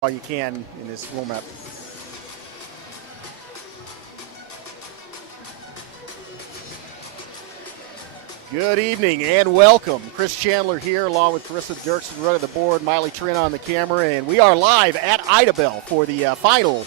all you can in this warm-up. Good evening and welcome. Chris Chandler here along with Carissa Dirksen running the board, Miley Trent on the camera, and we are live at Idabel for the final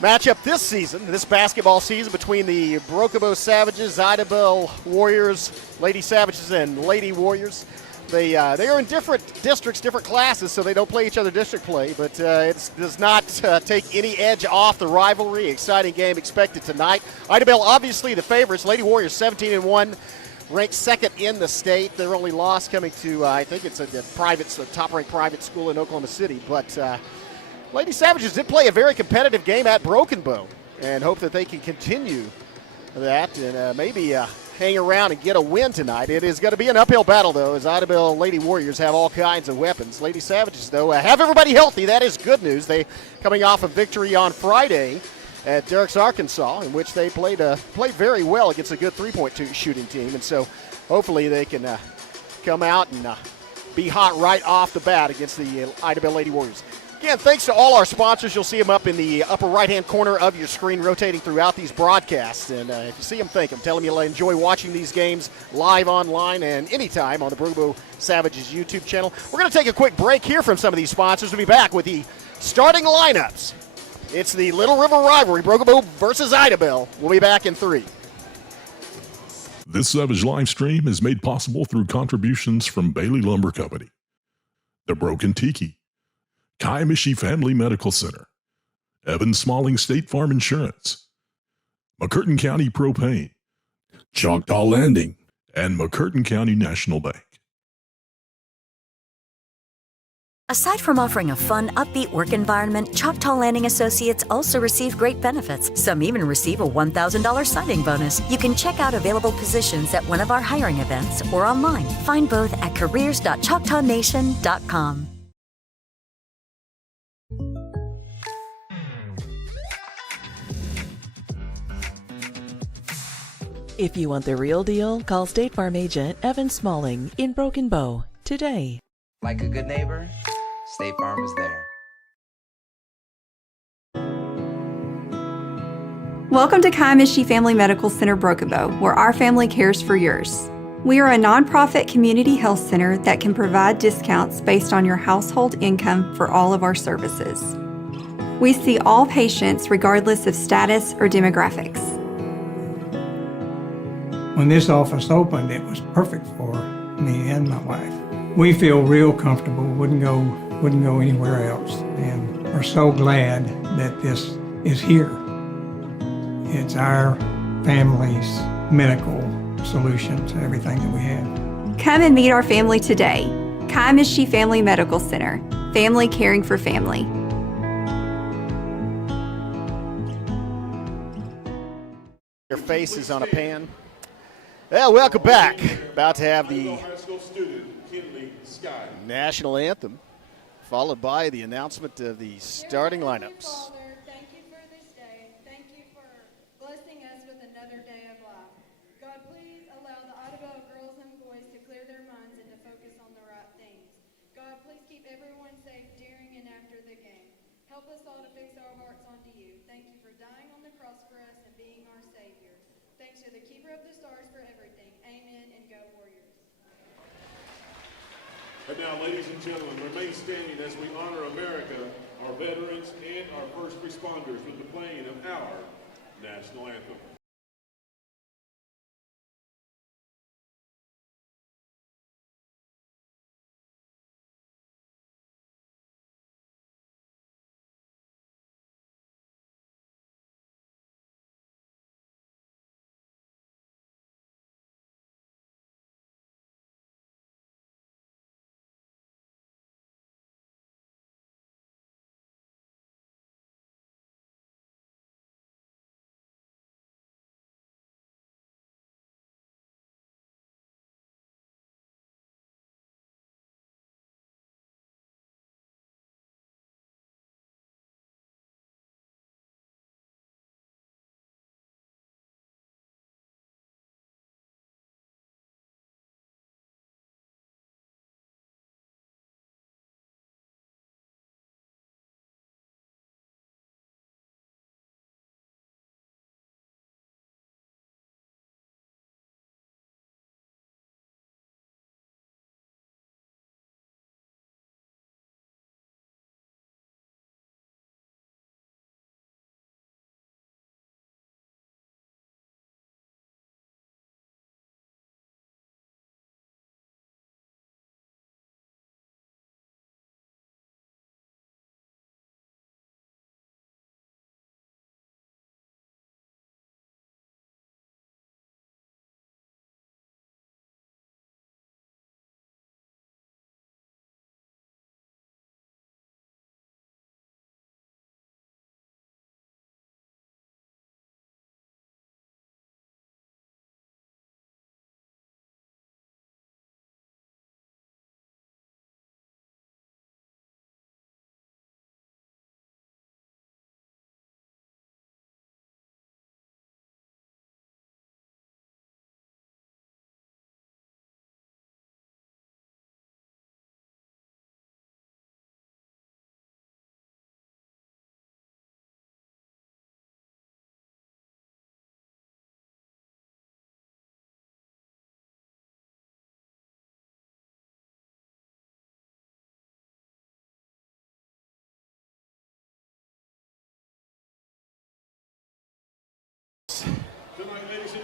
matchup this season, this basketball season, between the Brokobo Savages, Idabel Warriors, Lady Savages, and Lady Warriors. They are in different districts, different classes, so they don't play each other district play, but it does not take any edge off the rivalry. Exciting game expected tonight. Idabel obviously the favorites. Lady Warriors 17-1, ranked second in the state. Their only loss coming to, I think it's a top-ranked private school in Oklahoma City, but Lady Savages did play a very competitive game at Broken Bow and hope that they can continue that and maybe hang around and get a win tonight. It is going to be an uphill battle, though, as Idabel Lady Warriors have all kinds of weapons. Lady Savages, though, have everybody healthy. That is good news. They coming off a victory on Friday at Derricks, Arkansas, in which they played very well against a good three-point shooting team. And so hopefully they can come out and be hot right off the bat against the Idabel Lady Warriors. Again, thanks to all our sponsors. You'll see them up in the upper right-hand corner of your screen rotating throughout these broadcasts. And if you see them, thank them. Tell them you'll enjoy watching these games live online and anytime on the Brokobo Savages YouTube channel. We're going to take a quick break here from some of these sponsors. We'll be back with the starting lineups. It's the Little River rivalry, Brokobo versus Idabel. We'll be back in 3. This Savage live stream is made possible through contributions from Bailey Lumber Company, The Broken Tiki, Kiamishi Family Medical Center, Evan Smalling State Farm Insurance, McCurtain County Propane, Choctaw Landing, and McCurtain County National Bank. Aside from offering a fun, upbeat work environment, Choctaw Landing Associates also receive great benefits. Some even receive a $1,000 signing bonus. You can check out available positions at one of our hiring events or online. Find both at careers.choctawnation.com. If you want the real deal, call State Farm agent Evan Smalling in Broken Bow today. Like a good neighbor, State Farm is there. Welcome to Kiamishi Family Medical Center Broken Bow, where our family cares for yours. We are a nonprofit community health center that can provide discounts based on your household income for all of our services. We see all patients regardless of status or demographics. When this office opened, it was perfect for me and my wife. We feel real comfortable, wouldn't go anywhere else, and are so glad that this is here. It's our family's medical solution to everything that we have. Come and meet our family today. Kiamishi Family Medical Center, family caring for family. Your face is on a pan. Well, welcome back. About to have the national anthem, followed by the announcement of the starting lineups. Father, thank you for this day. Thank you for blessing us with another day of life. God, please allow the Idabel girls and boys to clear their minds and to focus on the right things. God, please keep everyone safe during and after the game. Help us all to fix our hearts onto you. Thank you for dying on the cross for us and being our Savior. Thanks to the keeper of the stars for everything. Amen, and go Warriors. And now, ladies and gentlemen, remain standing as we honor America, our veterans, and our first responders with the playing of our national anthem.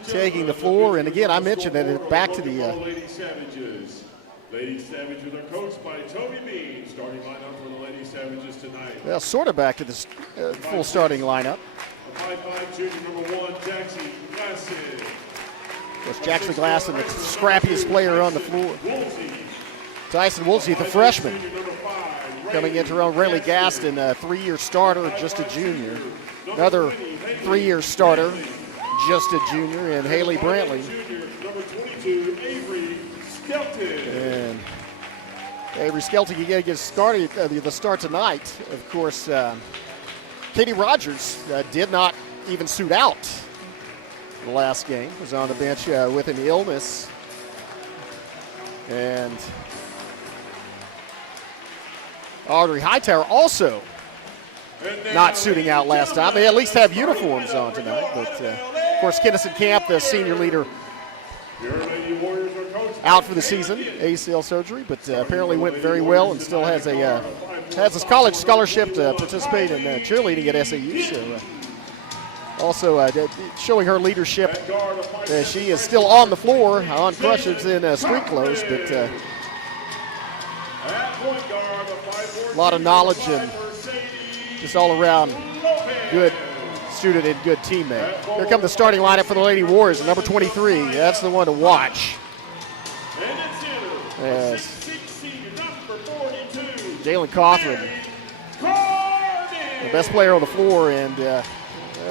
taking the floor. And again, I mentioned that it back to the Lady Savages. Lady Savages are coached by Toby Bean. Starting lineup for the Lady Savages tonight. well, sort of back to the full starting lineup. 5'5" junior number 1, Jackson Glasson. Of course, Jackson Glasson, the scrappiest player on the floor. Tyson Woolsey, the freshman, coming into her own. Rayleigh Gaston, a 3-year starter, just a junior. Another 3-year starter, just a junior, and Haley Brantley. Number 22, Avery Skelton. And Avery Skelton, you got to get started the start tonight. Of course, Katie Rogers did not even suit out the last game. Was on the bench with an illness. And Audrey Hightower also not suiting out last time. They at least have uniforms on tonight. But, of course, Kinnison Camp, the senior leader, out for the season, ACL surgery, but apparently went very well and still has a college scholarship to participate in cheerleading at SAU. So also showing her leadership. She is still on the floor on crutches in street clothes, but a lot of knowledge and just all around good student and good teammate. Here come the starting lineup for the Lady Warriors. Number 23, that's the one to watch. As Jalen Cothran, the best player on the floor and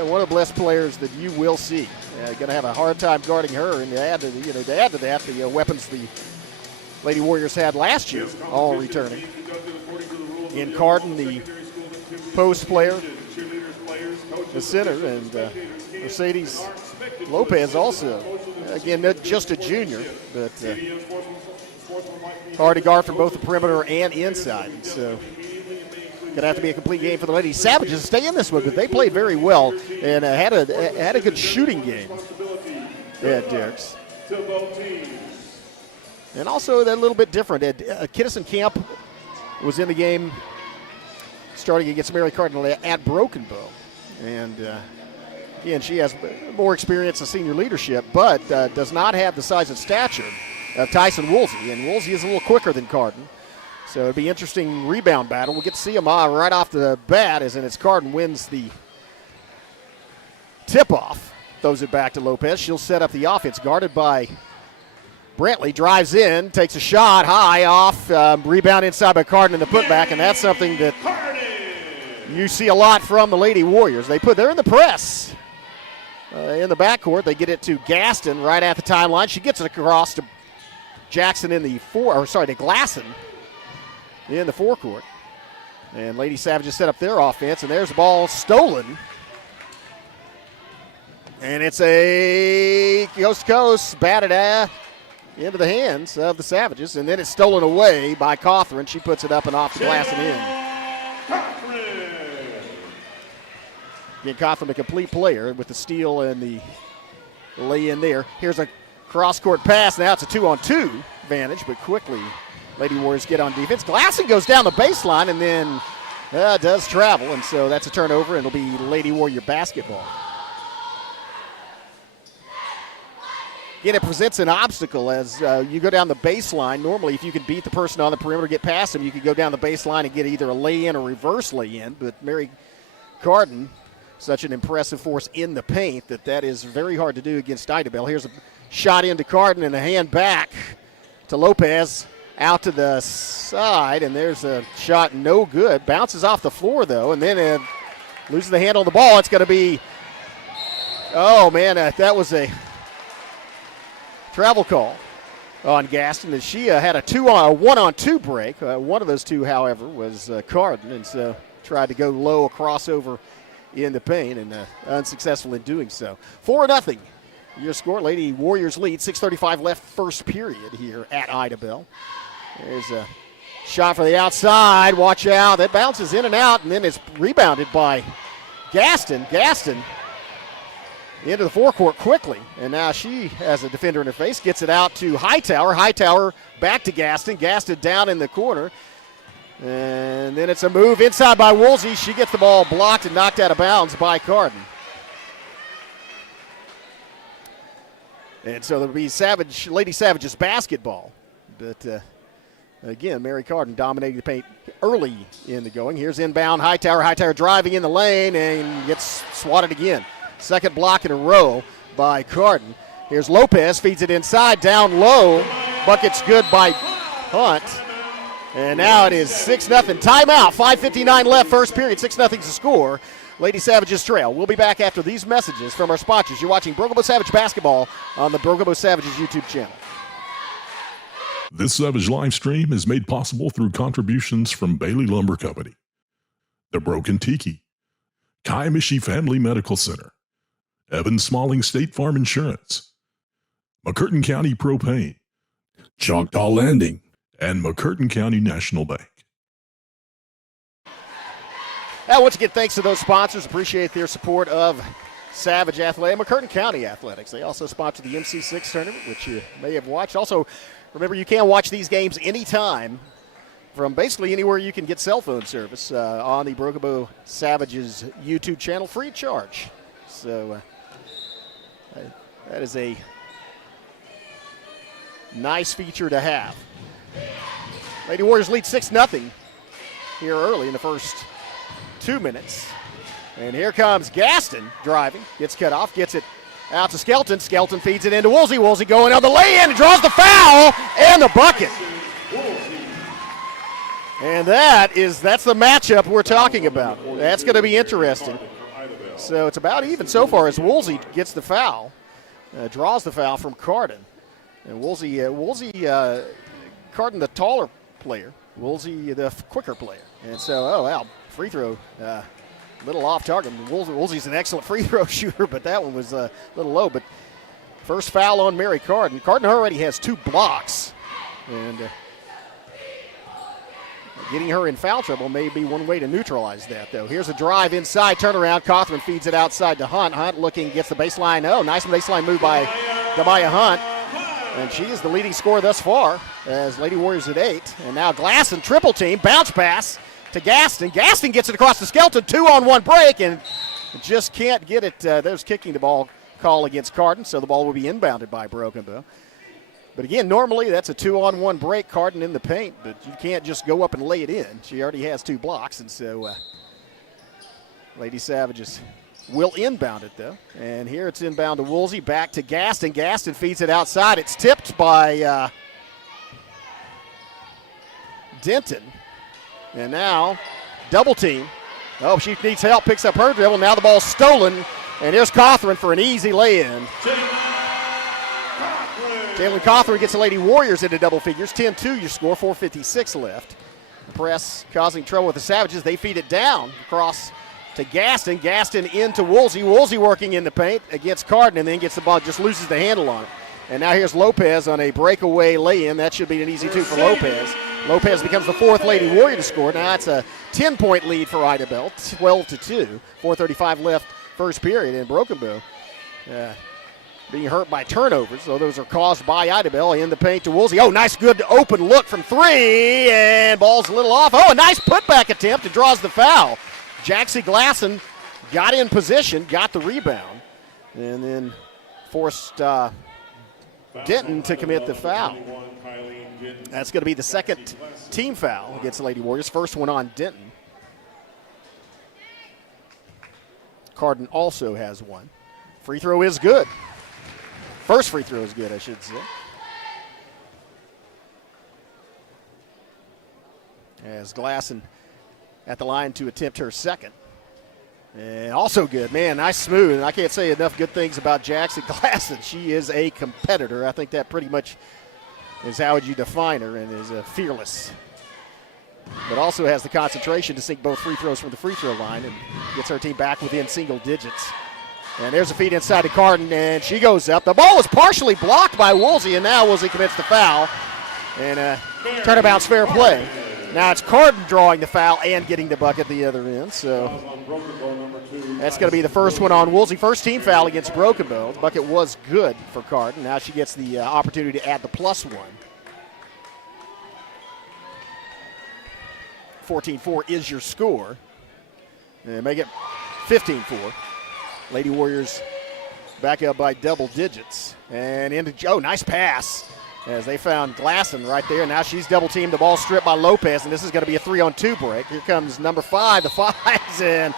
one of the best players that you will see. Going to have a hard time guarding her, and to add to that, the weapons the Lady Warriors had last year, all returning. In Carden, the post player, the center, and Mercedes Lopez also. Again, not just a junior, but hard to guard from both the perimeter and inside. So going to have to be a complete game for the Lady Savages to stay in this one, but they played very well and had a good shooting game at Derrick's. And also that a little bit different. Kinnison Camp was in the game starting against Mary Cardinal at Broken Bow. And again, she has more experience in senior leadership, but does not have the size and stature of Tyson Woolsey. And Woolsey is a little quicker than Carden. So it'll be an interesting rebound battle. We'll get to see them right off the bat, as in it's Carden wins the tip-off. Throws it back to Lopez. She'll set up the offense, guarded by Brantley. Drives in, takes a shot high off, rebound inside by Carden in the putback, and that's something that you see a lot from the Lady Warriors. They're in the press in the backcourt. They get it to Gaston right at the timeline. She gets it across to Jackson to Glasson in the forecourt. And Lady Savages set up their offense, and there's the ball stolen. And it's a coast-to-coast, batted into the hands of the Savages, and then it's stolen away by Cothran. She puts it up and off the glass and in. Again, Cothran, a complete player with the steal and the lay in there. Here's a cross-court pass. Now it's a 2-on-2 advantage, but quickly Lady Warriors get on defense. Glasson goes down the baseline and then does travel, and so that's a turnover, and it'll be Lady Warrior basketball. Again, it presents an obstacle as you go down the baseline. Normally, if you can beat the person on the perimeter, get past them, you could go down the baseline and get either a lay-in or reverse lay-in. But Mary Carden, such an impressive force in the paint that is very hard to do against Idabel. Here's a shot into Carden and a hand back to Lopez out to the side, and there's a shot no good. Bounces off the floor, though, and then loses the handle on the ball. It's going to be, that was a travel call on Gaston, as she had a 1-on-2 break. One of those two, however, was Carden, and so tried to go low, a crossover in the paint, and unsuccessful in doing so. 4-0, your score. Lady Warriors lead. 6:35 left, first period here at Idabel. There's a shot for the outside. Watch out. That bounces in and out, and then it's rebounded by Gaston. Gaston into the forecourt quickly, and now she has a defender in her face, gets it out to Hightower. Hightower back to Gaston. Gaston down in the corner, and then it's a move inside by Woolsey. She gets the ball blocked and knocked out of bounds by Carden. And so there'll be Lady Savages basketball. But again, Mary Carden dominating the paint early in the going. Here's inbound Hightower. Hightower driving in the lane and gets swatted again. Second block in a row by Carden. Here's Lopez, feeds it inside, down low. Bucket's good by Hunt. And now it is 6-0. Timeout. 5:59 left, first period. 6-0 the score. Lady Savages trail. We'll be back after these messages from our sponsors. You're watching Broken Savage basketball on the Broken Savages YouTube channel. This Savage live stream is made possible through contributions from Bailey Lumber Company, the Broken Tiki, Kiamichi Family Medical Center, Evan Smalling State Farm Insurance, McCurtain County Propane, Choctaw Landing, and McCurtain County National Bank. Now, once again, thanks to those sponsors. Appreciate their support of Savage Athletics, McCurtain County Athletics. They also sponsor the MC6 tournament, which you may have watched. Also, remember, you can watch these games anytime from basically anywhere you can get cell phone service on the Broken Bow Savages YouTube channel, free of charge. So that is a nice feature to have. Lady Warriors lead 6-0 here early in the first 2 minutes. And here comes Gaston driving, gets cut off, gets it out to Skelton. Skelton feeds it into Woolsey. Woolsey going on the lay-in and draws the foul and the bucket. And that's the matchup we're talking about. That's going to be interesting. So it's about even so far as Woolsey gets the foul, draws the foul from Carden. And Woolsey, Carden the taller player, Woolsey the quicker player. And so, free throw, little off target. Woolsey's an excellent free throw shooter, but that one was a little low. But first foul on Mary Carden. Carden already has 2 blocks. And getting her in foul trouble may be one way to neutralize that, though. Here's a drive inside, turnaround. Cawthron feeds it outside to Hunt. Hunt looking, gets the baseline. Oh, nice baseline move by Damaya Hunt. And she is the leading scorer thus far as Lady Warriors at 8. And now Glasson, triple team, bounce pass to Gaston. Gaston gets it across the Skelton, 2-on-1 break, and just can't get it. There's kicking the ball call against Carden, so the ball will be inbounded by Broken Bow. But again, normally that's a 2-on-1 break, Carden in the paint, but you can't just go up and lay it in. She already has 2 blocks, and so Lady Savages will inbound it, though. And here it's inbound to Woolsey, back to Gaston. Gaston feeds it outside. It's tipped by Denton. And now, double team. Oh, she needs help, picks up her dribble. Now the ball's stolen, and here's Cawthron for an easy lay-in. Jalen Cawthron gets the Lady Warriors into double figures. 10-2 your score, 4:56 left. Press causing trouble with the Savages. They feed it down across to Gaston. Gaston into Woolsey. Woolsey working in the paint against Carden, and then gets the ball, just loses the handle on it. And now here's Lopez on a breakaway lay-in. That should be an easy 2 for Lopez. Lopez becomes the 4th Lady Warrior to score. Now it's a 10-point lead for Idabel, 12-2. 4:35 left first period, and Broken Bow being hurt by turnovers, so those are caused by Idabel. In the paint to Woolsey. Oh, nice good open look from 3, and ball's a little off. Oh, a nice putback attempt and draws the foul. Jaxie Glasson got in position, got the rebound, and then forced Denton to commit the foul. That's going to be the second team foul against the Lady Warriors. First one on Denton. Carden also has 1. Free throw is good. First free throw is good, I should say. As Glasson at the line to attempt her second. And also good. Man, nice smooth. And I can't say enough good things about Jaxie Glasson. She is a competitor. I think that pretty much is how would you define her, and is fearless. But also has the concentration to sink both free throws from the free throw line and gets her team back within single digits. And there's a feed inside to Carden, and she goes up. The ball was partially blocked by Woolsey, and now Woolsey commits the foul. And turnabout's fair play. Now it's Carden drawing the foul and getting the bucket the other end. So that's going to be the first one on Woolsey. First team foul against Broken Bow. The bucket was good for Carden. Now she gets the opportunity to add the +1. 14-4 is your score. And make it 15-4. Lady Warriors back up by double digits. And into Joe, nice pass as they found Glasson right there. Now she's double teamed, the ball stripped by Lopez, and this is going to be a 3-on-2 break. Here comes number 5, the fives, and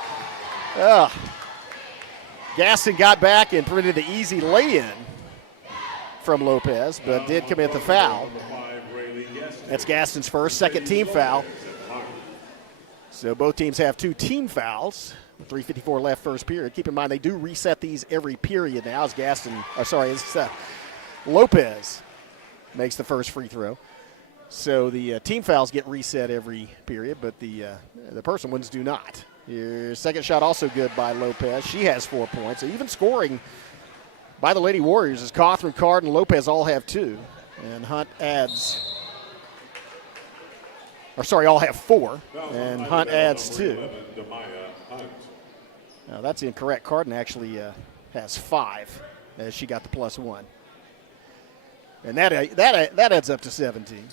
Gaston got back and prevented the easy lay-in from Lopez, but did commit the foul. That's Gaston's first, second team foul. So both teams have 2 team fouls. 3:54 left first period. Keep in mind they do reset these every period now as Lopez makes the first free throw. So the team fouls get reset every period, but the personal ones do not. Your second shot also good by Lopez. She has 4 points. Even scoring by the Lady Warriors as Cawthron, Card, and Lopez all have 2. And Hunt all have 4. And Hunt adds 2. Now that's incorrect. Carden actually has 5 as she got the +1. And that adds up to 17.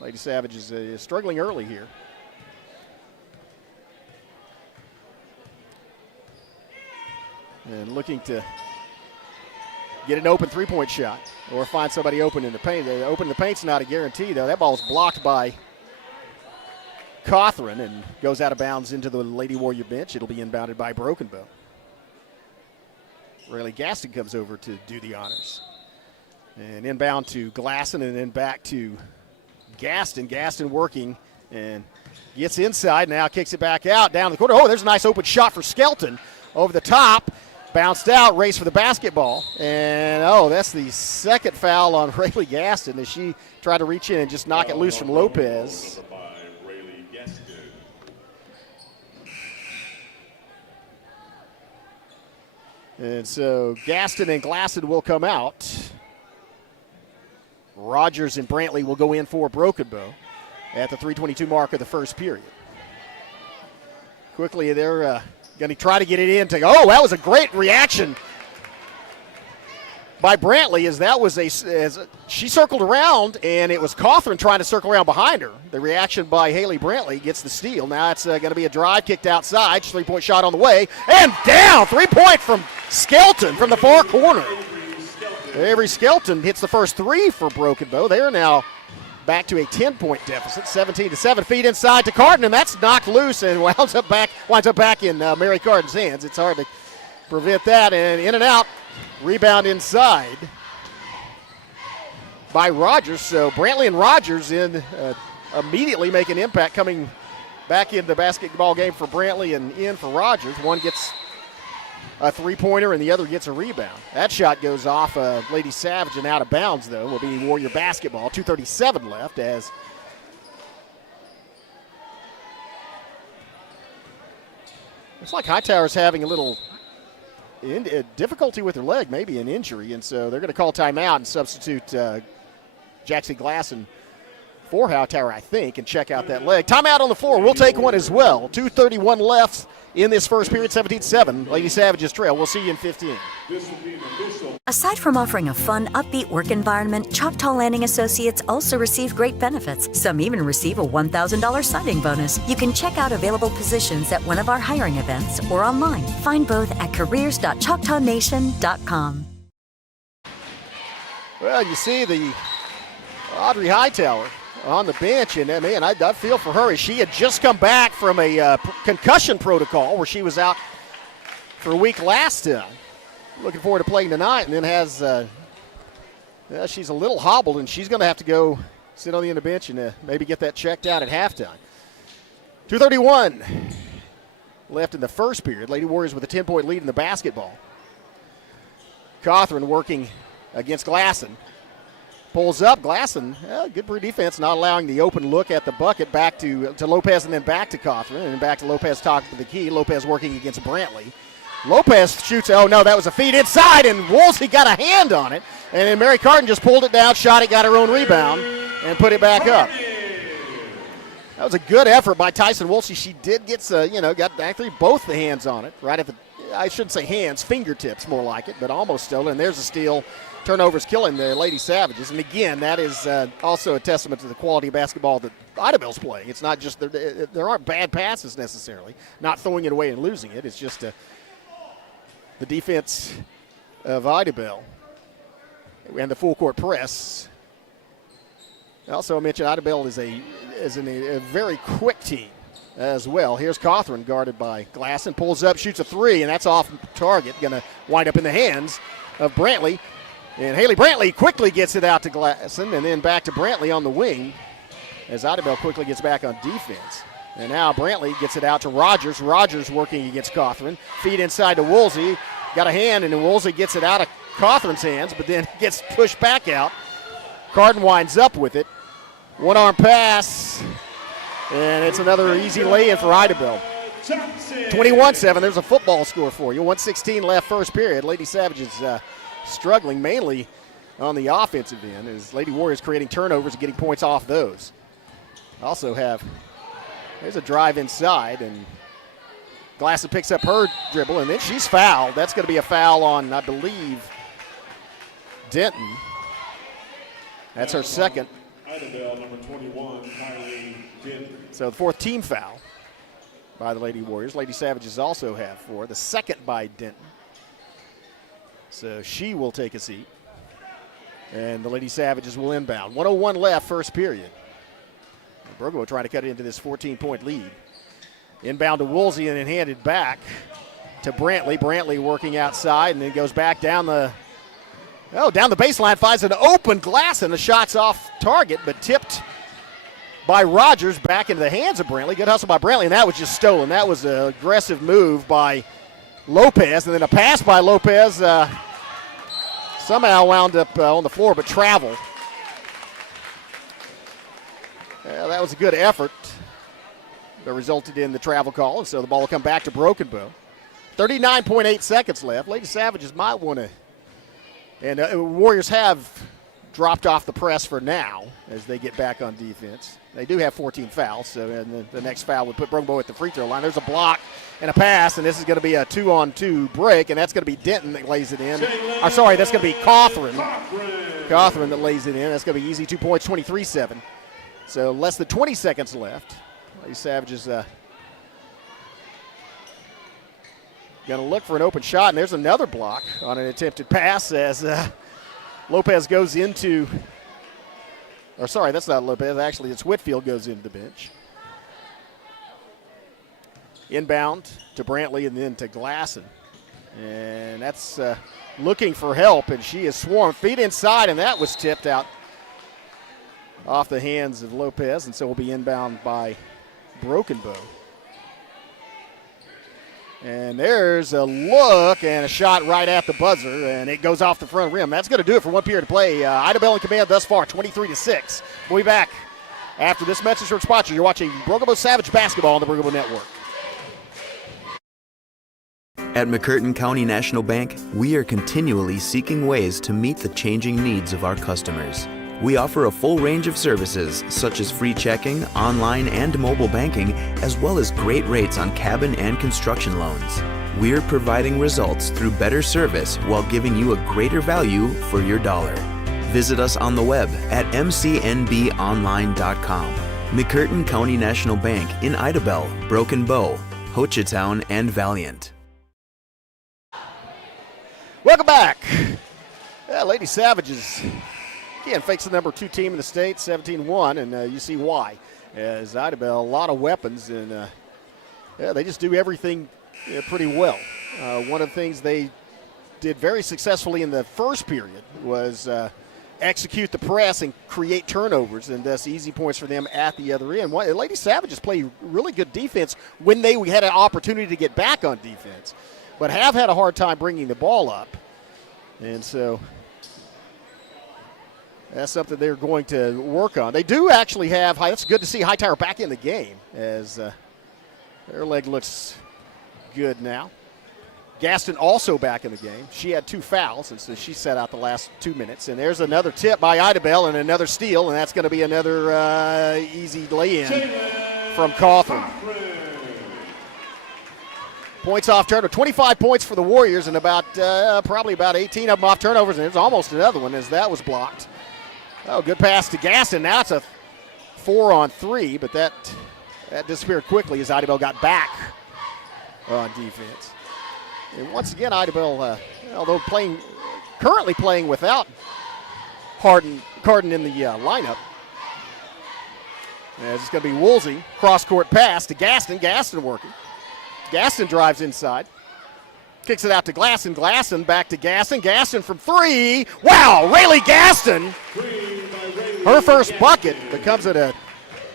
Lady Savage is struggling early here. And looking to get an open three-point shot or find somebody open in the paint. Open in the paint's not a guarantee, though. That ball's blocked by Cawthron and goes out of bounds into the Lady Warrior bench. It'll be inbounded by Broken Bow. Rayleigh Gaston comes over to do the honors. And inbound to Glasson and then back to Gaston. Gaston working and gets inside. Now kicks it back out down the corner. Oh, there's a nice open shot for Skelton. Over the top. Bounced out. Race for the basketball. And, that's the second foul on Rayleigh Gaston as she tried to reach in and just knock it loose from Lopez. And so Gaston and Glasson will come out. Rogers and Brantley will go in for Broken Bow at the 3:22 mark of the first period. Quickly, they're going to try to get it in. That was a great reaction by Brantley as she circled around, and it was Cawthron trying to circle around behind her. The reaction by Haley Brantley gets the steal. Now it's going to be a drive kicked outside. 3-point shot on the way. And down! 3-point from Skelton from the far corner. Avery Skelton hits the first 3 for Broken Bow. They are now back to a 10-point deficit, 17-7. Feet inside to Carden, and that's knocked loose and winds up back in Mary Carden's hands. It's hard to prevent that, and in and out. Rebound inside by Rogers. So Brantley and Rogers immediately make an impact coming back in the basketball game for Brantley and in for Rogers. One gets a 3-pointer and the other gets a rebound. That shot goes off Lady Savage and out of bounds, though. Will be Warrior basketball. 2:37 left as looks like Hightower's having a little difficulty with her leg, maybe an injury, and so they're going to call timeout and substitute Jackson Glasson for Hightower, I think, and check out that leg. Timeout on the floor. We'll take one as well. 2:31 left in this first period, 17-7. Lady Savages trail. We'll see you in 15. Aside from offering a fun, upbeat work environment, Choctaw Landing Associates also receive great benefits. Some even receive a $1,000 signing bonus. You can check out available positions at one of our hiring events or online. Find both at careers.choctawnation.com. Well, you see the Audrey Hightower on the bench, and man, I feel for her as she had just come back from a concussion protocol where she was out for a week last time. Looking forward to playing tonight, and then has she's a little hobbled, and she's going to have to go sit on the end of the bench and maybe get that checked out at halftime. 2:31 left in the first period. Lady Warriors with a 10-point lead in the basketball. Cawthron working against Glasson. Pulls up. Glasson, good for defense, not allowing the open look at the bucket. Back to Lopez and then back to Cawthron and then back to Lopez top of the key. Lopez working against Brantley. Lopez shoots. Oh, no, that was a feed inside, and Woolsey got a hand on it. And then Mary Carden just pulled it down, shot it, got her own rebound, and put it back up. That was a good effort by Tyson Woolsey. She did get, got actually both the hands on it, right at the, I shouldn't say hands, fingertips more like it, but almost stolen. And there's a steal. Turnovers killing the Lady Savages. And again, that is also a testament to the quality of basketball that Idabel's playing. It's not just, there aren't bad passes necessarily, not throwing it away and losing it. It's just the defense of Idabel. And the full court press. Also, I mentioned Idabel is a very quick team as well. Here's Cawthron guarded by Glasson, pulls up, shoots a three, and that's off target. Going to wind up in the hands of Brantley. And Haley Brantley quickly gets it out to Glasson and then back to Brantley on the wing as Idabel quickly gets back on defense. And now Brantley gets it out to Rogers. Rogers working against Cawthron. Feed inside to Woolsey. Got a hand, and then Woolsey gets it out of Cawthron's hands, but then gets pushed back out. Carden winds up with it. One-arm pass, and it's another easy lay-in for Idabel. 21-7, there's a football score for you. 1:16 left first period. Lady Savage is struggling mainly on the offensive end as Lady Warriors creating turnovers and getting points off those. Also there's a drive inside, and Glasson picks up her dribble, and then she's fouled. That's going to be a foul on, I believe, Denton. That's her second. Idabel, number 21, Kylie Denton. So the fourth team foul by the Lady Warriors. Lady Savages also have 4. The second by Denton. So she will take a seat. And the Lady Savages will inbound. 1:01 left first period. Brookville trying to cut it into this 14-point lead. Inbound to Woolsey and then handed back to Brantley. Brantley working outside and then goes back down the baseline, finds an open glass, and the shot's off target, but tipped by Rogers back into the hands of Brantley. Good hustle by Brantley, and that was just stolen. That was an aggressive move by Lopez, and then a pass by Lopez somehow wound up on the floor, but traveled. That was a good effort that resulted in the travel call, and so the ball will come back to Broken Bow. 39.8 seconds left. Lady Savages might want to, and Warriors have dropped off the press for now as they get back on defense. They do have 14 fouls, so and the next foul would put Broken Bow at the free throw line. There's a block and a pass, and this is going to be a 2-on-2 break, and that's going to be Denton that lays it in. That's going to be Cawthron. Cawthron that lays it in. That's going to be easy 2 points, 23-7. So less than 20 seconds left. Lady Savages going to look for an open shot, and there's another block on an attempted pass as Lopez goes into, or sorry, that's not Lopez. Actually, it's Whitfield goes into the bench. Inbound to Brantley and then to Glasson. And that's looking for help, and she is swarmed. Feet inside, and that was tipped out off the hands of Lopez, and so will be inbound by Broken Bow. And there's a look and a shot right at the buzzer, and it goes off the front rim. That's going to do it for 1 period of play. Idabel in command thus far, 23-6. We'll be back after this message from sponsor. You're watching Broken Bow Savage basketball on the Broken Bow Network. At McCurtain County National Bank, we are continually seeking ways to meet the changing needs of our customers. We offer a full range of services such as free checking, online and mobile banking, as well as great rates on cabin and construction loans. We're providing results through better service while giving you a greater value for your dollar. Visit us on the web at mcnbonline.com. McCurtain County National Bank in Idabel, Broken Bow, Hochatown, and Valiant. Welcome back. Lady Savages again fakes the number 2 team in the state, 17-1, and you see why. As Idabel, a lot of weapons, and they just do everything pretty well. One of the things they did very successfully in the first period was execute the press and create turnovers, and thus easy points for them at the other end. Lady Savages play really good defense when we had an opportunity to get back on defense, but have had a hard time bringing the ball up. And so that's something they're going to work on. They do actually have, that's good to see Hightower back in the game as their leg looks good now. Gaston also back in the game. She had 2 fouls, and so she sat out the last 2 minutes. And there's another tip by Idabel and another steal, and that's going to be another easy lay-in from Cawthron. Points off turnover. 25 points for the Warriors, and probably about 18 of them off turnovers, and there's almost another one as that was blocked. Oh, good pass to Gaston. Now it's a 4-on-3, but that disappeared quickly as Idabel got back on defense. And once again, Idabel although currently playing without Carden in the lineup. As it's going to be Woolsey, cross-court pass to Gaston. Gaston working. Gaston drives inside. Kicks it out to Glasson. Glasson back to Gaston. Gaston from three. Wow, Rayleigh Gaston. Her first bucket, but comes at a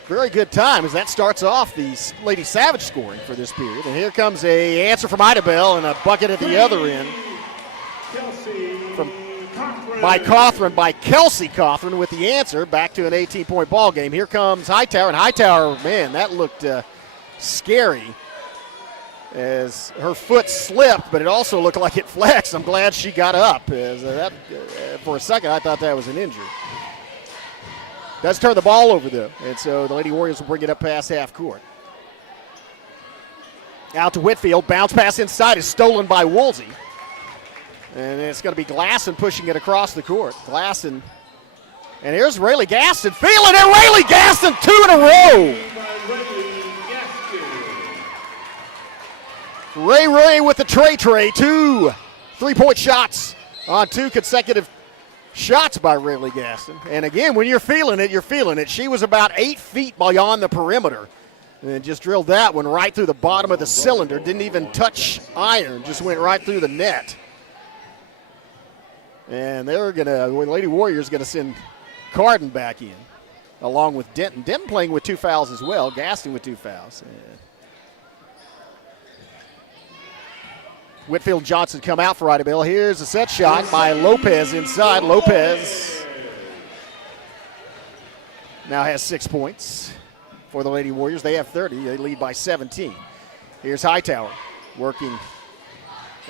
very good time as that starts off the Lady Savage scoring for this period. And here comes a answer from Idabel and a bucket at the other end by Kelsey Cothran with the answer. Back to an 18-point ball game. Here comes Hightower, and Hightower, man, that looked scary as her foot slipped, but it also looked like it flexed. I'm glad she got up. For a second, I thought that was an injury. Does turn the ball over, though, and so the Lady Warriors will bring it up past half court. Out to Whitfield. Bounce pass inside is stolen by Woolsey. And it's going to be Glasson pushing it across the court. Glasson. And here's Rayleigh Gaston. Feeling it. Rayleigh Gaston, 2 in a row. Ray with the tray. 2 3-point shots on 2 consecutive shots by Rayleigh Gaston. And again, when you're feeling it, you're feeling it. She was about 8 feet beyond the perimeter. And just drilled that one right through the bottom of the cylinder. Didn't even touch iron. Just went right through the net. And Lady Warriors going to send Carden back in, along with Denton. Denton playing with 2 fouls as well. Gaston with 2 fouls. Whitfield Johnson come out for Idabel. Here's a set shot by Lopez inside. Lopez now has 6 points for the Lady Warriors. They have 30. They lead by 17. Here's Hightower working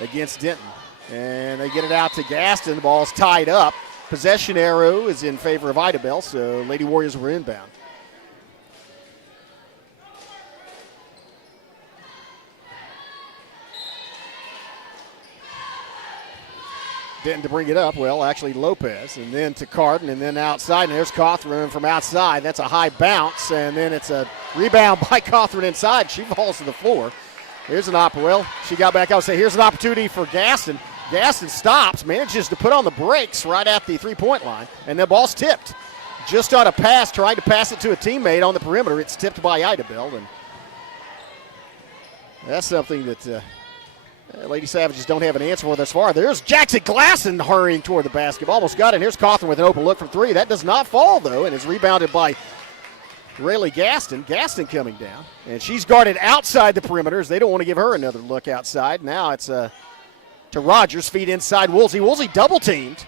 against Denton. And they get it out to Gaston. The ball's tied up. Possession arrow is in favor of Idabel, so Lady Warriors were inbound. Denton to bring it up. Well, actually Lopez. And then to Carden, and then outside. And there's Cothran from outside. That's a high bounce. And then it's a rebound by Cothran inside. She falls to the floor. Here's an she got back out. Here's an opportunity for Gaston. Gaston stops, manages to put on the brakes right at the 3-point line, and the ball's tipped. Just on a pass, trying to pass it to a teammate on the perimeter. It's tipped by Idabel, and that's something that Lady Savages don't have an answer for thus far. There's Jackson Glasson hurrying toward the basket. Almost got it. Here's Cothran with an open look from 3. That does not fall, though, and is rebounded by Rayleigh Gaston. Gaston coming down, and she's guarded outside the perimeters. They don't want to give her another look outside. Now it's to Rogers, feed inside Woolsey. Woolsey double teamed,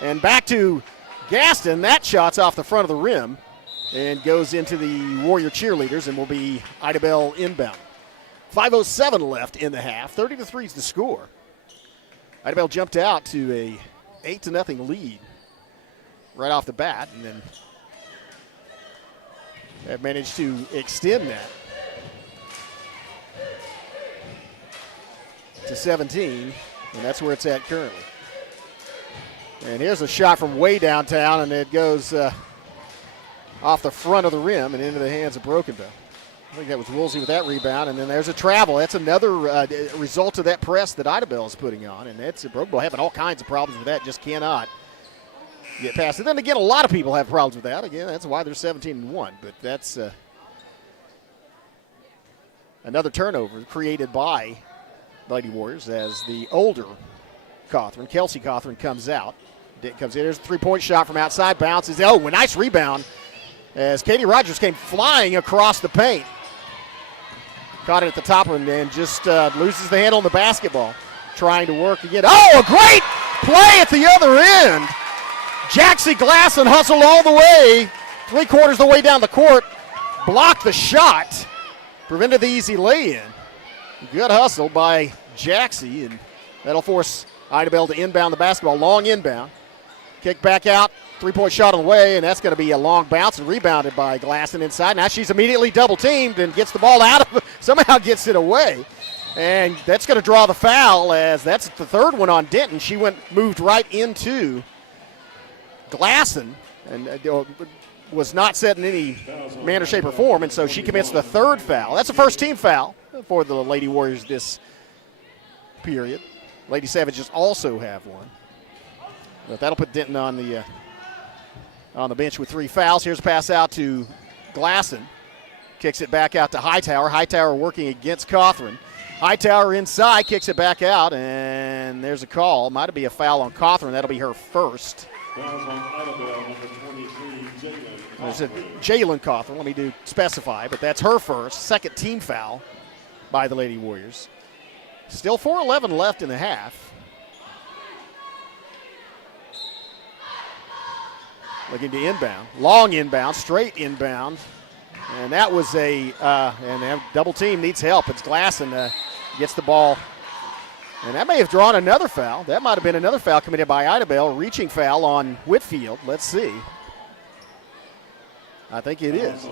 and back to Gaston. That shot's off the front of the rim and goes into the Warrior cheerleaders and will be Idabel inbound. 5:07 left in the half. 30-3 is the score. Idabel jumped out to a 8-0 lead right off the bat, and then have managed to extend that to 17, and that's where it's at currently. And here's a shot from way downtown, and it goes off the front of the rim and into the hands of Brokenbow. I think that was Woolsey with that rebound, and then there's a travel. That's another result of that press that Idabel is putting on, and that's Brokenbow having all kinds of problems with that, just cannot get past it. Then again, a lot of people have problems with that. Again, that's why they're 17-1, but that's another turnover created by Lady Warriors as the older Cothran, Kelsey Cothran, comes out. Comes in. There's a 3-point shot from outside. Bounces. Oh, a nice rebound as Katie Rogers came flying across the paint. Caught it at the top and just loses the handle on the basketball. Trying to work again. Oh, a great play at the other end. Jaxie Glasson hustled all the way, 3/4 of the way down the court. Blocked the shot. Prevented the easy lay-in. Good hustle by Jaxie, and that'll force Idabel to inbound the basketball. Long inbound. Kick back out. 3-point shot on the way, and that's going to be a long bounce and rebounded by Glasson inside. Now she's immediately double-teamed and gets the ball out of it. Somehow gets it away. And that's going to draw the foul as that's the third one on Denton. She moved right into Glasson and was not set in any manner, shape, or form, and so she commits the third foul. That's a first-team foul for the Lady Warriors this period. Lady Savages also have one. But that'll put Denton on the bench with 3 fouls. Here's a pass out to Glasson. Kicks it back out to Hightower. Hightower working against Cawthron. Hightower inside, kicks it back out, and there's a call. Might be a foul on Cawthron. That'll be her first. Fouls on Idabel, number 23, Jalen. There's a Jalen Cawthron. Let me specify, but that's her first. Second team foul by the Lady Warriors. Still 4:11 left in the half. Looking to inbound. Long inbound, straight inbound. And that was and the double team needs help. It's Glasson gets the ball. And that may have drawn another foul. That might have been another foul committed by Idabel. Reaching foul on Whitfield. Let's see. I think it is.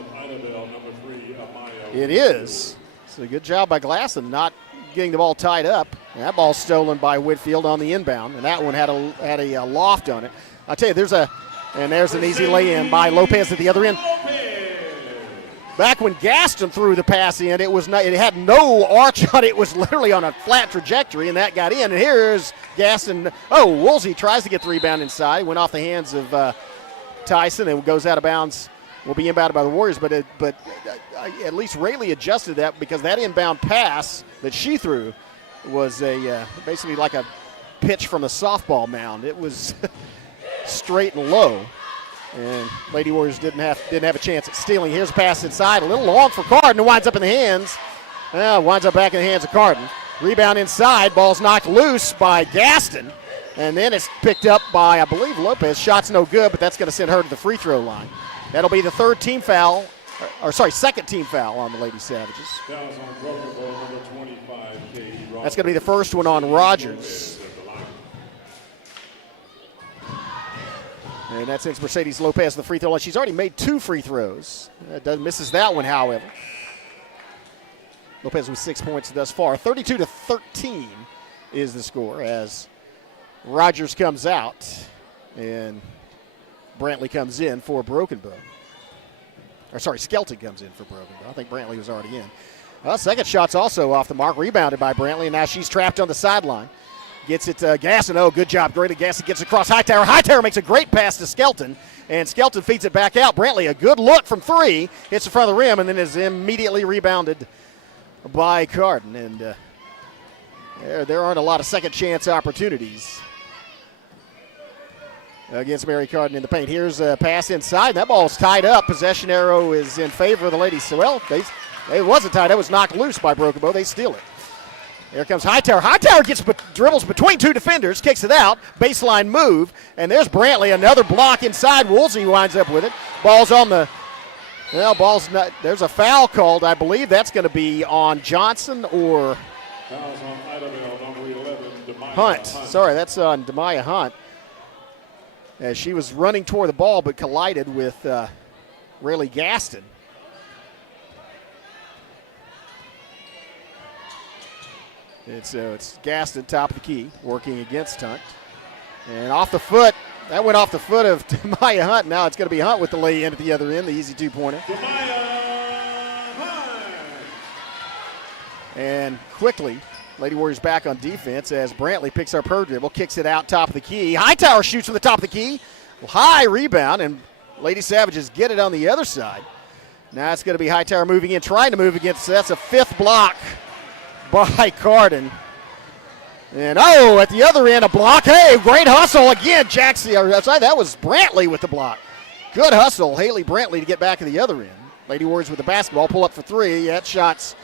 It is. So good job by Glasson not getting the ball tied up. And that ball's stolen by Whitfield on the inbound. And that one had a loft on it. I'll tell you, there's an easy lay-in by Lopez at the other end. Back when Gaston threw the pass in, it had no arch on it. It was literally on a flat trajectory, and that got in. And here's Gaston. Oh, Woolsey tries to get the rebound inside. Went off the hands of Tyson and goes out of bounds. Will be inbounded by the Warriors, but at least Rayleigh adjusted that because that inbound pass that she threw was basically like a pitch from a softball mound. It was straight and low. And Lady Warriors didn't have a chance at stealing. Here's a pass inside, a little long for Carden. It winds up in the hands. Winds up back in the hands of Carden. Rebound inside, ball's knocked loose by Gaston. And then it's picked up by, I believe, Lopez. Shot's no good, but that's going to send her to the free throw line. That'll be the second team foul on the Lady Savages. That's going to be the first one on Rogers. And that sends Mercedes Lopez to the free throw line. She's already made 2 free throws. Misses that one, however. Lopez with 6 points thus far. 32-13 is the score as Rogers comes out and Brantley comes in for Broken Bow. Skelton comes in for Broken Bow. I think Brantley was already in. Second shot's also off the mark. Rebounded by Brantley, and now she's trapped on the sideline. Gets it to Gasson. Oh, good job. Great. Gasson gets across Hightower. Hightower makes a great pass to Skelton, and Skelton feeds it back out. Brantley, a good look from 3. Hits the front of the rim, and then is immediately rebounded by Carden. And there aren't a lot of second chance opportunities against Mary Carden in the paint. Here's a pass inside. That ball's tied up. Possession arrow is in favor of the ladies. So, well, it wasn't tied. It was knocked loose by Broken Bow. They steal it. Here comes Hightower. Hightower dribbles between 2 defenders, kicks it out, baseline move, and there's Brantley, another block inside. Woolsey winds up with it. There's a foul called. I believe that's going to be on Johnson or Hunt. Sorry, that's on Demaya Hunt. As she was running toward the ball but collided with Rayleigh Gaston. It's Gaston, top of the key, working against Hunt. And off the foot, that went off the foot of Demaya Hunt. Now it's going to be Hunt with the lay-in at the other end, the easy 2-pointer. And quickly, Lady Warriors back on defense as Brantley picks up her dribble, kicks it out top of the key. Hightower shoots from the top of the key. High rebound, and Lady Savages get it on the other side. Now it's going to be Hightower moving in, trying to move against, that's a 5th block by Carden. And at the other end, a block. Hey, great hustle again, Jackson. That was Brantley with the block. Good hustle, Haley Brantley to get back to the other end. Lady Warriors with the basketball, pull up for 3. That shot's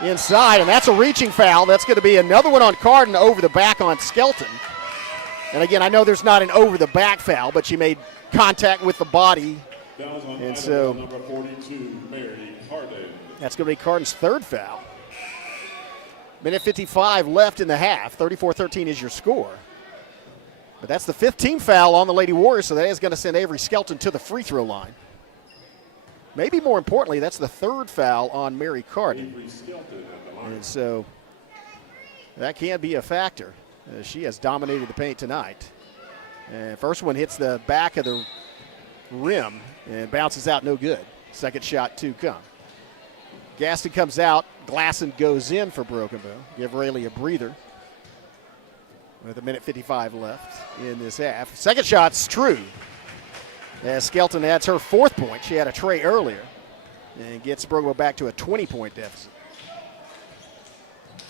inside, and that's a reaching foul. That's going to be another one on Carden over the back on Skelton. And again, I know there's not an over the back foul, but she made contact with the body. And so number 42, Mary Carden. That's going to be Carden's 3rd foul. Minute 55 left in the half. 34-13 is your score. But that's the 5th team foul on the Lady Warriors, so that is going to send Avery Skelton to the free throw line. Maybe more importantly, that's the 3rd foul on Mary Carden. And so that can be a factor. She has dominated the paint tonight. And first one hits the back of the rim and bounces out no good. Second shot to come. Gaston comes out. Glasson goes in for Broken Bow. Give Rayleigh a breather. with 1:55 left in this half. Second shot's true, as Skelton adds her 4th point. She had a tray earlier and gets Brookville back to a 20-point deficit.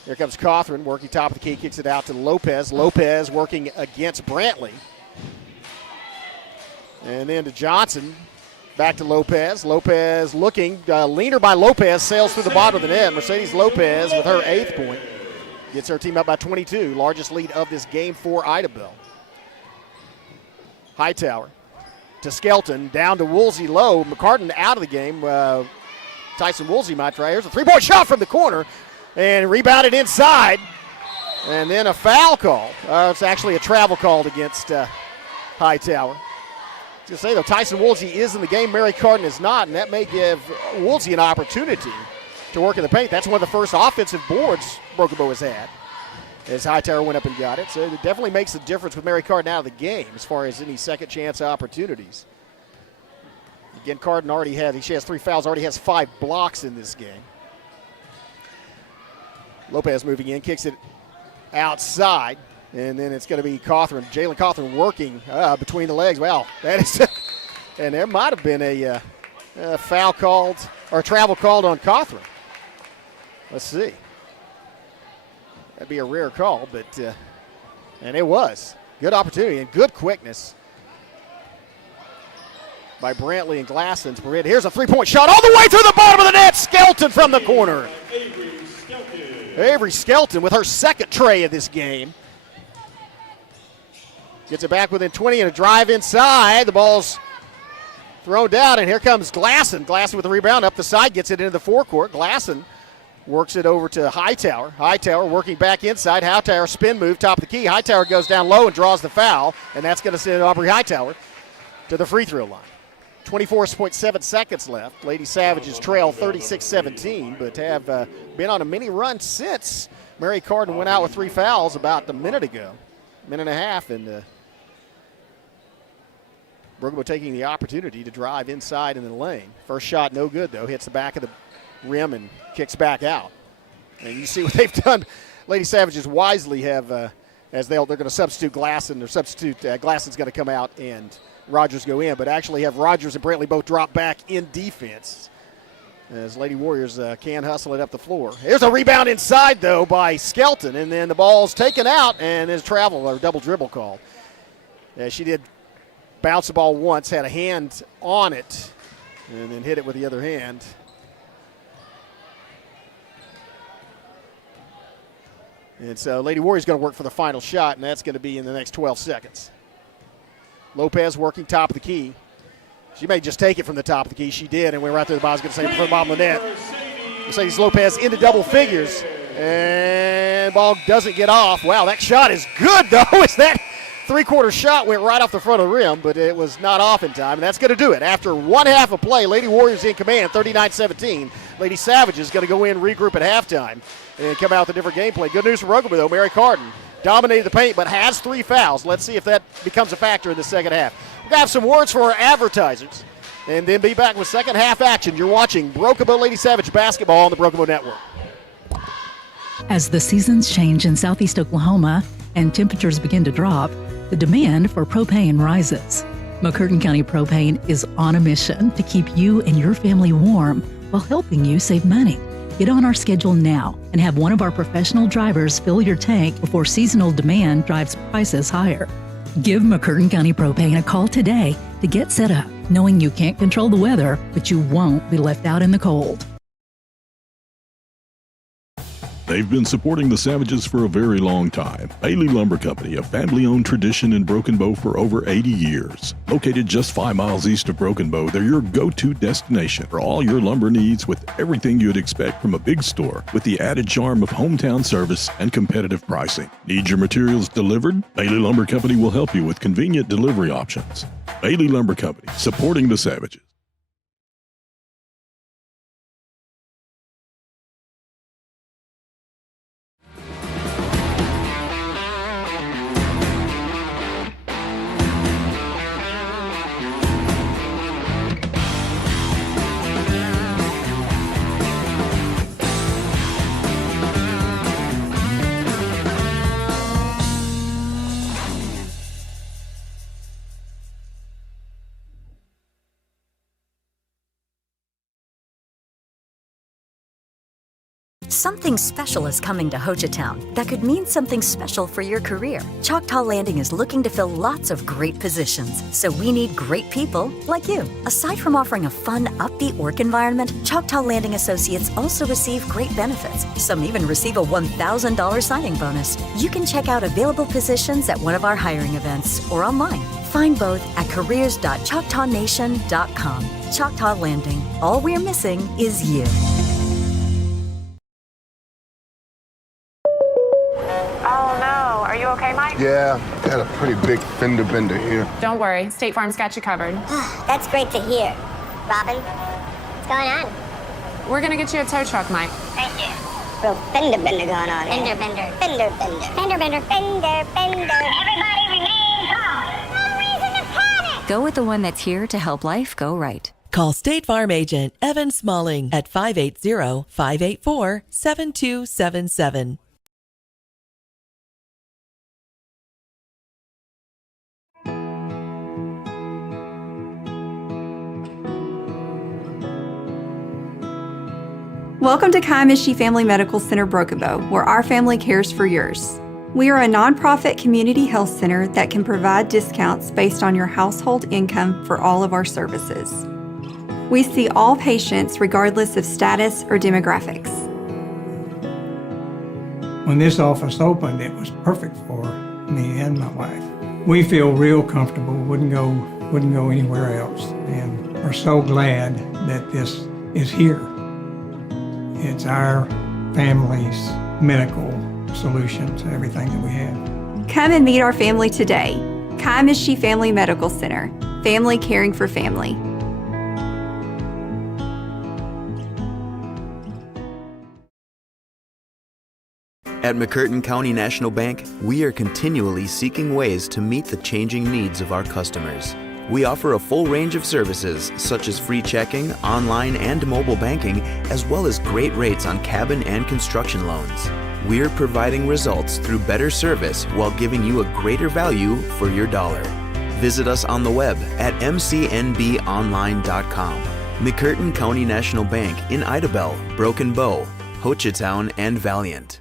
Here comes Cawthron, working top of the key, kicks it out to Lopez. Lopez working against Brantley. And then to Johnson, back to Lopez. Lopez looking, leaner by Lopez, sails through the bottom of the net. Mercedes Lopez with her 8th point. Gets her team up by 22, largest lead of this game for Idabel. Hightower to Skelton, down to Woolsey low. McCartan out of the game. Tyson Woolsey might try. Here's a 3-point shot from the corner, and rebounded inside. And then a foul call. It's actually a travel called against Hightower. I was going to say, though, Tyson Woolsey is in the game. Mary Carden is not, and that may give Woolsey an opportunity to work in the paint. That's one of the first offensive boards Broken Bow has had, as Hightower went up and got it. So it definitely makes a difference with Mary Carden out of the game as far as any second chance opportunities. Again, Carden she has 3 fouls, already has 5 blocks in this game. Lopez moving in, kicks it outside, and then it's going to be Cawthron. Jalen Cawthron working between the legs. Wow, that is, and there might have been a foul called, or a travel called on Cawthron. Let's see. That'd be a rare call, but, and it was. Good opportunity and good quickness by Brantley and Glasson's prevented. Here's a 3-point shot all the way to the bottom of the net. Skelton from the corner. Avery Skelton with her 2nd tray of this game. Gets it back within 20 and a drive inside. The ball's thrown down, and here comes Glasson. Glasson with the rebound up the side, gets it into the forecourt. Glasson works it over to Hightower. Hightower working back inside. Hightower spin move, top of the key. Hightower goes down low and draws the foul, and that's going to send Aubrey Hightower to the free throw line. 24.7 seconds left. Lady Savages trail 36-17, but have been on a mini run since Mary Carden went out with 3 fouls about a minute ago, minute and a half, and Brookville taking the opportunity to drive inside in the lane. First shot no good, though. Hits the back of the rim and kicks back out. And you see what they've done. Lady Savages wisely have, as they're going to substitute Glasson, or substitute Glasson's going to come out and Rogers go in, but actually have Rogers and Brantley both drop back in defense as Lady Warriors can hustle it up the floor. Here's a rebound inside, though, by Skelton, and then the ball's taken out, and there's travel or double dribble call. She did bounce the ball once, had a hand on it, and then hit it with the other hand. And so Lady Warriors going to work for the final shot, and that's going to be in the next 12 seconds. Lopez working top of the key. She may just take it from the top of the key. She did, and went right through the bottom. I was going to say from the bottom of the net. Mercedes Lopez into double figures, and ball doesn't get off. Wow, that shot is good, though. It's that 3-quarter shot went right off the front of the rim, but it was not off in time, and that's going to do it. After 1 half of play, Lady Warriors in command, 39-17. Lady Savages going to go in, regroup at halftime, and come out with a different gameplay. Good news for Rugby, though. Mary Carden dominated the paint, but has 3 fouls. Let's see if that becomes a factor in the second half. We're going to have some words for our advertisers, and then be back with second half action. You're watching Broken Bow Lady Savage basketball on the Broken Bow Network. As the seasons change in southeast Oklahoma and temperatures begin to drop, the demand for propane rises. McCurtain County Propane is on a mission to keep you and your family warm while helping you save money. Get on our schedule now and have one of our professional drivers fill your tank before seasonal demand drives prices higher. Give McCurtain County Propane a call today to get set up, knowing you can't control the weather, but you won't be left out in the cold. They've been supporting the Savages for a very long time. Bailey Lumber Company, a family-owned tradition in Broken Bow for over 80 years. Located just 5 miles east of Broken Bow, they're your go-to destination for all your lumber needs, with everything you'd expect from a big store, with the added charm of hometown service and competitive pricing. Need your materials delivered? Bailey Lumber Company will help you with convenient delivery options. Bailey Lumber Company, supporting the Savages. Something special is coming to Hochatown that could mean something special for your career. Choctaw Landing is looking to fill lots of great positions, so we need great people like you. Aside from offering a fun, upbeat work environment, Choctaw Landing Associates also receive great benefits. Some even receive a $1,000 signing bonus. You can check out available positions at one of our hiring events or online. Find both at careers.choctawnation.com. Choctaw Landing. All we're missing is you. Oh no, are you okay, Mike? Yeah, got a pretty big fender bender here. Don't worry, State Farm's got you covered. That's great to hear. Robin, what's going on? We're gonna get you a tow truck, Mike. Thank you. Real fender bender going on. Fender bender. Fender bender. Fender bender. Fender bender. Everybody remain calm. No reason to panic. Go with the one that's here to help life go right. Call State Farm agent Evan Smalling at 580-584-7277. Welcome to Kiamichi Family Medical Center Broken Bow, where our family cares for yours. We are a nonprofit community health center that can provide discounts based on your household income for all of our services. We see all patients regardless of status or demographics. When this office opened, it was perfect for me and my wife. We feel real comfortable, wouldn't go anywhere else, and are so glad that this is here. It's our family's medical solution to everything that we have. Come and meet our family today. Kiamichi Family Medical Center, family caring for family. At McCurtain County National Bank, we are continually seeking ways to meet the changing needs of our customers. We offer a full range of services such as free checking, online and mobile banking, as well as great rates on cabin and construction loans. We're providing results through better service while giving you a greater value for your dollar. Visit us on the web at mcnbonline.com. McCurtain County National Bank in Idabel, Broken Bow, Hochatown, and Valiant.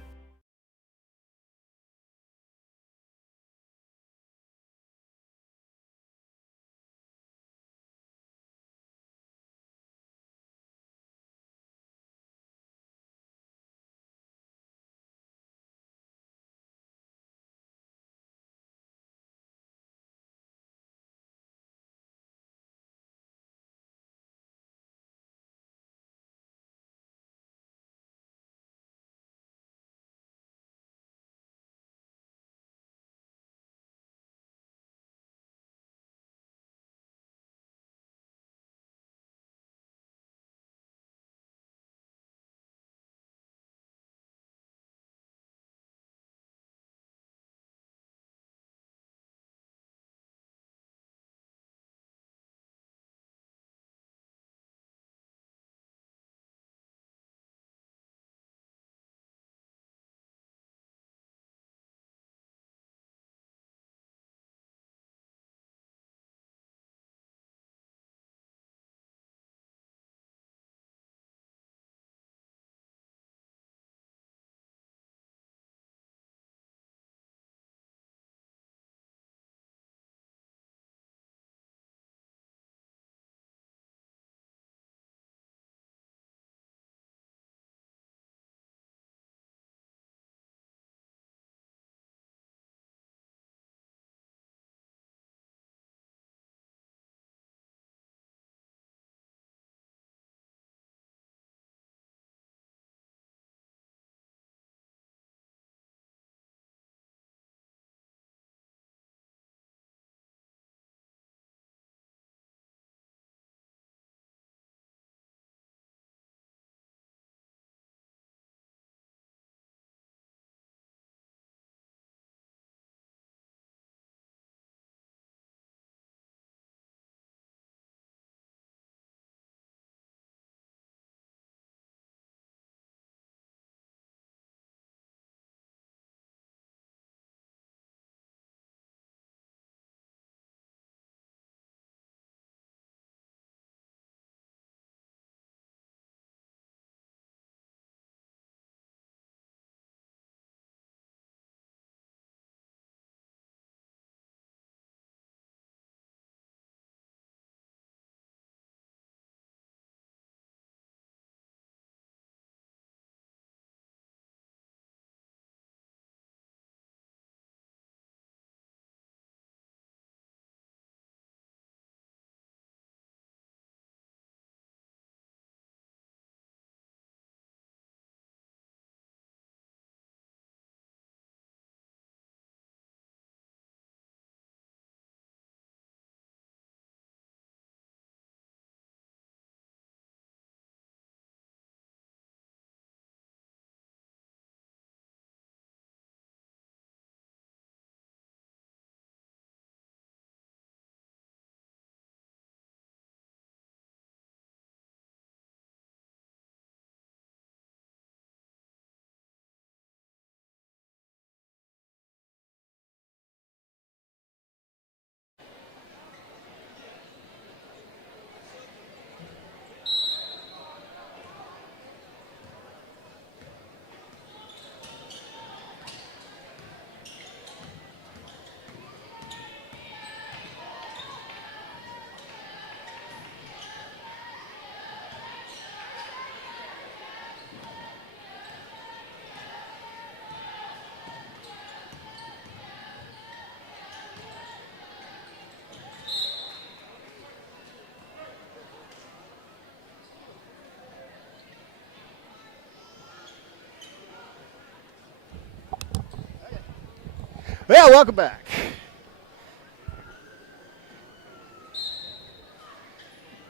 Well, welcome back.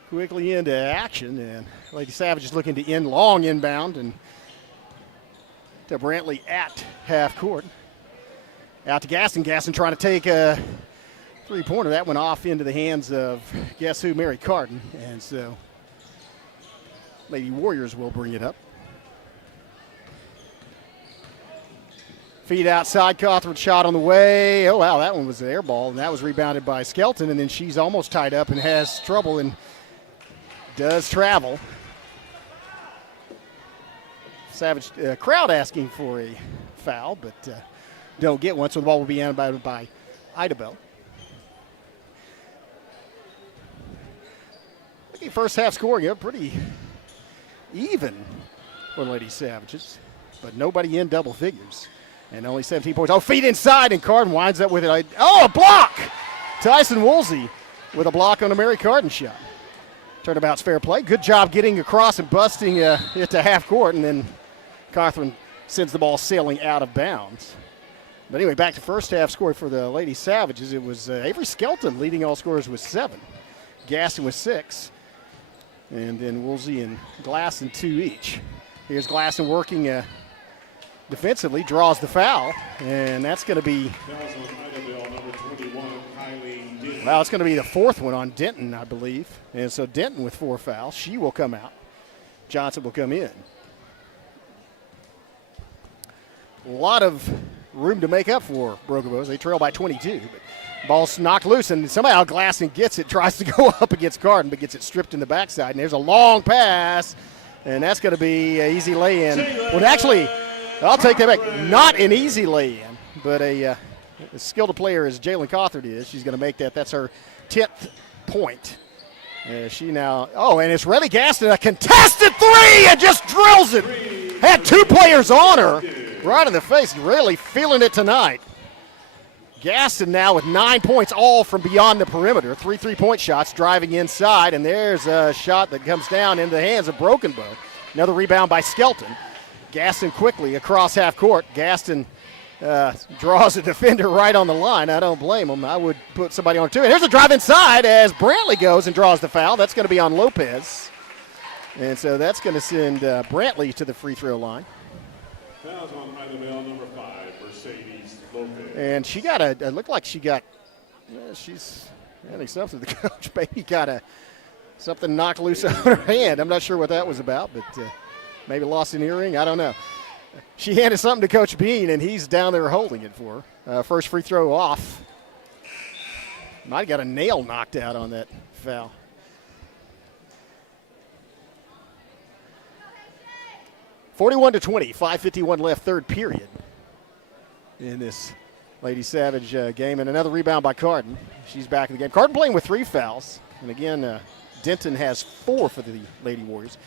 Quickly into action, and Lady Savage is looking to end long inbound, and to Brantley at half court. Out to Gaston. Gaston trying to take a three-pointer. That went off into the hands of, guess who, Mary Carden. And so Lady Warriors will bring it up. Feet outside, Cawthorn shot on the way. Oh, wow, that one was the air ball, and that was rebounded by Skelton, and then she's almost tied up and has trouble and does travel. Savage crowd asking for a foul, but don't get one, so the ball will be inbounded by Idabel. Looking first half scoring, pretty even for Lady Savages, but nobody in double figures. And only 17 points. Oh, feet inside, and Carden winds up with it. Oh, a block! Tyson Woolsey with a block on a Mary Carden shot. Turnabout's fair play. Good job getting across and busting it to half court, and then Cawthorn sends the ball sailing out of bounds. But anyway, back to first half score for the Lady Savages. It was Avery Skelton leading all scorers with 7. Gaston with 6. And then Woolsey and Glasson 2 each. Here's Glasson working defensively, draws the foul, and that's going to be, well, it's going to be the 4th one on Denton, I believe. And so Denton with 4 fouls. She will come out. Johnson will come in. A lot of room to make up for Broken Bows. They trail by 22. But ball's knocked loose, and somehow Glasson gets it, tries to go up against Carden, but gets it stripped in the backside. And there's a long pass, and that's going to be an easy lay-in. Well, actually, I'll take that back. Not an easy lay-in, but as skilled a player as Jalen Cawthorn is, she's going to make that. That's her 10th point. She now, and it's Relly Gaston, a contested 3, and just drills it. Had 2 players on her, right in the face. Really feeling it tonight. Gaston now with 9 points, all from beyond the perimeter. 3 3-point shots, driving inside, and there's a shot that comes down into the hands of Broken Bow. Another rebound by Skelton. Gaston quickly across half court. Gaston draws a defender right on the line. I don't blame him. I would put somebody on 2. And here's a drive inside as Brantley goes and draws the foul. That's going to be on Lopez. And so that's going to send Brantley to the free throw line. Fouls on Idabel, number 5, Mercedes Lopez. And she got it looked like she got, she's having something. The coach maybe got something knocked loose on her hand. I'm not sure what that was about, but maybe lost an earring. I don't know. She handed something to Coach Bean, and he's down there holding it for her. First free throw off. Might have got a nail knocked out on that foul. (41-20), 5:51 left, third period in this Lady Savage game. And another rebound by Carden. She's back in the game. Carden playing with 3 fouls. And again, Denton has 4 for the Lady Warriors.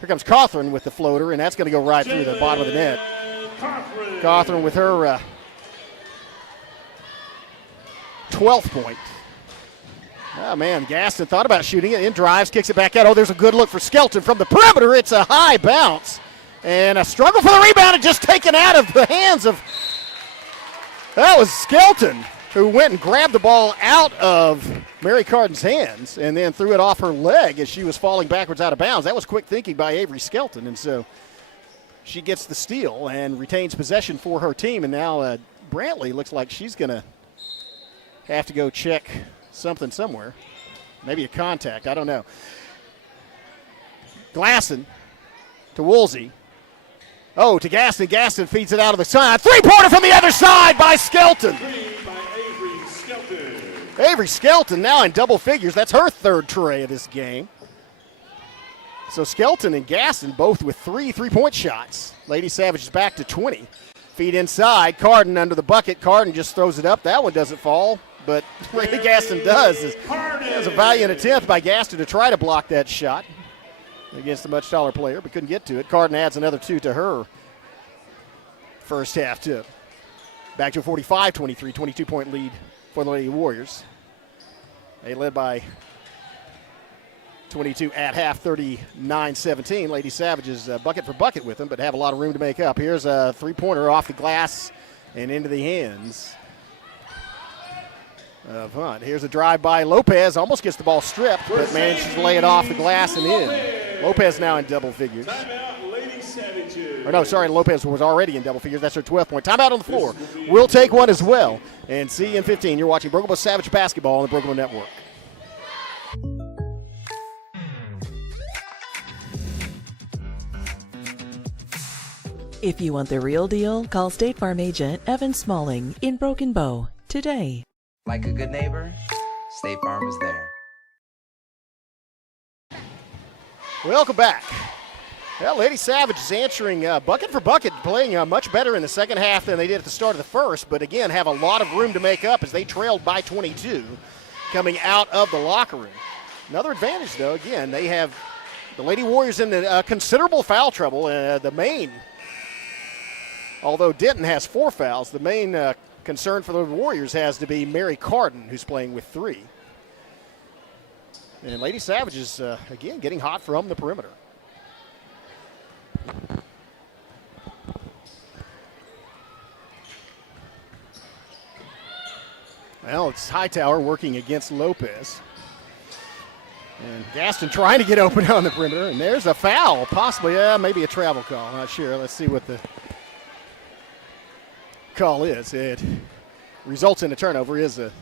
Here comes Cawthorn with the floater, and that's going to go right through the bottom of the net. Cawthorn with her 12th point. Oh, man, Gaston thought about shooting it. In drives, kicks it back out. Oh, there's a good look for Skelton from the perimeter. It's a high bounce. And a struggle for the rebound, and just taken out of the hands of, that was Skelton, who went and grabbed the ball out of Mary Carden's hands and then threw it off her leg as she was falling backwards out of bounds. That was quick thinking by Avery Skelton, and so she gets the steal and retains possession for her team. And now Brantley looks like she's going to have to go check something somewhere. Maybe a contact, I don't know. Glasson to Woolsey. Oh, to Gaston. Gaston feeds it out of the side. 3-pointer from the other side by Skelton. Avery Skelton now in double figures. That's her 3rd tray of this game. So Skelton and Gaston both with 3 3-point shots. Lady Savage is back to 20. Feed inside. Carden under the bucket. Carden just throws it up. That one doesn't fall, but Lady Gaston does. That was a valiant attempt by Gaston to try to block that shot against a much taller player, but couldn't get to it. Carden adds another 2 to her first half tip. Back to a 45-23, 22-point lead for the Lady Warriors. They led by 22 at half, 39-17. Lady Savages bucket for bucket with them, but have a lot of room to make up. Here's a 3-pointer off the glass and into the hands of Hunt. Here's a drive by Lopez. Almost gets the ball stripped, but manages to lay it off the glass and in. Lopez now in double figures. Or no, sorry, Lopez was already in double figures. That's her 12th point. Timeout on the floor. We'll take one as well. And see you in 15. You're watching Broken Bow Savage Basketball on the Broken Bow Network. If you want the real deal, call State Farm agent Evan Smalling in Broken Bow today. Like a good neighbor, State Farm is there. Welcome back. Well, Lady Savage is answering bucket for bucket, playing much better in the second half than they did at the start of the first, but again, have a lot of room to make up as they trailed by 22 coming out of the locker room. Another advantage, though, again, they have the Lady Warriors in considerable foul trouble. The main, although Denton has 4 fouls, the main concern for the Warriors has to be Mary Carden, who's playing with 3. And Lady Savage is, again, getting hot from the perimeter. Well, it's Hightower working against Lopez. And Gaston trying to get open on the perimeter. And there's a foul, possibly, maybe a travel call. Not sure. Let's see what the call is. It results in a turnover, is a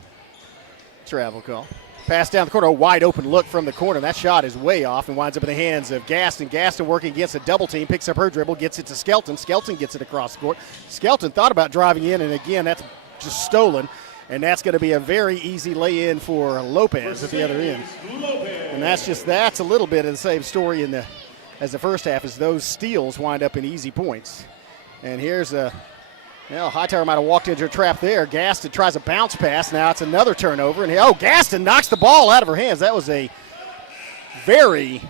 travel call. Pass down the court, a wide open look from the corner. That shot is way off and winds up in the hands of Gaston. Gaston working against a double team, picks up her dribble, gets it to Skelton. Skelton gets it across the court. Skelton thought about driving in, and again, that's just stolen. And that's going to be a very easy lay-in for Lopez at the other end. And that's a little bit of the same story as the first half, as those steals wind up in easy points. And here's Hightower might have walked into a trap there. Gaston tries a bounce pass. Now it's another turnover. And Gaston knocks the ball out of her hands. That was a very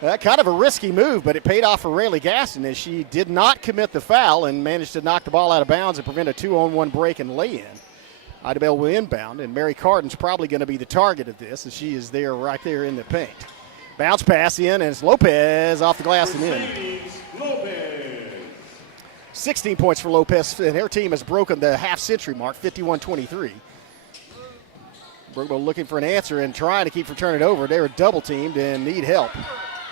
kind of a risky move, but it paid off for Rayleigh Gaston as she did not commit the foul and managed to knock the ball out of bounds and prevent a 2-on-1 break and lay-in. Idabel will inbound, and Mary Carden's probably going to be the target of this as she is there right there in the paint. Bounce pass in, and it's Lopez off the glass and in. 16 points for Lopez, and their team has broken the half-century mark, 51-23. Broken Bow looking for an answer and trying to keep from turning it over. They were double-teamed and need help.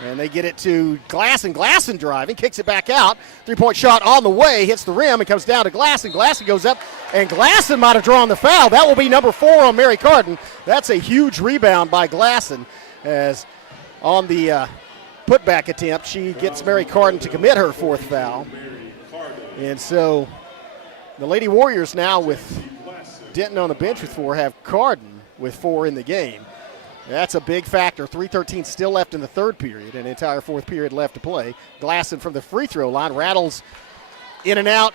And they get it to Glasson. Glasson driving, kicks it back out. Three-point shot on the way, hits the rim, and comes down to Glasson. Glasson goes up, and Glasson might have drawn the foul. That will be number 4 on Mary Carden. That's a huge rebound by Glasson, as on the putback attempt, she gets Mary Carden to commit her 4th foul. And so the Lady Warriors now, with Denton on the bench with 4, have Carden with 4 in the game. That's a big factor. 3:13 still left in the third period, an entire 4th period left to play. Glasson from the free throw line rattles in and out,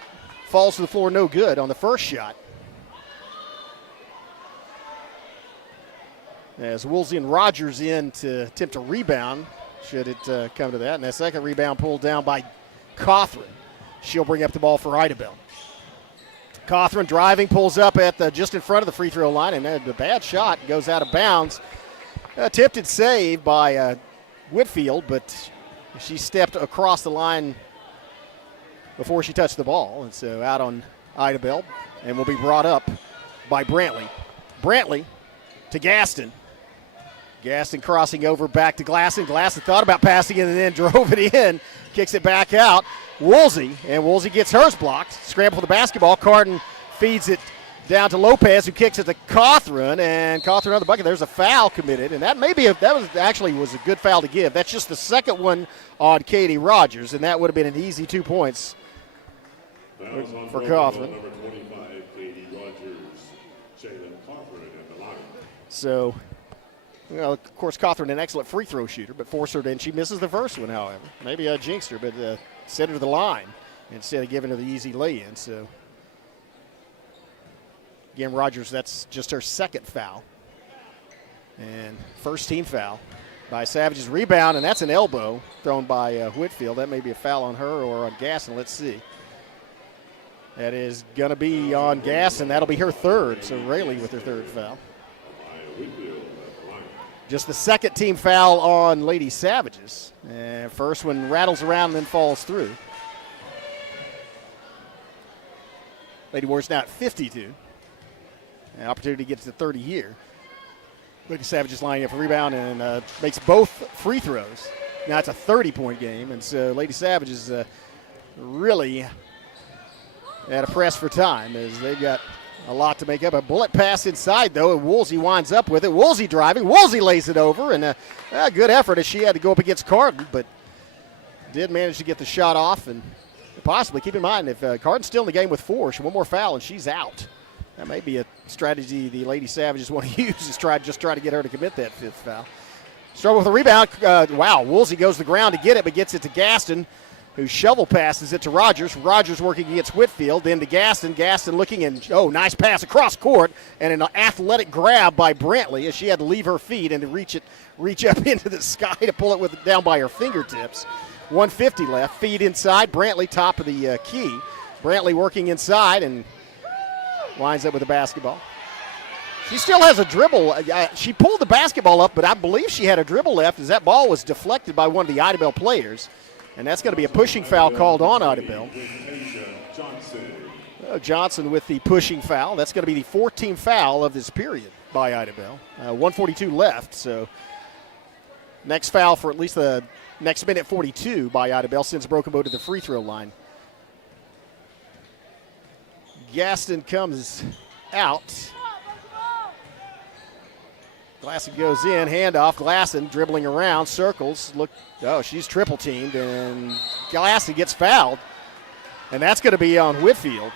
falls to the floor, no good on the first shot. As Woolsey and Rogers in to attempt a rebound, should it come to that. And that second rebound pulled down by Cawthron. She'll bring up the ball for Idabel. Cawthron driving, pulls up at just in front of the free throw line, and the bad shot goes out of bounds. Attempted save by Whitfield, but she stepped across the line before she touched the ball. And so out on Idabel, and will be brought up by Brantley. Brantley to Gaston. Gaston crossing over back to Glasson. Glasson thought about passing it and then drove it in. Kicks it back out. Woolsey, and Woolsey gets hers blocked. Scramble for the basketball. Carden feeds it down to Lopez, who kicks it to Cawthron, and Cawthron on the bucket. There's a foul committed, and that was a good foul to give. That's just the second one on Katie Rogers, and that would have been an easy 2 points for Cawthron. So, of course, Cawthron, an excellent free throw shooter, but forced her to, and she misses the first one, however. Maybe I jinxed her, but sent her to the line instead of giving her the easy lay-in. So, again, Rogers, that's just her 2nd foul. And first team foul by Savage's rebound, and that's an elbow thrown by Whitfield. That may be a foul on her or on Gaston. Let's see. That is going to be on Gaston. That'll be her 3rd, so Rayleigh with her 3rd foul. Just the 2nd team foul on Lady Savages. And first one rattles around and then falls through. Lady Warriors now at 52. An opportunity to get to the 30 here. Lady Savage is lining up a rebound and makes both free throws. Now it's a 30-point game, and so Lady Savage is really at a press for time as they've got a lot to make up. A bullet pass inside, though, and Woolsey winds up with it. Woolsey driving. Woolsey lays it over, and a good effort as she had to go up against Carden, but did manage to get the shot off. And possibly, keep in mind, if Carden's still in the game with 4, one more foul, and she's out. That may be a strategy the Lady Savages want to use, is try to get her to commit that 5th foul. Struggle with a rebound. Wow, Woolsey goes to the ground to get it, but gets it to Gaston, who shovel passes it to Rogers. Rogers working against Whitfield, then to Gaston. Gaston looking, and nice pass across court, and an athletic grab by Brantley as she had to leave her feet and to reach up into the sky to pull it down by her fingertips. 1:50 left. Feed inside. Brantley top of the key. Brantley working inside and winds up with the basketball. She still has a dribble. She pulled the basketball up, but I believe she had a dribble left as that ball was deflected by one of the Idabel players. And that's going to be a pushing foul called on Idabel. Johnson with the pushing foul. That's going to be the 14th foul of this period by Idabel. 1:42 left, so next foul for at least the next minute 42 by Idabel sends Broken Bow to the free throw line. Gaston comes out. Glasson goes in, handoff. Glasson dribbling around, circles. She's triple teamed, and Glasson gets fouled. And that's going to be on Whitfield.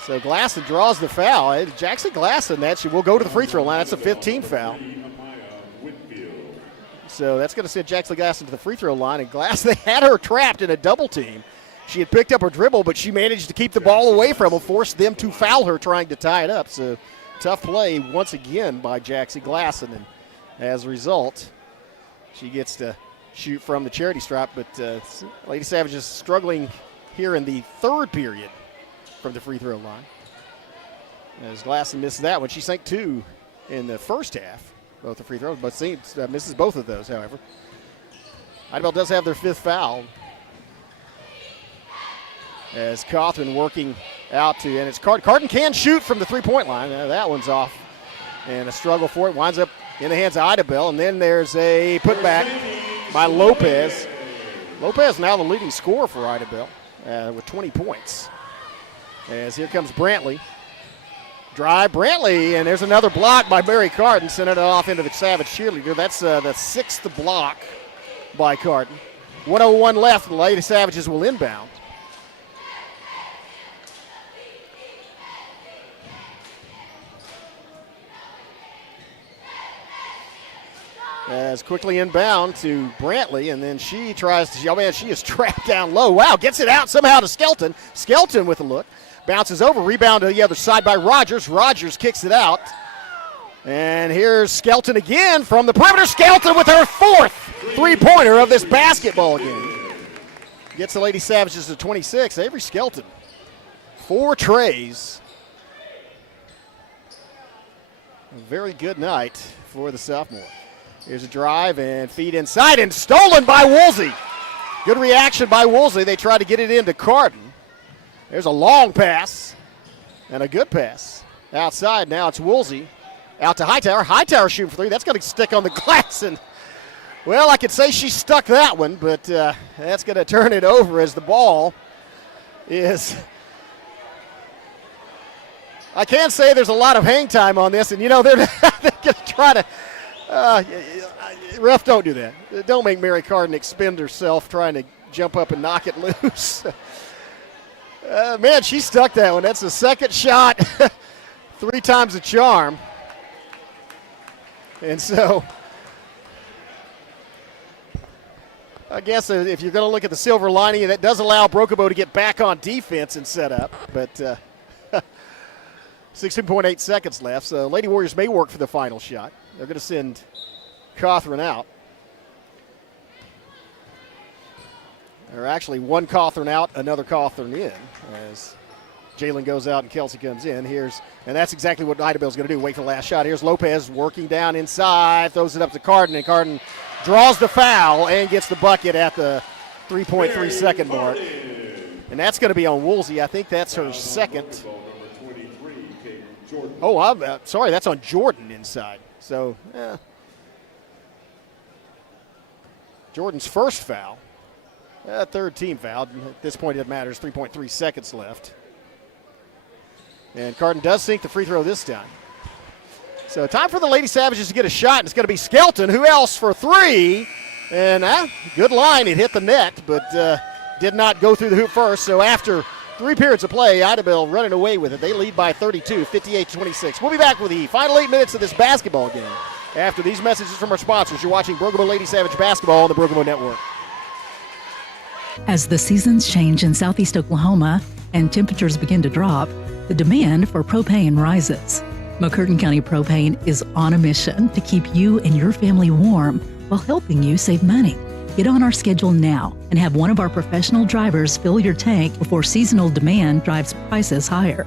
So Glasson draws the foul. Jackson Glasson, will go to the free throw line. That's a 15th foul. So that's going to send Jackson Glasson to the free throw line. And they had her trapped in a double team. She had picked up her dribble, but she managed to keep the ball away from them, forced them to foul her trying to tie it up. So tough play once again by Jackson Glasson, and as a result, she gets to shoot from the charity stripe, but Lady Savage is struggling here in the 3rd period from the free throw line. As Glasson misses that one, she sank 2 in the first half, both the free throws, but misses both of those, however. Idabel does have their 5th foul. As Cawthron working out and it's Carden can shoot from the 3-point line. That one's off. And a struggle for it. Winds up in the hands of Idabel. And then there's a putback by Lopez. Lopez now the leading scorer for Idabel with 20 points. As here comes Brantley. Drive, Brantley, and there's another block by Mary Carden, sending it off into the Savage cheerleader. That's the 6th block by Carden. 1:01 left. The Lady Savages will inbound. As quickly inbound to Brantley, and then she tries to, she is trapped down low. Wow, gets it out somehow to Skelton. Skelton with a look. Bounces over, rebound to the other side by Rogers. Rogers kicks it out. And here's Skelton again from the perimeter. Skelton with her 4th three-pointer of this basketball game. Gets the Lady Savages to 26. Avery Skelton, 4 trays. A very good night for the sophomore. Here's a drive and feed inside and stolen by Woolsey. Good reaction by Woolsey. They try to get it into Carden. There's a long pass and a good pass. Outside now it's Woolsey. Out to Hightower. Hightower shooting for 3. That's going to stick on the glass. And, well, I could say she stuck that one, but that's going to turn it over as the ball is. I can't say there's a lot of hang time on this. And, they're going to try to. Ref, don't do that. Don't make Mary Carden expend herself trying to jump up and knock it loose. Man, she stuck that one. That's the 2nd shot, 3 times the charm. And so, I guess if you're going to look at the silver lining, that does allow Broken Bow to get back on defense and set up. But 16.8 seconds left, so Lady Warriors may work for the final shot. They're going to send Cawthron out. Or actually, one Cawthron out, another Cawthron in, as Jalen goes out and Kelsey comes in. And that's exactly what Idabel's going to do, wait for the last shot. Here's Lopez working down inside, throws it up to Carden, and Carden draws the foul and gets the bucket at the 3.3 second mark. And that's going to be on Woolsey. I think that's her 2nd. Jordan. Oh, I'm sorry, that's on Jordan inside. So, Jordan's first foul. Third team foul. At this point, it matters. 3.3 seconds left. And Carden does sink the free throw this time. So time for the Lady Savages to get a shot, and it's going to be Skelton. Who else for three? And good line. It hit the net, but did not go through the hoop first. So after 3 periods of play, Idabel running away with it. They lead by 32, 58-26. We'll be back with the final 8 minutes of this basketball game after these messages from our sponsors. You're watching Broken Bow Lady Savage basketball on the Broken Bow Network. As the seasons change in southeast Oklahoma and temperatures begin to drop, the demand for propane rises. McCurtain County Propane is on a mission to keep you and your family warm while helping you save money. Get on our schedule now and have one of our professional drivers fill your tank before seasonal demand drives prices higher.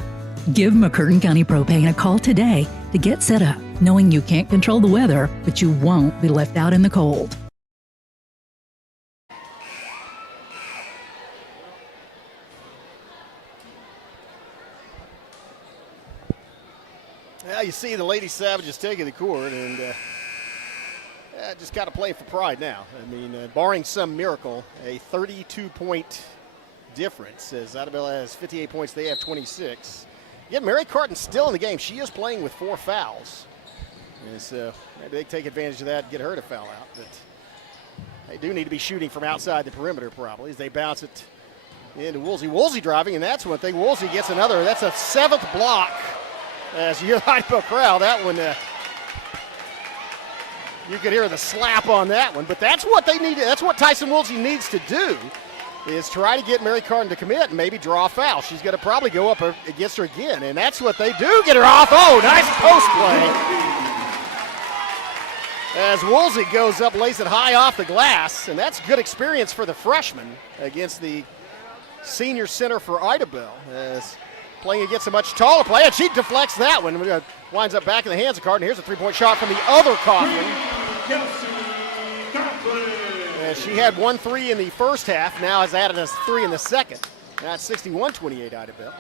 Give McCurtain County Propane a call today to get set up, knowing you can't control the weather, but you won't be left out in the cold. You see the Lady Savages taking the court, and just got to play for pride now. I mean, barring some miracle, a 32-point difference, as Idabel has 58 points, they have 26. Yet Mary Carton still in the game. She is playing with 4 fouls. And so maybe they take advantage of that and get her to foul out. But they do need to be shooting from outside the perimeter probably as they bounce it into Woolsey. Woolsey driving, and that's one thing. Woolsey gets another. That's a 7th block. As you hear the Idabel crowd, that one, you could hear the slap on that one. But that's what they need. That's what Tyson Woolsey needs to do, is try to get Mary Carton to commit and maybe draw a foul. She's going to probably go up against her again, and that's what they do. Get her off. Oh, nice post play. As Woolsey goes up, lays it high off the glass, and that's good experience for the freshman against the senior center for Idabel. As playing against a much taller player, and she deflects that one. Winds up back in the hands of Carton. Here's a 3-point shot from the other Coughlin. And she had 1 3 in the first half, now has added a 3 in the second. That's 61-28 Idabel.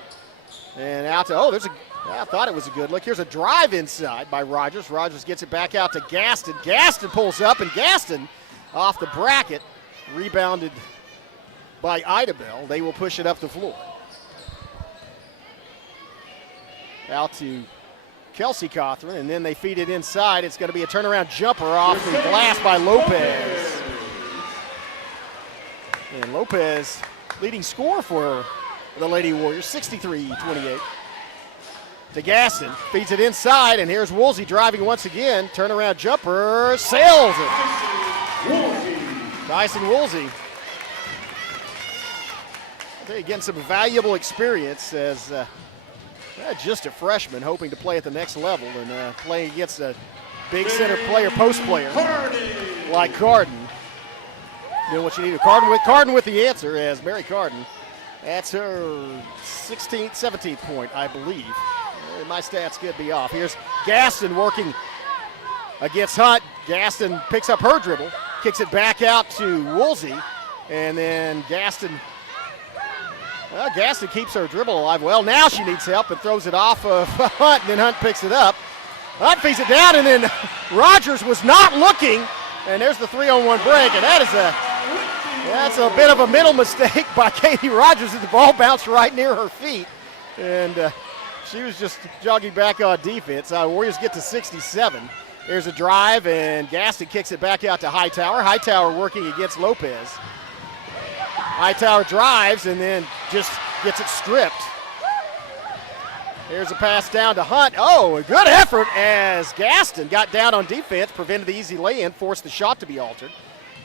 And out to, I thought it was a good look. Here's a drive inside by Rogers. Rogers gets it back out to Gaston. Gaston pulls up, and Gaston off the bracket, rebounded by Idabel. They will push it up the floor. Out to Kelsey Cothran, and then they feed it inside. It's going to be a turnaround jumper off the glass by Lopez. And Lopez leading scorer for the Lady Warriors, 63-28. To Gaston, feeds it inside, and here's Woolsey driving once again. Turnaround jumper, sails it. Tyson Woolsey. Getting some valuable experience as just a freshman hoping to play at the next level and playing against a big center player, post player like Carden. Doing what you need. Carden with the answer as Mary Carden. That's her 16th, 17th point, I believe. My stats could be off. Here's Gaston working against Hunt. Gaston picks up her dribble, kicks it back out to Woolsey, and then Gaston keeps her dribble alive. Well, now she needs help and throws it off of Hunt, and then Hunt picks it up. Hunt feeds it down, and then Rogers was not looking, and there's the 3-on-1 break, and that's a bit of a mental mistake by Katie Rogers as the ball bounced right near her feet, and she was just jogging back on defense. Warriors get to 67. There's a drive, and Gaston kicks it back out to Hightower. Hightower working against Lopez. Hightower drives and then just gets it stripped. Here's a pass down to Hunt. Oh, a good effort as Gaston got down on defense, prevented the easy lay-in, forced the shot to be altered.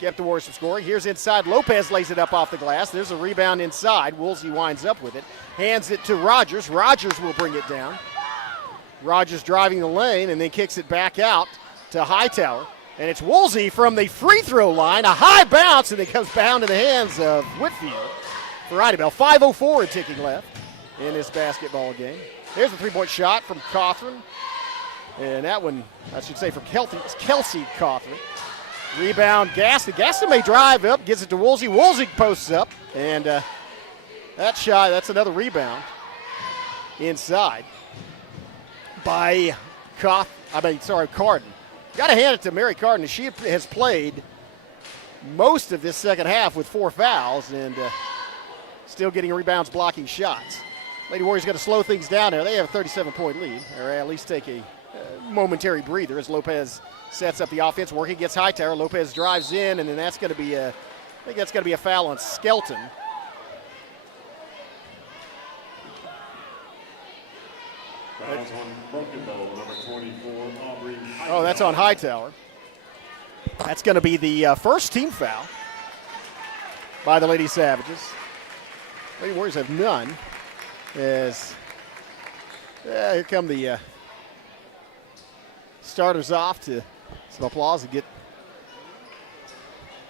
Kept the Warriors from scoring. Here's inside. Lopez lays it up off the glass. There's a rebound inside. Woolsey winds up with it. Hands it to Rogers. Rogers will bring it down. Rogers driving the lane and then kicks it back out to Hightower. And it's Woolsey from the free throw line. A high bounce, and it comes down to the hands of Whitfield for Idabel. 5:04 ticking left in this basketball game. There's the 3-point shot from Cothran. And that one, I should say, from Kelsey Cothran. Rebound, Gaston. Gaston may drive up, gives it to Woolsey. Woolsey posts up, and that shot, that's another rebound inside. by Carden. Got to hand it to Mary Carden. She has played most of this second half with 4 fouls and still getting rebounds, blocking shots. Lady Warriors got to slow things down there. They have a 37-point lead, or at least take a momentary breather as Lopez sets up the offense, working against Hightower. Lopez drives in, and then that's going to be I think that's going to be a foul on Skelton. Fouls on Broken Bow, number 24, Aubrey Hightower. Oh, that's on Hightower. That's going to be the first team foul by the Lady Savages. Lady Warriors have none. As here come the starters off to some applause and get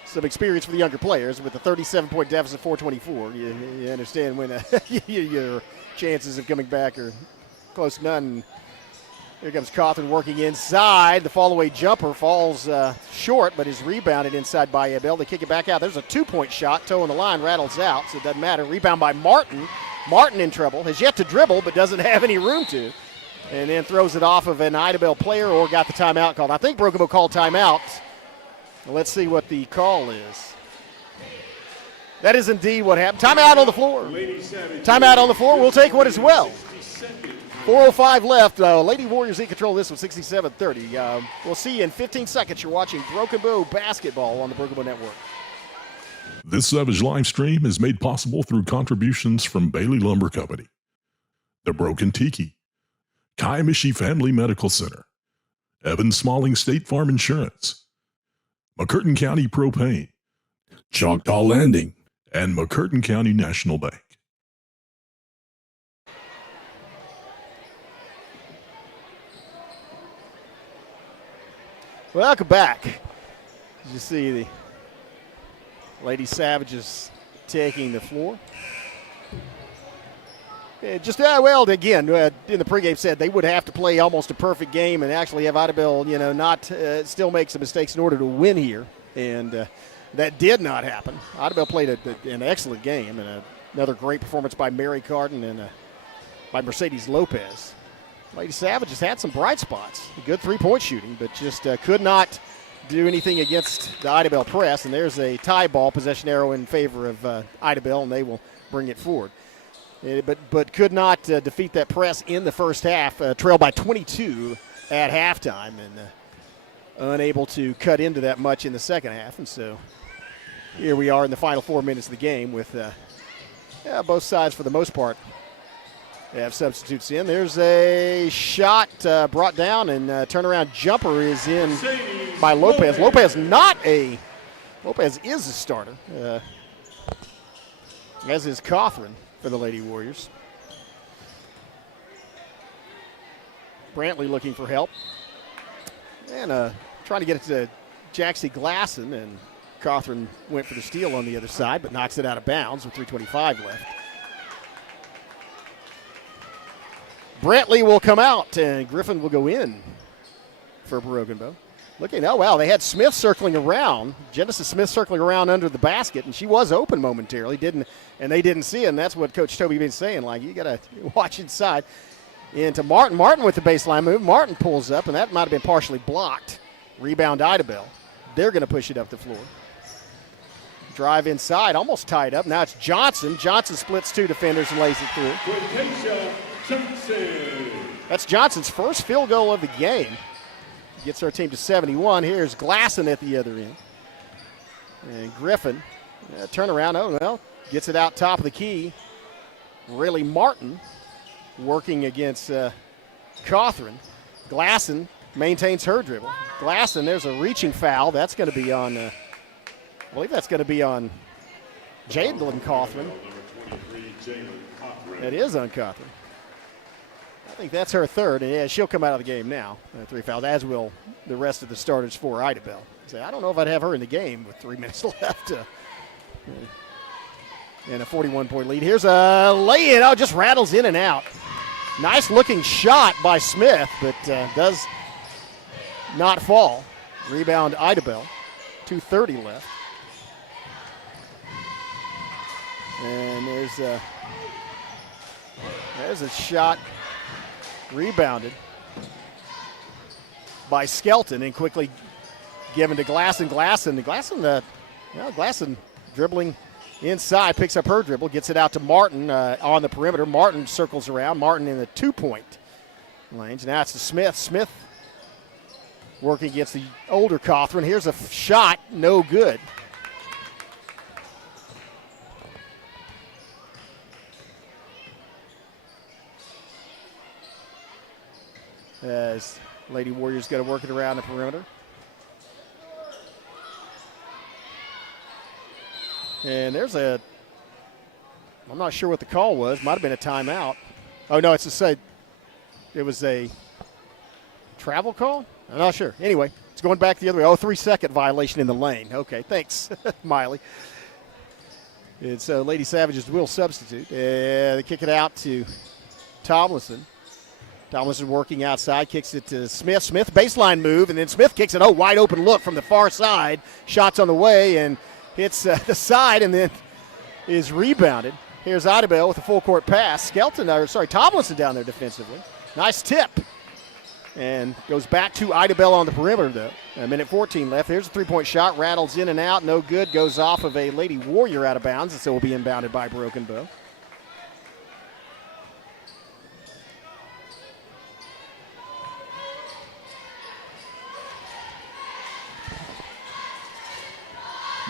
some experience for the younger players. With the 37-point deficit, 424, you understand when your chances of coming back are close to none. Here comes Cawthon working inside. The fall-away jumper falls short, but is rebounded inside by Idabel. They kick it back out. There's a 2-point shot. Toe on the line, rattles out, so it doesn't matter. Rebound by Martin. Martin in trouble. Has yet to dribble, but doesn't have any room to. And then throws it off of an Idabel player or got the timeout called. I think Broken Bow called timeout. Let's see what the call is. That is indeed what happened. Timeout on the floor. Timeout on the floor. We'll take one as well. 4:05 left. Lady Warriors in control of this one, 67-30. We'll see you in 15 seconds. You're watching Broken Bow basketball on the Broken Bow Network. This Savage live stream is made possible through contributions from Bailey Lumber Company, the Broken Tiki, Kiamichi Family Medical Center, Evan Smalling State Farm Insurance, McCurtain County Propane, Choctaw Landing, and McCurtain County National Bank. Welcome back. As you see, the Lady Savages taking the floor. In the pregame said they would have to play almost a perfect game and actually have Idabel, not still make some mistakes in order to win here. And that did not happen. Idabel played an excellent game and another great performance by Mary Carden and by Mercedes Lopez. Lady Savages had some bright spots. Good three-point shooting, but just could not do anything against the Idabel press. And there's a tie ball, possession arrow in favor of Idabel, and they will bring it forward. But could not defeat that press in the first half, trailed by 22 at halftime, and unable to cut into that much in the second half. And so here we are in the final 4 minutes of the game with both sides, for the most part, have substitutes in. There's a shot brought down, and turnaround jumper is in by Lopez. Lopez is a starter, as is Cawthon for the Lady Warriors. Brantley looking for help. And trying to get it to Jaxie Glasson, and Cawthon went for the steal on the other side, but knocks it out of bounds with 3:25 left. Brantley will come out, and Griffin will go in for Broken Bow. They had Smith circling around, Genesis Smith circling around under the basket, and she was open momentarily, they didn't see it, and that's what Coach Toby been saying, you got to watch inside. Into Martin. Martin with the baseline move. Martin pulls up, and that might have been partially blocked. Rebound Idabel. They're going to push it up the floor. Drive inside, almost tied up. Now it's Johnson. Johnson splits 2 defenders and lays it through. That's Johnson's first field goal of the game. Gets our team to 71. Here's Glasson at the other end. And Griffin, turnaround, gets it out top of the key. Really Martin working against Cawthon. Glasson maintains her dribble. Glasson, there's a reaching foul. That's going to be on, I believe that's going to be on Jalen Cawthon. That is on Cawthon. I think that's her third, and she'll come out of the game now. 3 fouls, as will the rest of the starters for Idabel. I don't know if I'd have her in the game with 3 minutes left. And a 41-point lead. Here's a lay-in. Just rattles in and out. Nice looking shot by Smith, but does not fall. Rebound Idabel. 2:30 left. And there's a shot rebounded by Skelton and quickly given to Glasson. Glasson dribbling inside, picks up her dribble, gets it out to Martin on the perimeter. Martin circles around. Martin in the 2-point range. Now it's to Smith. Smith working against the older Cawthron. Here's a shot, no good. As Lady Warriors got to work it around the perimeter. And there's I'm not sure what the call was. Might have been a timeout. Oh, no, it was a travel call? I'm not sure. Anyway, it's going back the other way. 3-second violation in the lane. Okay, thanks, Miley. And so Lady Savages will substitute. They kick it out to Tomlinson. Tomlinson working outside, kicks it to Smith. Smith, baseline move, and then Smith kicks it. Wide open look from the far side. Shots on the way, and hits the side, and then is rebounded. Here's Idabel with a full court pass. Tomlinson down there defensively. Nice tip. And goes back to Idabel on the perimeter, though. A minute 14 left. There's a three-point shot. Rattles in and out. No good. Goes off of a Lady Warrior out of bounds, and so will be inbounded by Broken Bow.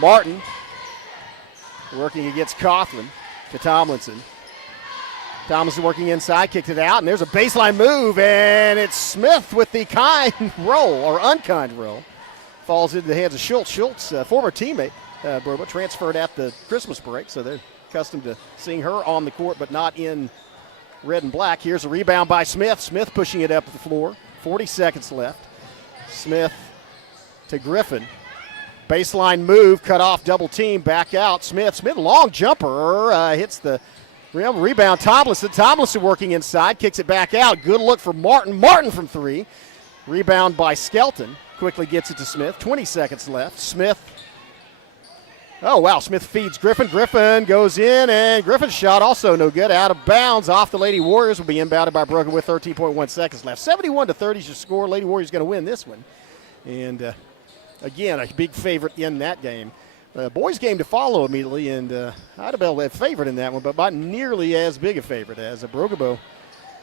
Martin working against Cawthron to Tomlinson. Tomlinson working inside, kicked it out, and there's a baseline move, and it's Smith with the kind roll, or unkind roll. Falls into the hands of Schultz. Schultz, former teammate, transferred at the Christmas break, so they're accustomed to seeing her on the court, but not in red and black. Here's a rebound by Smith. Smith pushing it up the floor. 40 seconds left. Smith to Griffin. Baseline move, cut off, double team, back out. Smith, long jumper, hits the rim. Rebound, Tomlinson. Tomlinson working inside, kicks it back out. Good look for Martin. Martin from three. Rebound by Skelton. Quickly gets it to Smith. 20 seconds left. Smith. Smith feeds Griffin. Griffin goes in, and Griffin's shot also no good. Out of bounds off the Lady Warriors. Will be inbounded by Broken with 13.1 seconds left. 71-30 is your score. Lady Warriors going to win this one. And again, a big favorite in that game. Boys game to follow immediately, and Idabel had favorite in that one, but not nearly as big a favorite as Broken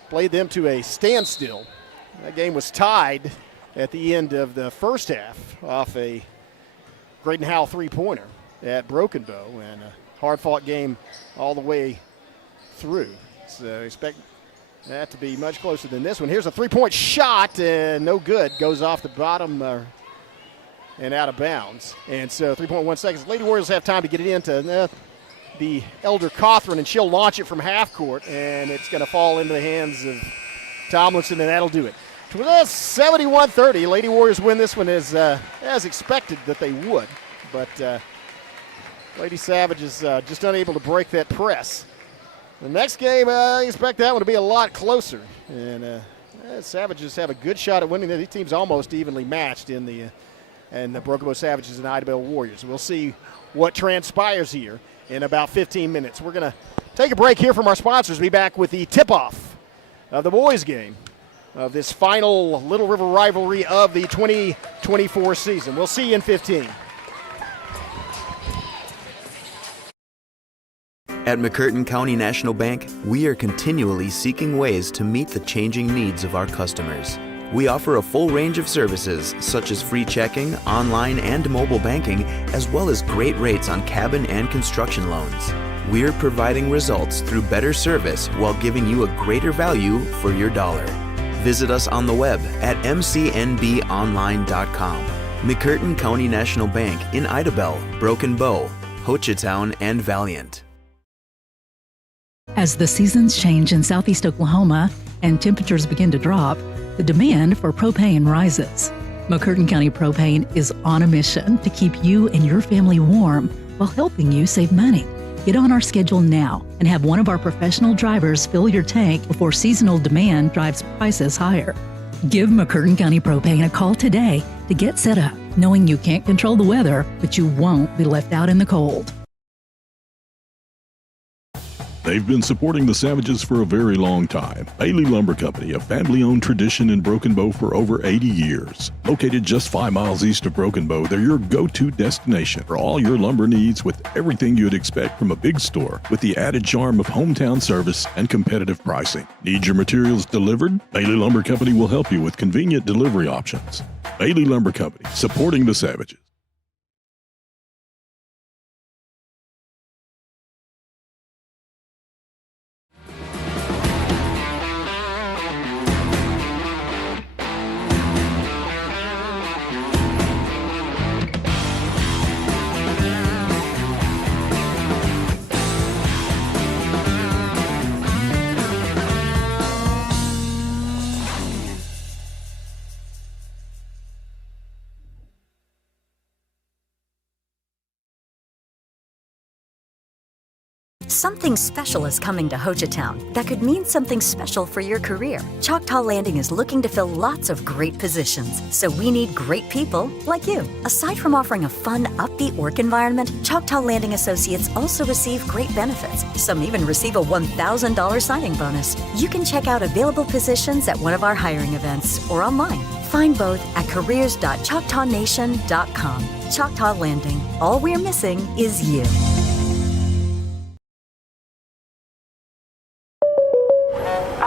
played them to a standstill. That game was tied at the end of the first half off a Graydon Howell three-pointer at Broken Bow, and a hard-fought game all the way through. So expect that to be much closer than this one. Here's a three-point shot, and no good. Goes off the bottom and out of bounds. And so 3.1 seconds. Lady Warriors have time to get it into the elder Cawthron, and she'll launch it from half court, and it's going to fall into the hands of Tomlinson, and that'll do it. 71-30. Lady Warriors win this one as expected that they would, but Lady Savages just unable to break that press. The next game, I expect that one to be a lot closer, and Savages have a good shot at winning. These teams almost evenly matched in the Broken Bow Savages and Idabel Warriors. We'll see what transpires here in about 15 minutes. We're going to take a break here from our sponsors. Be back with the tip-off of the boys game of this final Little River rivalry of the 2024 season. We'll see you in 15. At McCurtain County National Bank, we are continually seeking ways to meet the changing needs of our customers. We offer a full range of services such as free checking, online and mobile banking, as well as great rates on cabin and construction loans. We're providing results through better service while giving you a greater value for your dollar. Visit us on the web at mcnbonline.com. McCurtain County National Bank in Idabel, Broken Bow, Hochatown, and Valiant. As the seasons change in southeast Oklahoma and temperatures begin to drop, the demand for propane rises. McCurtain County Propane is on a mission to keep you and your family warm while helping you save money. Get on our schedule now and have one of our professional drivers fill your tank before seasonal demand drives prices higher. Give McCurtain County Propane a call today to get set up, knowing you can't control the weather, but you won't be left out in the cold. They've been supporting the Savages for a very long time. Bailey Lumber Company, a family-owned tradition in Broken Bow for over 80 years. Located just 5 miles east of Broken Bow, they're your go-to destination for all your lumber needs with everything you'd expect from a big store, with the added charm of hometown service and competitive pricing. Need your materials delivered? Bailey Lumber Company will help you with convenient delivery options. Bailey Lumber Company, supporting the Savages. Something special is coming to Hochatown that could mean something special for your career. Choctaw Landing is looking to fill lots of great positions, so we need great people like you. Aside from offering a fun, upbeat work environment, Choctaw Landing Associates also receive great benefits. Some even receive a $1,000 signing bonus. You can check out available positions at one of our hiring events or online. Find both at careers.choctawnation.com. Choctaw Landing. All we're missing is you.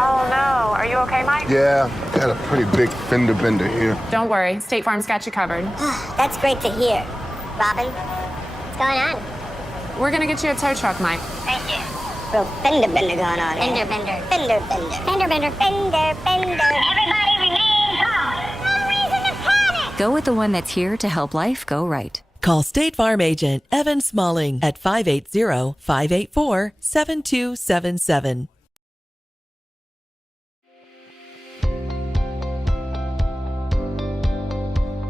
Oh no, are you okay, Mike? Yeah, got a pretty big fender bender here. Don't worry, State Farm's got you covered. That's great to hear. Robin, what's going on? We're gonna get you a tow truck, Mike. Thank you. Real fender bender going on. Fender bender. Fender bender. Fender bender. Fender bender. Everybody remain calm. No reason to panic. Go with the one that's here to help life go right. Call State Farm agent Evan Smalling at 580-584-7277.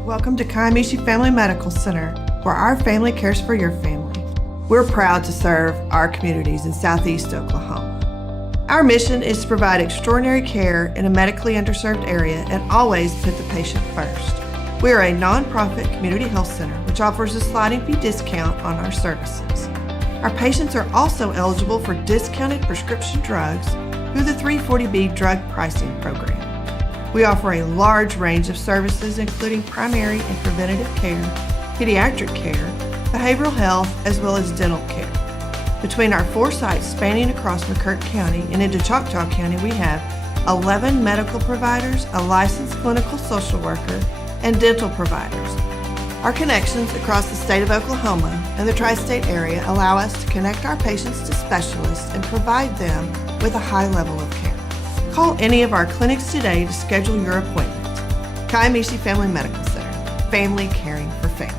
Welcome to Kiamichi Family Medical Center, where our family cares for your family. We're proud to serve our communities in Southeast Oklahoma. Our mission is to provide extraordinary care in a medically underserved area and always put the patient first. We are a nonprofit community health center which offers a sliding fee discount on our services. Our patients are also eligible for discounted prescription drugs through the 340B drug pricing program. We offer a large range of services including primary and preventative care, pediatric care, behavioral health, as well as dental care. Between our 4 sites spanning across McCurtain County and into Choctaw County, we have 11 medical providers, a licensed clinical social worker, and dental providers. Our connections across the state of Oklahoma and the tri-state area allow us to connect our patients to specialists and provide them with a high level of care. Call any of our clinics today to schedule your appointment. Kiamichi Family Medical Center, family caring for family.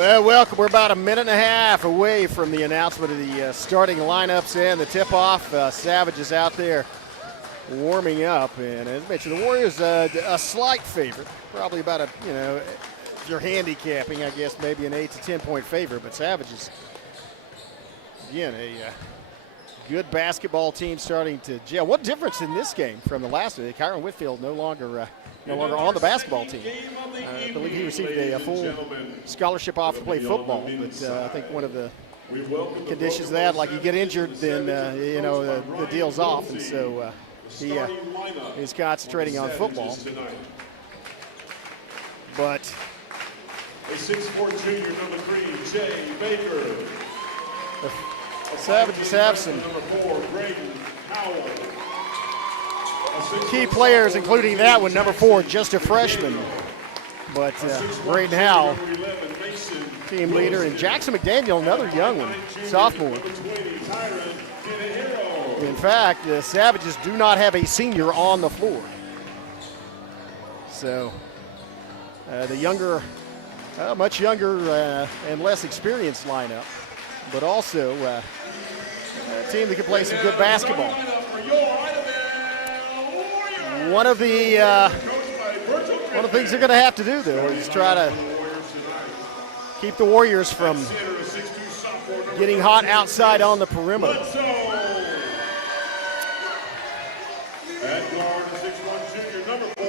Well, welcome. We're about a minute and a half away from the announcement of the starting lineups and the tip-off. Savage is out there warming up, and as mentioned, the Warriors a slight favorite, probably about if you're handicapping, I guess maybe an 8 to 10 point favorite. But Savage is again a good basketball team starting to gel. What difference in this game from the last one? Kyron Whitfield no longer on the basketball team. I believe he received a full scholarship offer to play football, but I think one of the conditions of that, like you get injured, then the deal's off, and so he is concentrating on football. But a 6'4" junior, number 3, Jay Baker. The Savages have some Number 4, Braden Howell. key players, including that one, number 4, just a freshman. But Braden Howell, team leader, and Jackson McDaniel, another young one, sophomore. In fact, the Savages do not have a senior on the floor. So the younger, much younger and less experienced lineup, but also a team that can play some good basketball. One of the things they're going to have to do, though, is try to keep the Warriors from getting hot outside on the perimeter. At guard, 6'1" junior, number 4,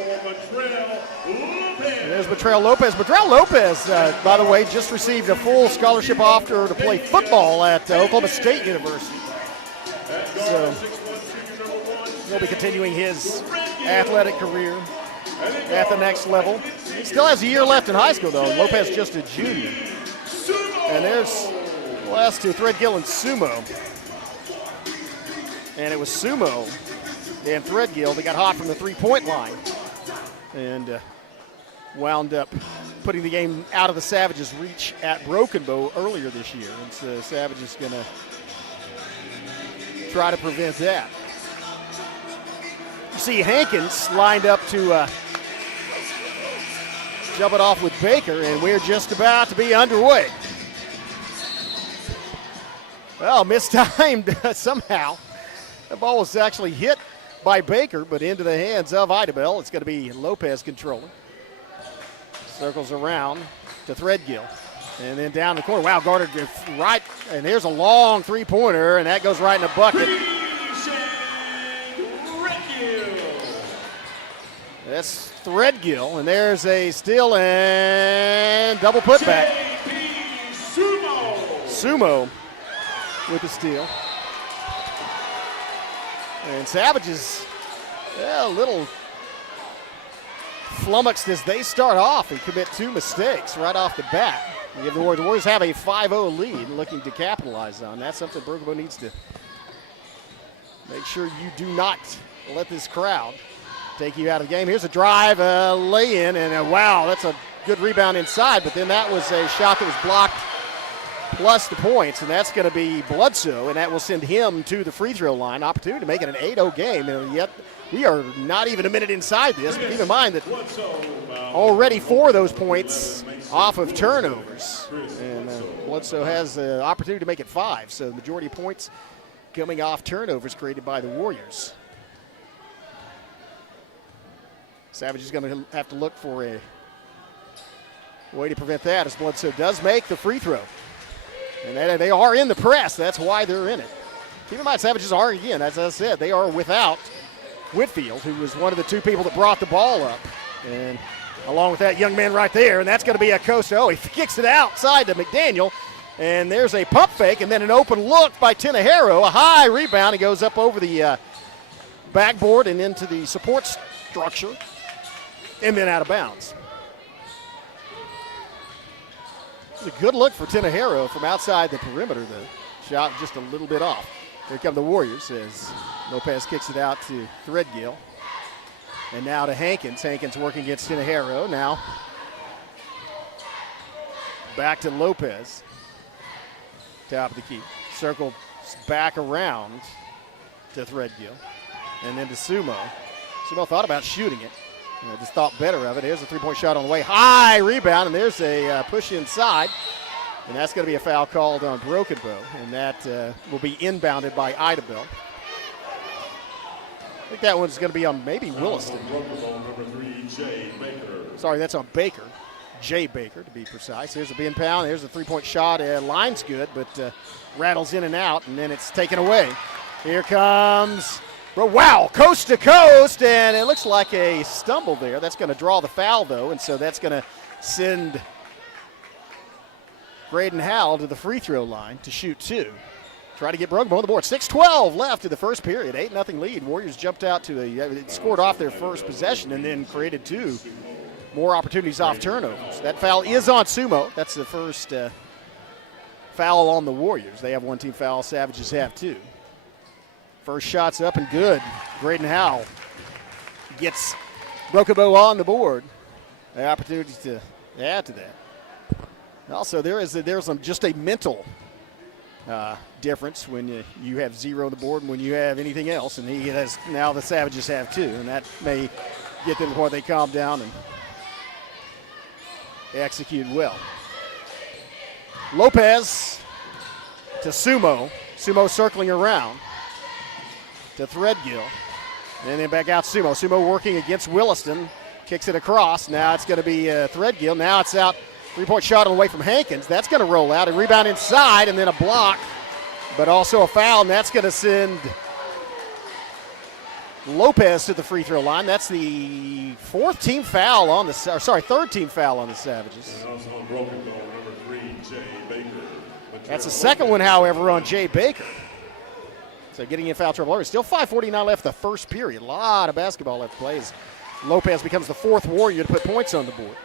There's Betrell Lopez. Betrell Lopez, by the way, just received a full scholarship offer to play football at Oklahoma State University. So he'll be continuing his athletic career at the next level. He still has a year left in high school, though. Lopez just a junior. And there's the last two, Threadgill and Sumo. And it was Sumo and Threadgill that got hot from the three-point line and wound up putting the game out of the Savages' reach at Broken Bow earlier this year. And so the Savages going to try to prevent that. You see Hankins lined up to jump it off with Baker, and we're just about to be underway. Well, mistimed somehow. The ball was actually hit by Baker, but into the hands of Idabel. It's going to be Lopez controlling. Circles around to Threadgill. And then down the corner. Wow, guarded right. And there's a long three-pointer, and that goes right in the bucket. That's Threadgill, and there's a steal and double putback. Sumo with the steal. And Savages, a little flummoxed as they start off and commit two mistakes right off the bat. The Warriors have a 5-0 lead looking to capitalize on. That's something Broken needs to make sure you do not let this crowd take you out of the game. Here's a drive, lay-in, and wow, that's a good rebound inside, but then that was a shot that was blocked plus the points, and that's going to be Bledsoe, and that will send him to the free throw line. Opportunity to make it an 8-0 game, and yet we are not even a minute inside this. But keep in mind that already 4 of those points off of turnovers, and Bledsoe has the opportunity to make it 5, so the majority of points coming off turnovers created by the Warriors. Savage is going to have to look for a way to prevent that, as Bledsoe does make the free throw. And they are in the press. That's why they're in it. Keep in mind, Savages are, again, as I said, they are without Whitfield, who was one of the 2 people that brought the ball up. And along with that young man right there, and that's going to be a coast. Oh, he kicks it outside to McDaniel. And there's a pump fake, and then an open look by Tinahero. A high rebound. He goes up over the backboard and into the support structure, and then out of bounds. It's a good look for Tinahero from outside the perimeter, though. Shot just a little bit off. Here come the Warriors as Lopez kicks it out to Threadgill. And now to Hankins. Hankins working against Tinahero. Now back to Lopez. Top of the key. Circle back around to Threadgill. And then to Sumo. Sumo thought about shooting it. I just thought better of it. Here's a three-point shot on the way. High rebound, and there's a push inside. And that's going to be a foul called on Broken Bow, and that will be inbounded by Idabel. I think that one's going to be on maybe Williston. Sorry, that's on Baker. Jay Baker, to be precise. Here's a bin pound. Here's a three-point shot. Line's good, but rattles in and out, and then it's taken away. Here comes, wow, coast to coast, and it looks like a stumble there. That's going to draw the foul, though, and so that's going to send Braden Howell to the free throw line to shoot two. Try to get Broken Bow on the board. 6:12 left in the first period. 8-0 lead. Warriors jumped out to scored off their first possession and then created two more opportunities off turnovers. That foul is on Sumo. That's the first foul on the Warriors. They have one team foul. Savages have two. First shot's up and good. Braden Howell gets Broken Bow on the board. The opportunity to add to that. Also, there's just a mental difference when you have zero on the board and when you have anything else. And now the Savages have two, and that may get them to the point they calm down and execute well. Lopez to Sumo. Sumo circling around to Threadgill. And then back out Sumo. Sumo working against Williston. Kicks it across. Now it's going to be Threadgill. Now it's out. Three-point shot away from Hankins. That's going to roll out. A rebound inside and then a block, but also a foul, and that's going to send Lopez to the free throw line. That's the third team foul on the Savages. That's the second one, however, on Jay Baker. So getting in foul trouble. Still 5:49 left the first period. A lot of basketball left to play as Lopez becomes the fourth Warrior to put points on the board.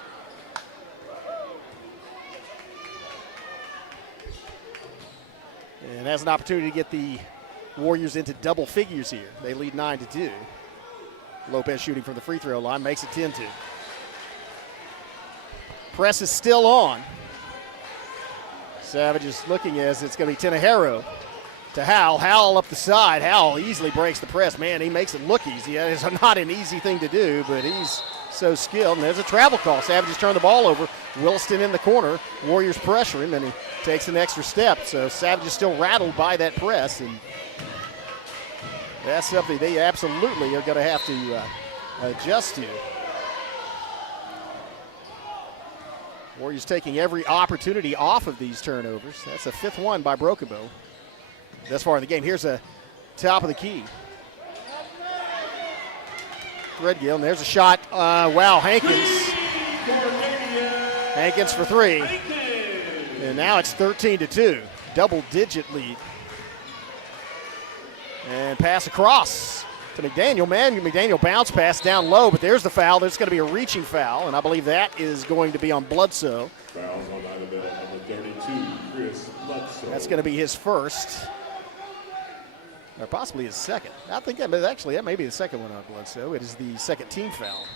And has an opportunity to get the Warriors into double figures here. They lead 9-2. Lopez shooting from the free throw line makes it 10-2. Press is still on. Savages looking as it's going to be Tenehiro to Howell. Howell up the side. Howell easily breaks the press. Man, he makes it look easy. It's not an easy thing to do, but he's so skilled. And there's a travel call. Savages turn the ball over. Williston in the corner. Warriors pressure him, and he takes an extra step. So Savages still rattled by that press, and that's something they absolutely are going to have to adjust to. Warriors taking every opportunity off of these turnovers. That's a fifth one by Broken Bow thus far in the game. Here's a top of the key. Threadgill, and there's a shot. Wow, Hankins. Hankins for three. And now it's 13-2. Double-digit lead. And pass across to McDaniel. McDaniel bounce pass down low, but there's the foul. There's going to be a reaching foul, and I believe that is going to be on Bledsoe. Fouls on Idabel, number 32, Chris Bledsoe. That's going to be his first, or possibly his second. I think that may be the second one on Bledsoe. It is the second team foul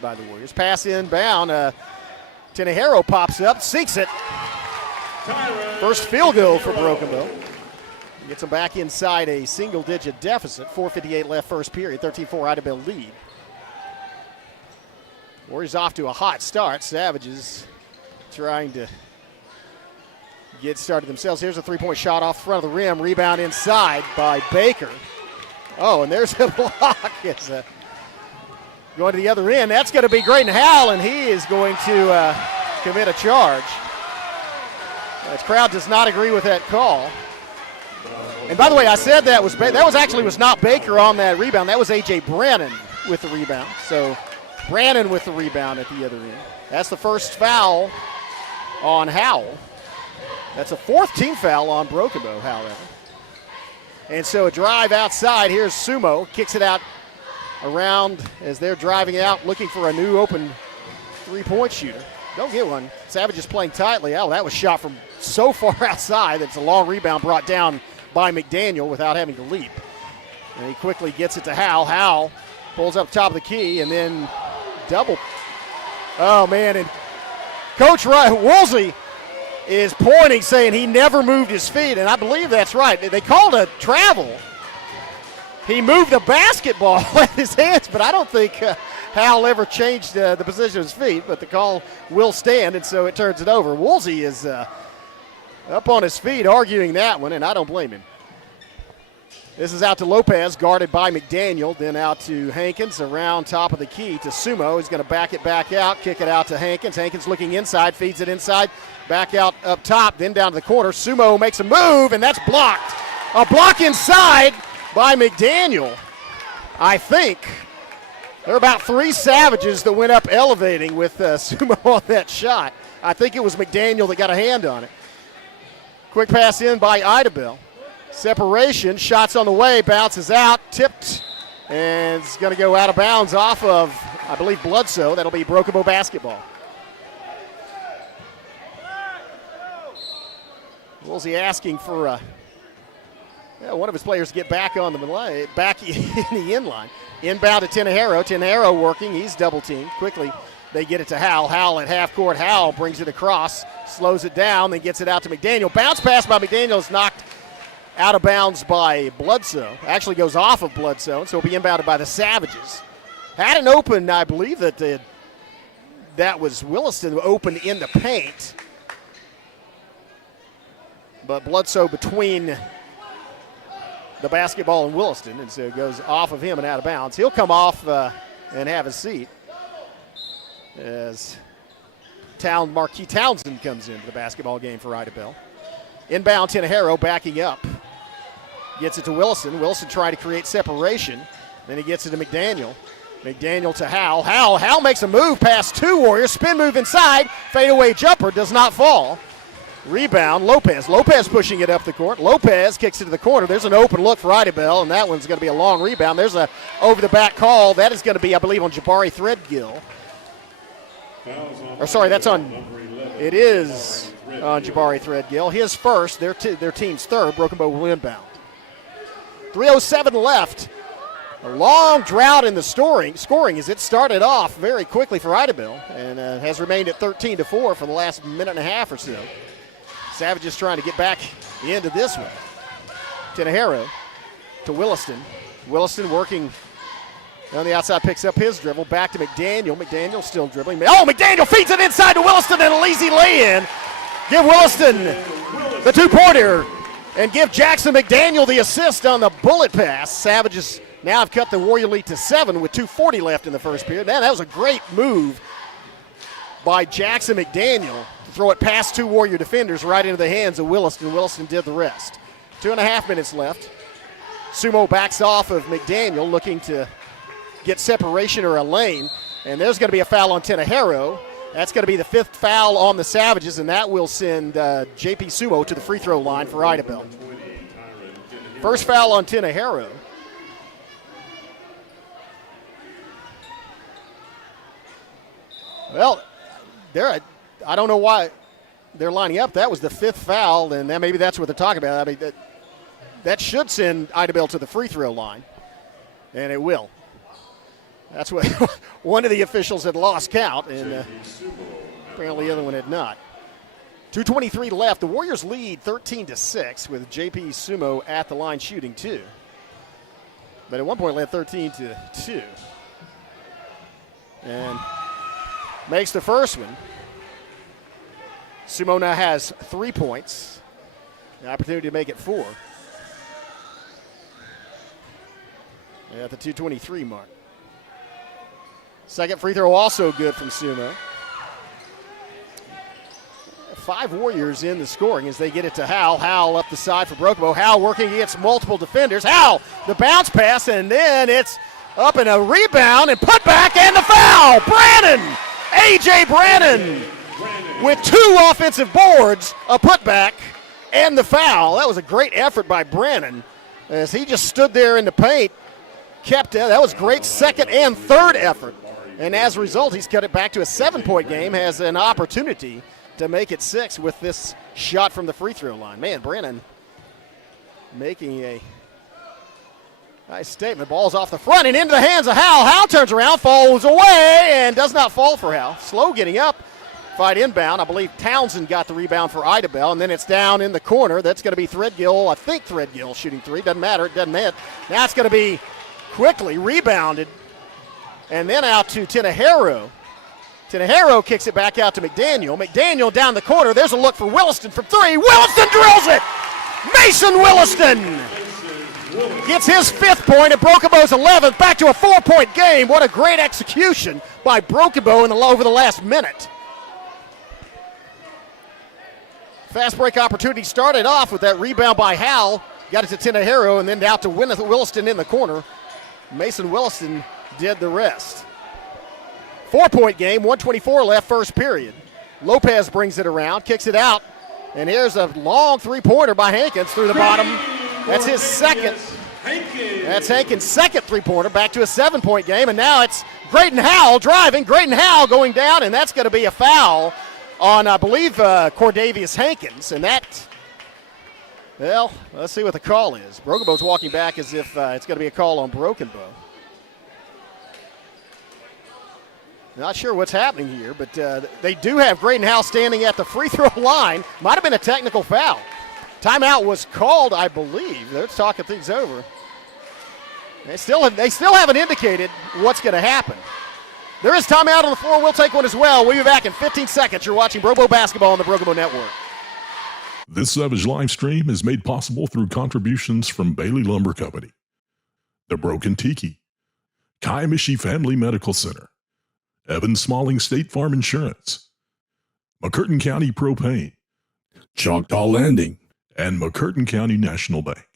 by the Warriors. Pass inbound. Tenehiro pops up, sinks it. First field goal for Broken Bow. Gets them back inside a single-digit deficit. 4:58 left first period. 13-4 Idabel lead. Warriors off to a hot start. Savages trying to get started themselves. Here's a three-point shot off front of the rim. Rebound inside by Baker. Oh, and there's a block. It's going to the other end. That's going to be Braden Howell, and he is going to commit a charge. The crowd does not agree with that call. And by the way, I said that was not Baker on that rebound. That was A.J. Brannon with the rebound. So Brannon with the rebound at the other end. That's the first foul on Howell. That's a fourth team foul on Broken Bow, however. And so a drive outside. Here's Sumo. Kicks it out around as they're driving out, looking for a new open three-point shooter. Don't get one. Savages playing tightly. Oh, that was shot from so far outside. That's a long rebound brought down by McDaniel without having to leap. And he quickly gets it to Howell. Howell pulls up top of the key and then double. Oh, man. And Coach Woolsey is pointing, saying he never moved his feet, and I believe that's right. They called a travel. He moved the basketball with his hands, but I don't think Hal ever changed the position of his feet, but the call will stand, and so it turns it over. Woolsey is up on his feet arguing that one, and I don't blame him. This is out to Lopez, guarded by McDaniel, then out to Hankins, around top of the key to Sumo. He's going to back it back out, kick it out to Hankins. Hankins looking inside, feeds it inside, back out up top, then down to the corner. Sumo makes a move, and that's blocked. A block inside by McDaniel. I think there are about 3 Savages that went up elevating with Sumo on that shot. I think it was McDaniel that got a hand on it. Quick pass in by Idabel. Separation, shots on the way, bounces out, tipped, and it's going to go out of bounds off of, I believe, Bledsoe. That'll be Broken Bow basketball. Woolsey asking for one of his players to get back on the back in the inline. Inbound to Tenejero. Tenejero working. He's double teamed. Quickly, they get it to Howell. Howell at half court. Howell brings it across, slows it down, then gets it out to McDaniel. Bounce pass by McDaniel is knocked out of bounds by Bledsoe. Actually goes off of Bledsoe, so it'll be inbounded by the Savages. Had an open, I believe that was Williston open in the paint. But Bledsoe between the basketball and Williston, and so it goes off of him and out of bounds. He'll come off and have a seat as Marquis Townsend comes into the basketball game for Idabel. Inbound Tenejero backing up. Gets it to Wilson. Wilson trying to create separation. Then he gets it to McDaniel. McDaniel to Howell. Howell makes a move past 2 Warriors. Spin move inside. Fadeaway jumper does not fall. Rebound, Lopez. Lopez pushing it up the court. Lopez kicks it to the corner. There's an open look for Idabel, and that one's going to be a long rebound. There's a over-the-back call. That is going to be, I believe, on Jabari Threadgill. Or sorry, that's on, it is on Jabari Threadgill. His first, their team's third. Broken Bow will inbound. 3:07 left. A long drought in the scoring as it started off very quickly for Idabel and has remained at 13-4 for the last minute and a half or so. Savages trying to get back into this one. Tenejero to Williston. Williston working on the outside, picks up his dribble. Back to McDaniel. McDaniel still dribbling. Oh, McDaniel feeds it inside to Williston and an easy lay-in. Give Williston the two-pointer and give Jackson McDaniel the assist on the bullet pass. Savages now have cut the Warrior lead to 7 with 2:40 left in the first period. Man, that was a great move by Jackson McDaniel to throw it past 2 Warrior defenders right into the hands of Williston. Williston did the rest. 2.5 minutes left. Sumo backs off of McDaniel, looking to get separation or a lane. And there's going to be a foul on Tenejero. That's going to be the 5th foul on the Savages, and that will send J.P. Sumo to the free throw line for Idabel. First foul on Tenejero. Well, I don't know why they're lining up. That was the 5th foul, and maybe that's what they're talking about. I mean, that should send Idabel to the free throw line, and it will. That's what one of the officials had lost count, and apparently the other one had not. 2:23 left. The Warriors lead 13-6 with J.P. Sumo at the line shooting 2. But at one point led 13-2. And makes the first one. Sumo now has 3 points. The opportunity to make it 4. At the 2:23 mark. Second free throw also good from Sumo. 5 Warriors in the scoring as they get it to Howell. Howell up the side for Broken Bow. Howell working against multiple defenders. Howell, the bounce pass, and then it's up in a rebound and put back and the foul. Brannon, A.J. Brannon with 2 offensive boards, a putback, and the foul. That was a great effort by Brannon as he just stood there in the paint, kept it. That was great second and third effort. And as a result, he's cut it back to a 7-point game, has an opportunity to make it 6 with this shot from the free throw line. Man, Brannon making a nice statement. Ball's off the front and into the hands of Howell. Howell turns around, falls away, and does not fall for Howell. Slow getting up. Fight inbound. I believe Townsend got the rebound for Idabel, and then it's down in the corner. That's going to be Threadgill. I think Threadgill shooting 3. Doesn't matter. It doesn't hit. Now it's going to be quickly rebounded And then out to Tinajero. Tinajero kicks it back out to McDaniel. McDaniel down the corner. There's a look for Williston from three. Williston drills it! Mason Williston gets his 5th point at Broken Bow's 11th. Back to a 4-point game. What a great execution by Broken Bow over the last minute. Fast break opportunity started off with that rebound by Howell. Got it to Tinajero and then out to Williston in the corner. Mason Williston did the rest. 4-point game, 1:24 left, first period. Lopez brings it around, kicks it out, and here's a long three-pointer by Hankins through the bottom. That's his second. That's Hankins' second three-pointer, back to a 7-point game, and now it's Graydon Howell driving. Graydon Howell going down, and that's going to be a foul on, I believe, Cordavius Hankins, and that, well, let's see what the call is. Broken Bow's walking back as if it's going to be a call on Broken Bow. Not sure what's happening here, but they do have Graydon Howell standing at the free throw line. Might have been a technical foul. Timeout was called, I believe. They're talking things over. They still haven't indicated what's going to happen. There is timeout on the floor. We'll take one as well. We'll be back in 15 seconds. You're watching Broken Bow basketball on the Broken Bow Network. This Savage live stream is made possible through contributions from Bailey Lumber Company, the Broken Tiki, Kiamichi Family Medical Center, Evan Smalling State Farm Insurance, McCurtain County Propane, Choctaw Landing, and McCurtain County National Bank.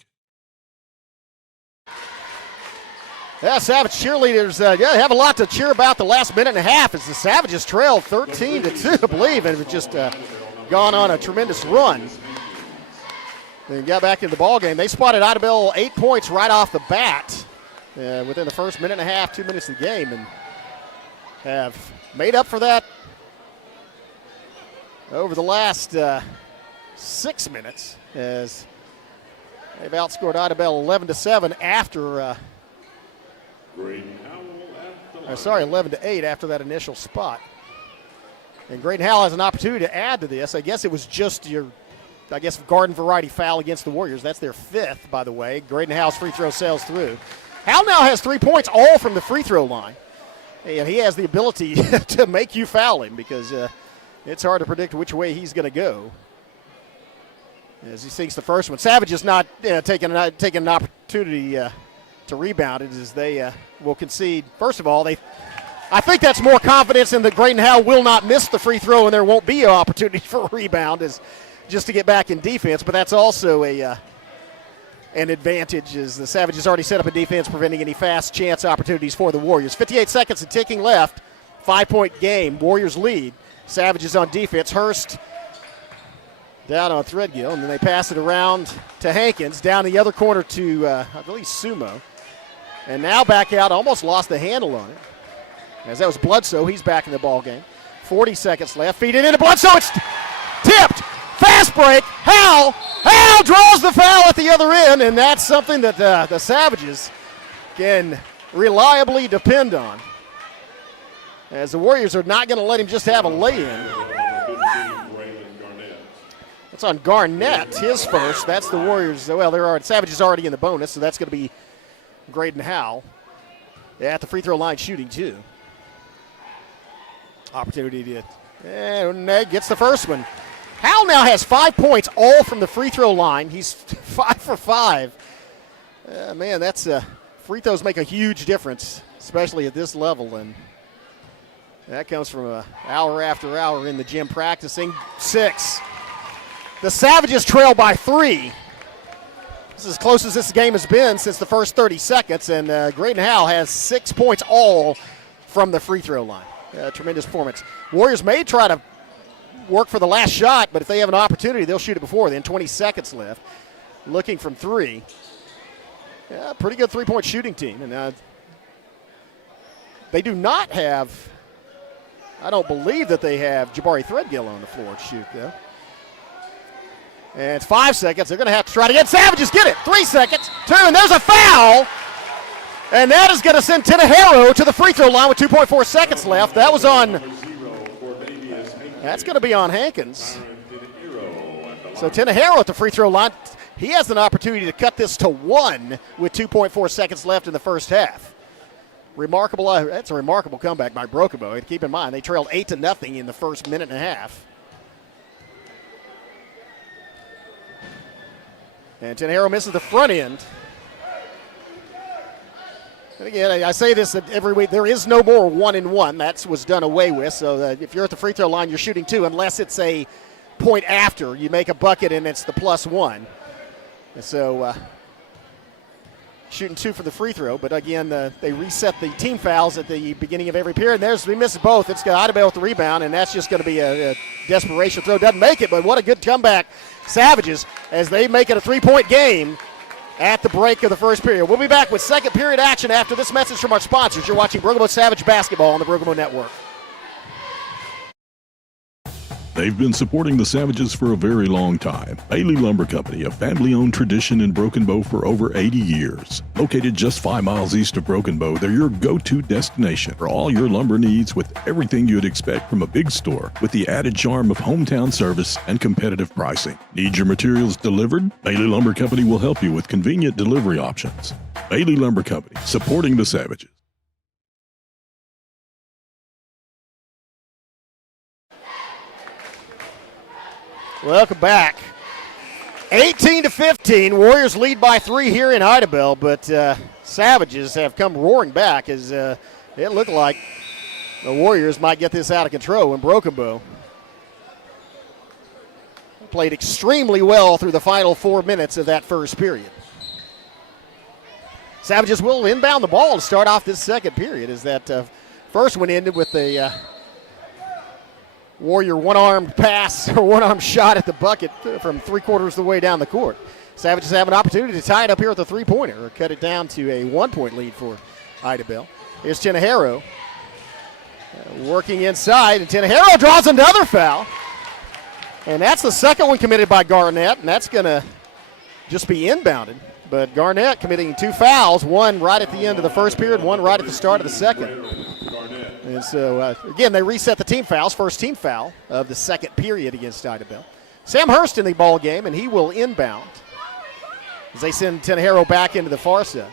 Yeah, Savage cheerleaders have a lot to cheer about the last minute and a half as the Savages trailed 13-2, I believe, and have just gone on a tremendous run. They got back into the ball game. They spotted Idabel 8 points right off the bat within the first minute and a half, 2 minutes of the game, and have made up for that over the last 6 minutes as they've outscored Idabel 11-7 after 11-8 after that initial spot. And Graydon Howell has an opportunity to add to this. I guess it was just garden variety foul against the Warriors. That's their 5th, by the way. Graydon Howell's free throw sails through. Howell now has 3 points, all from the free throw line. And he has the ability to make you foul him because it's hard to predict which way he's going to go as he sinks the first one. Savage is not taking an opportunity to rebound it as they will concede. First of all, I think that's more confidence in that Graydon Howell will not miss the free throw and there won't be an opportunity for a rebound is just to get back in defense. But that's also an advantage as the Savages already set up a defense preventing any fast chance opportunities for the Warriors. 58 seconds and ticking left. 5-point game. Warriors lead. Savages on defense. Hurst down on Threadgill, and then they pass it around to Hankins. Down the other corner to, I believe, Sumo. And now back out. Almost lost the handle on it. As that was Bledsoe. He's back in the ball game. 40 seconds left. Feed it into Bledsoe. It's tipped. Fast break. Howell draws the foul at the other end, and that's something that the Savages can reliably depend on. As the Warriors are not going to let him just have a lay-in. That's on Garnett, his first. That's the Warriors. Well, Savages already in the bonus, so that's going to be Graydon Howell at the free throw line shooting, too. Opportunity to Neg gets the first one. Howell now has 5 points, all from the free throw line. He's 5 for 5. Man, free throws make a huge difference, especially at this level. And that comes from hour after hour in the gym practicing. 6. The Savages trail by 3. This is as close as this game has been since the first 30 seconds. And Graydon Howell has 6 points, all from the free throw line. Tremendous performance. Warriors may try to work for the last shot, but if they have an opportunity, they'll shoot it before then. 20 seconds left. Looking from 3. Yeah, pretty good three-point shooting team. And they do not have, I don't believe that they have Jabari Threadgill on the floor to shoot, though. And it's 5 seconds. They're going to have to try to get Savages. Get it. 3 seconds. 2, and there's a foul. And that is going to send Tinajero to the free throw line with 2.4 seconds left. That was on. That's going to be on Hankins. So Tinajero at the free throw line. He has an opportunity to cut this to 1 with 2.4 seconds left in the first half. That's a remarkable comeback by Brokenbow. And keep in mind, they trailed 8-0 in the first minute and a half. And Tenero misses the front end. And again, I say this every week, there is no more 1-and-1. That was done away with. So if you're at the free throw line, you're shooting 2 unless it's a point after. You make a bucket and it's the +1. And so shooting 2 for the free throw. But again, they reset the team fouls at the beginning of every period. And we missed both. It's got Idabel with the rebound, and that's just going to be a desperation throw. Doesn't make it, but what a good comeback. Savages, as they make it a 3-point game at the break of the first period. We'll be back with second period action after this message from our sponsors. You're watching Brokenbow Savage Basketball on the Brokenbow Network. They've been supporting the Savages for a very long time. Bailey Lumber Company, a family-owned tradition in Broken Bow for over 80 years. Located just 5 miles east of Broken Bow, they're your go-to destination for all your lumber needs with everything you'd expect from a big store, with the added charm of hometown service and competitive pricing. Need your materials delivered? Bailey Lumber Company will help you with convenient delivery options. Bailey Lumber Company, supporting the Savages. Welcome back. 18-15. Warriors lead by 3 here in Idabel, but Savages have come roaring back as it looked like the Warriors might get this out of control when Broken Bow played extremely well through the final 4 minutes of that first period. Savages will inbound the ball to start off this second period as that first one ended with a Warrior one-armed pass or one-armed shot at the bucket from 3/4 of the way down the court. Savages have an opportunity to tie it up here with a three-pointer or cut it down to a 1-point lead for Idabel. Here's Tenejero working inside, and Tenejero draws another foul. And that's the second one committed by Garnett, and that's going to just be inbounded. But Garnett committing 2 fouls, one right at the end of the first period, one right at the start of the second. And so, again, they reset the team fouls. First team foul of the second period against Idabel. Sam Hurst in the ball game, and he will inbound as they send Tenejero back into the far side.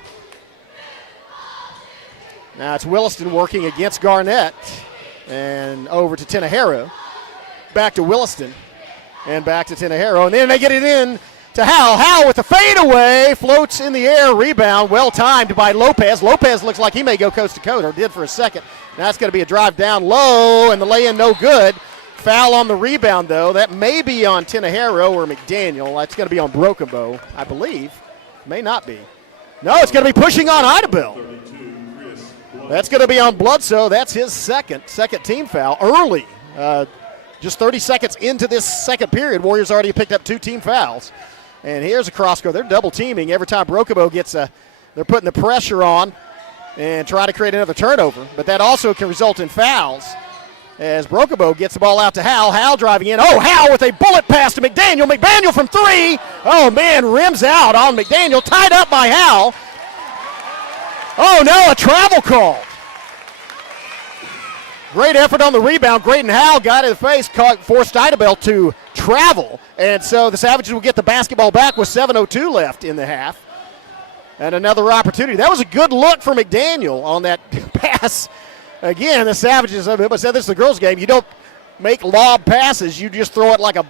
Now it's Williston working against Garnett, and over to Tenejero. Back to Williston, and back to Tenejero. And then they get it in to Howell. Howell with the fadeaway, floats in the air, rebound, well timed by Lopez. Lopez looks like he may go coast to coast, or did for a second. Now it's going to be a drive down low, and the lay-in no good. Foul on the rebound, though. That may be on Tenejero or McDaniel. That's going to be on Broken Bow, I believe. May not be. No, it's going to be pushing on Idabel. That's going to be on Bledsoe. That's his second team foul early. Just 30 seconds into this second period, Warriors already picked up 2 team fouls. And here's a cross court. They're double teaming every time Broken Bow gets they're putting the pressure on and try to create another turnover. But that also can result in fouls as Broken Bow gets the ball out to Howell. Howell driving in. Oh, Howell with a bullet pass to McDaniel. McDaniel from 3. Oh, man, rims out on McDaniel. Tied up by Howell. Oh, no, a travel call. Great effort on the rebound. Graydon Howell got in the face, forced Idabel to travel. And so the Savages will get the basketball back with 7:02 left in the half. And another opportunity. That was a good look for McDaniel on that pass. Again, the Savages, I said this is the girls' game. You don't make lob passes. You just throw it like a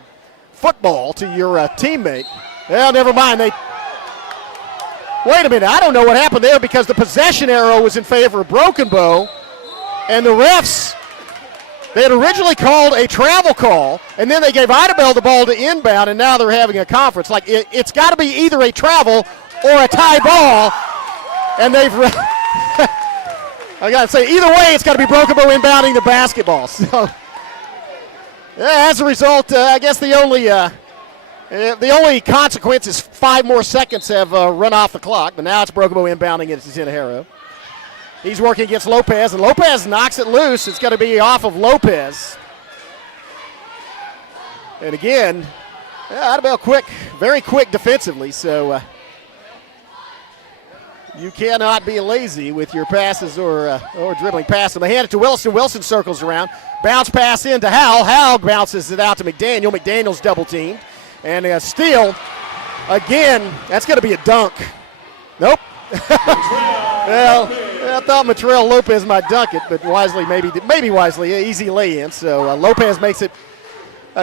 football to your teammate. Well, never mind. Wait a minute. I don't know what happened there because the possession arrow was in favor of Broken Bow. And the refs, they had originally called a travel call, and then they gave Idabel the ball to inbound, and now they're having a conference. Like, it's got to be either a travel or a tie ball, and they've I got to say, either way, it's got to be Broken Bow inbounding the basketball. So, as a result, I guess the only consequence is 5 more seconds have run off the clock, but now it's Broken Bow inbounding it to Tenejero. He's working against Lopez, and Lopez knocks it loose. It's going to be off of Lopez. And again, Idabel quick, very quick defensively, so you cannot be lazy with your passes or dribbling passes. They hand it to Wilson. Wilson circles around. Bounce pass into Howell. Howell bounces it out to McDaniel. McDaniel's double teamed. And a steal. Again, that's going to be a dunk. Nope. Well, I thought Matrell Lopez might dunk it, but wisely, maybe wisely, easy lay-in. So Lopez makes it,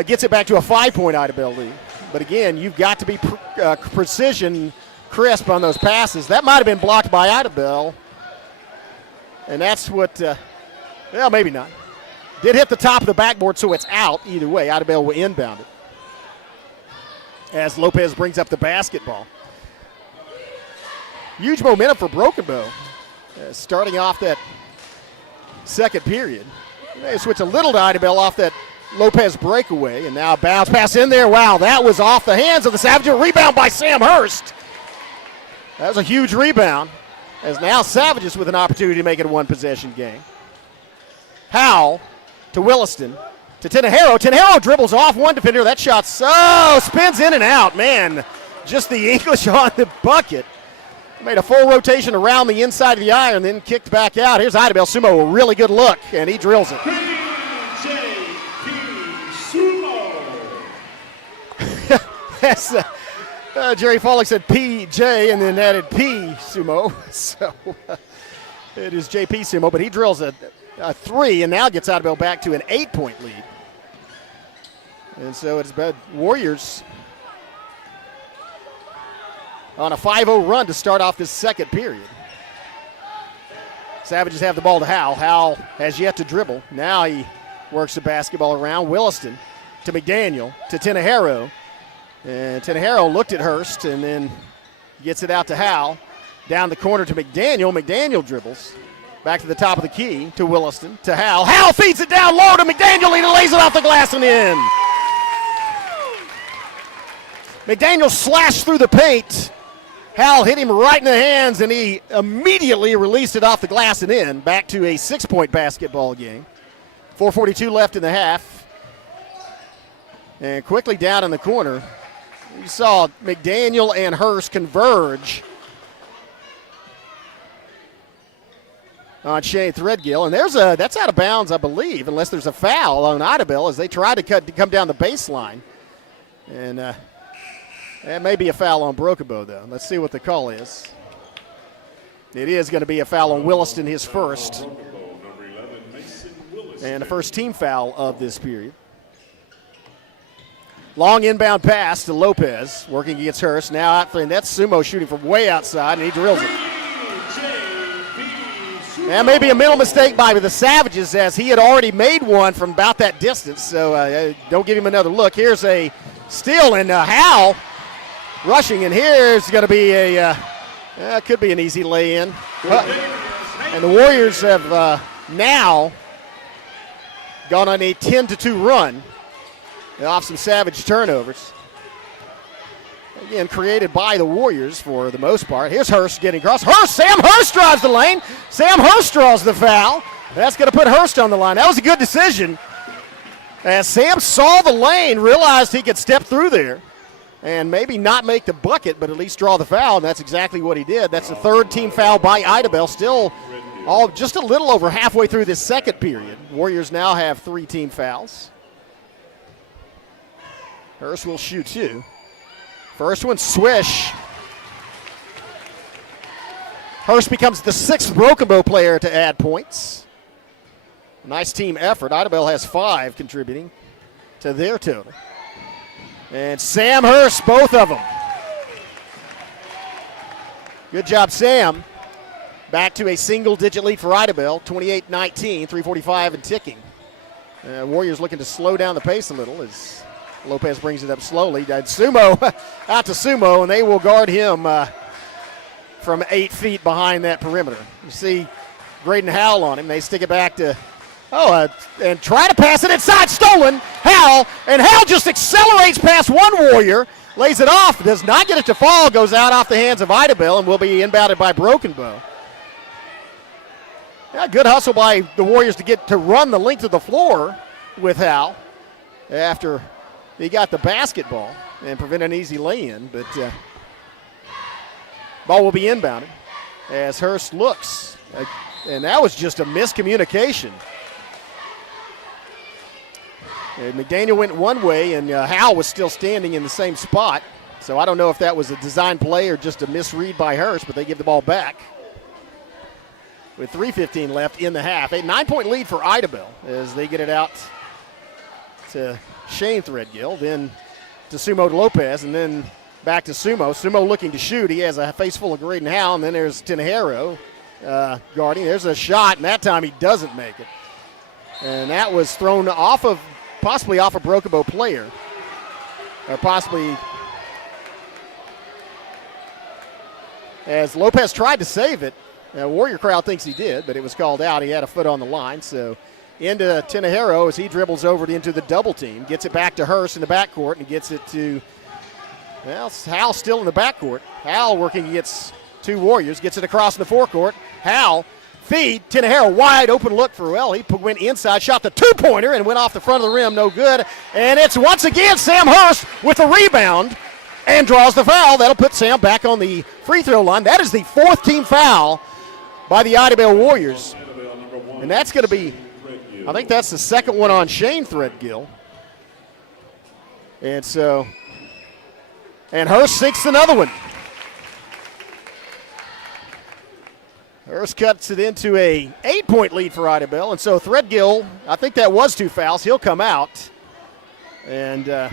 gets it back to a 5-point Idabel lead. But again, you've got to be precision, crisp on those passes. That might have been blocked by Idabel, and that's what. Well, maybe not. Did hit the top of the backboard, so it's out. Either way, Idabel will inbound it as Lopez brings up the basketball. Huge momentum for Broken Bow. Starting off that second period. They switch a little to Idabel off that Lopez breakaway, and now a bounce pass in there. Wow, that was off the hands of the Savages. Rebound by Sam Hurst. That was a huge rebound, as now Savages with an opportunity to make it a one-possession game. Howell to Williston to Tenejero. Tenejero dribbles off one defender. That shot spins in and out. Man, just the English on the bucket. Made a full rotation around the inside of the iron, then kicked back out. Here's Idabel Sumo, a really good look, and he drills it. Yes, Jerry Follick said PJ and then added P Sumo. So it is JP Sumo, but he drills a 3 and now gets Idabel back to an 8-point lead. And so it's Warriors on a 5-0 run to start off this second period. Savages have the ball to Howell. Howell has yet to dribble. Now he works the basketball around. Williston to McDaniel to Tenejero. And Tenejero looked at Hurst and then gets it out to Howell. Down the corner to McDaniel. McDaniel dribbles. Back to the top of the key to Williston to Howell. Howell feeds it down low to McDaniel. He lays it off the glass and in. McDaniel slashed through the paint. Howell hit him right in the hands, and he immediately released it off the glass and in. Back to a 6-point basketball game. 4:42 left in the half. And quickly down in the corner, you saw McDaniel and Hurst converge on Shane Threadgill. And that's out of bounds, I believe, unless there's a foul on Idabel as they try to come down the baseline. And that may be a foul on Broken Bow, though. Let's see what the call is. It is going to be a foul on Williston, his first. And the first team foul of this period. Long inbound pass to Lopez, working against Hurst. Now out there, and that's Sumo shooting from way outside, and he drills it. Now maybe a mental mistake by the Savages, as he had already made one from about that distance, so don't give him another look. Here's a steal, and Howell rushing, and here's going to be could be an easy lay-in. And the Warriors have now gone on a 10-2 run off some Savage turnovers. Again, created by the Warriors for the most part. Here's Hurst getting across. Sam Hurst drives the lane. Sam Hurst draws the foul. That's going to put Hurst on the line. That was a good decision. As Sam saw the lane, realized he could step through there and maybe not make the bucket, but at least draw the foul, and that's exactly what he did. That's the third team foul by Idabel, still just a little over halfway through this second period. Warriors now have 3 team fouls. Hurst will shoot 2. First one, swish. Hurst becomes the 6th Broken Bow player to add points. Nice team effort. Idabel has 5 contributing to their total. And Sam Hurst, both of them. Good job, Sam. Back to a single-digit lead for Idabel, 28-19, 3:45 and ticking. Warriors looking to slow down the pace a little as Lopez brings it up slowly. Sumo out to Sumo, and they will guard him from 8 feet behind that perimeter. You see Graydon Howell on him. They stick it back to and try to pass it inside. Stolen. Howell just accelerates past one Warrior, lays it off, does not get it to fall, goes out off the hands of Idabel, and will be inbounded by Broken Bow. Yeah, good hustle by the Warriors to run the length of the floor with Howell after he got the basketball and prevent an easy lay-in, but ball will be inbounded as Hurst looks, and that was just a miscommunication. And McDaniel went one way, and Howell was still standing in the same spot. So I don't know if that was a design play or just a misread by Hurst, but they give the ball back. with 3:15 left in the half. A 9-point lead for Idabel as they get it out to Shane Threadgill, then to Sumo Lopez, and then back to Sumo. Sumo looking to shoot. He has a face full of Graydon Howe, and then there's Tinajero guarding. There's a shot, and that time he doesn't make it. And that was thrown possibly off a Broken Bow player, or possibly as Lopez tried to save it. Warrior crowd thinks he did, but it was called out. He had a foot on the line, so into Tinajero as he dribbles over into the double team. Gets it back to Hurst in the backcourt and gets it to, Howell still in the backcourt. Howell working against two Warriors. Gets it across in the forecourt. Howell feed. Tinajero wide open look for, he went inside, shot the two-pointer and went off the front of the rim. No good. And it's once again Sam Hurst with the rebound and draws the foul. That'll put Sam back on the free throw line. That is the fourth team foul by the Idabel Warriors. And that's going to be, I think that's the second one on Shane Threadgill. And so, and Hurst sinks another one. Hurst cuts it into a 8-point lead for Idabel. And so Threadgill, I think that was two fouls. He'll come out. And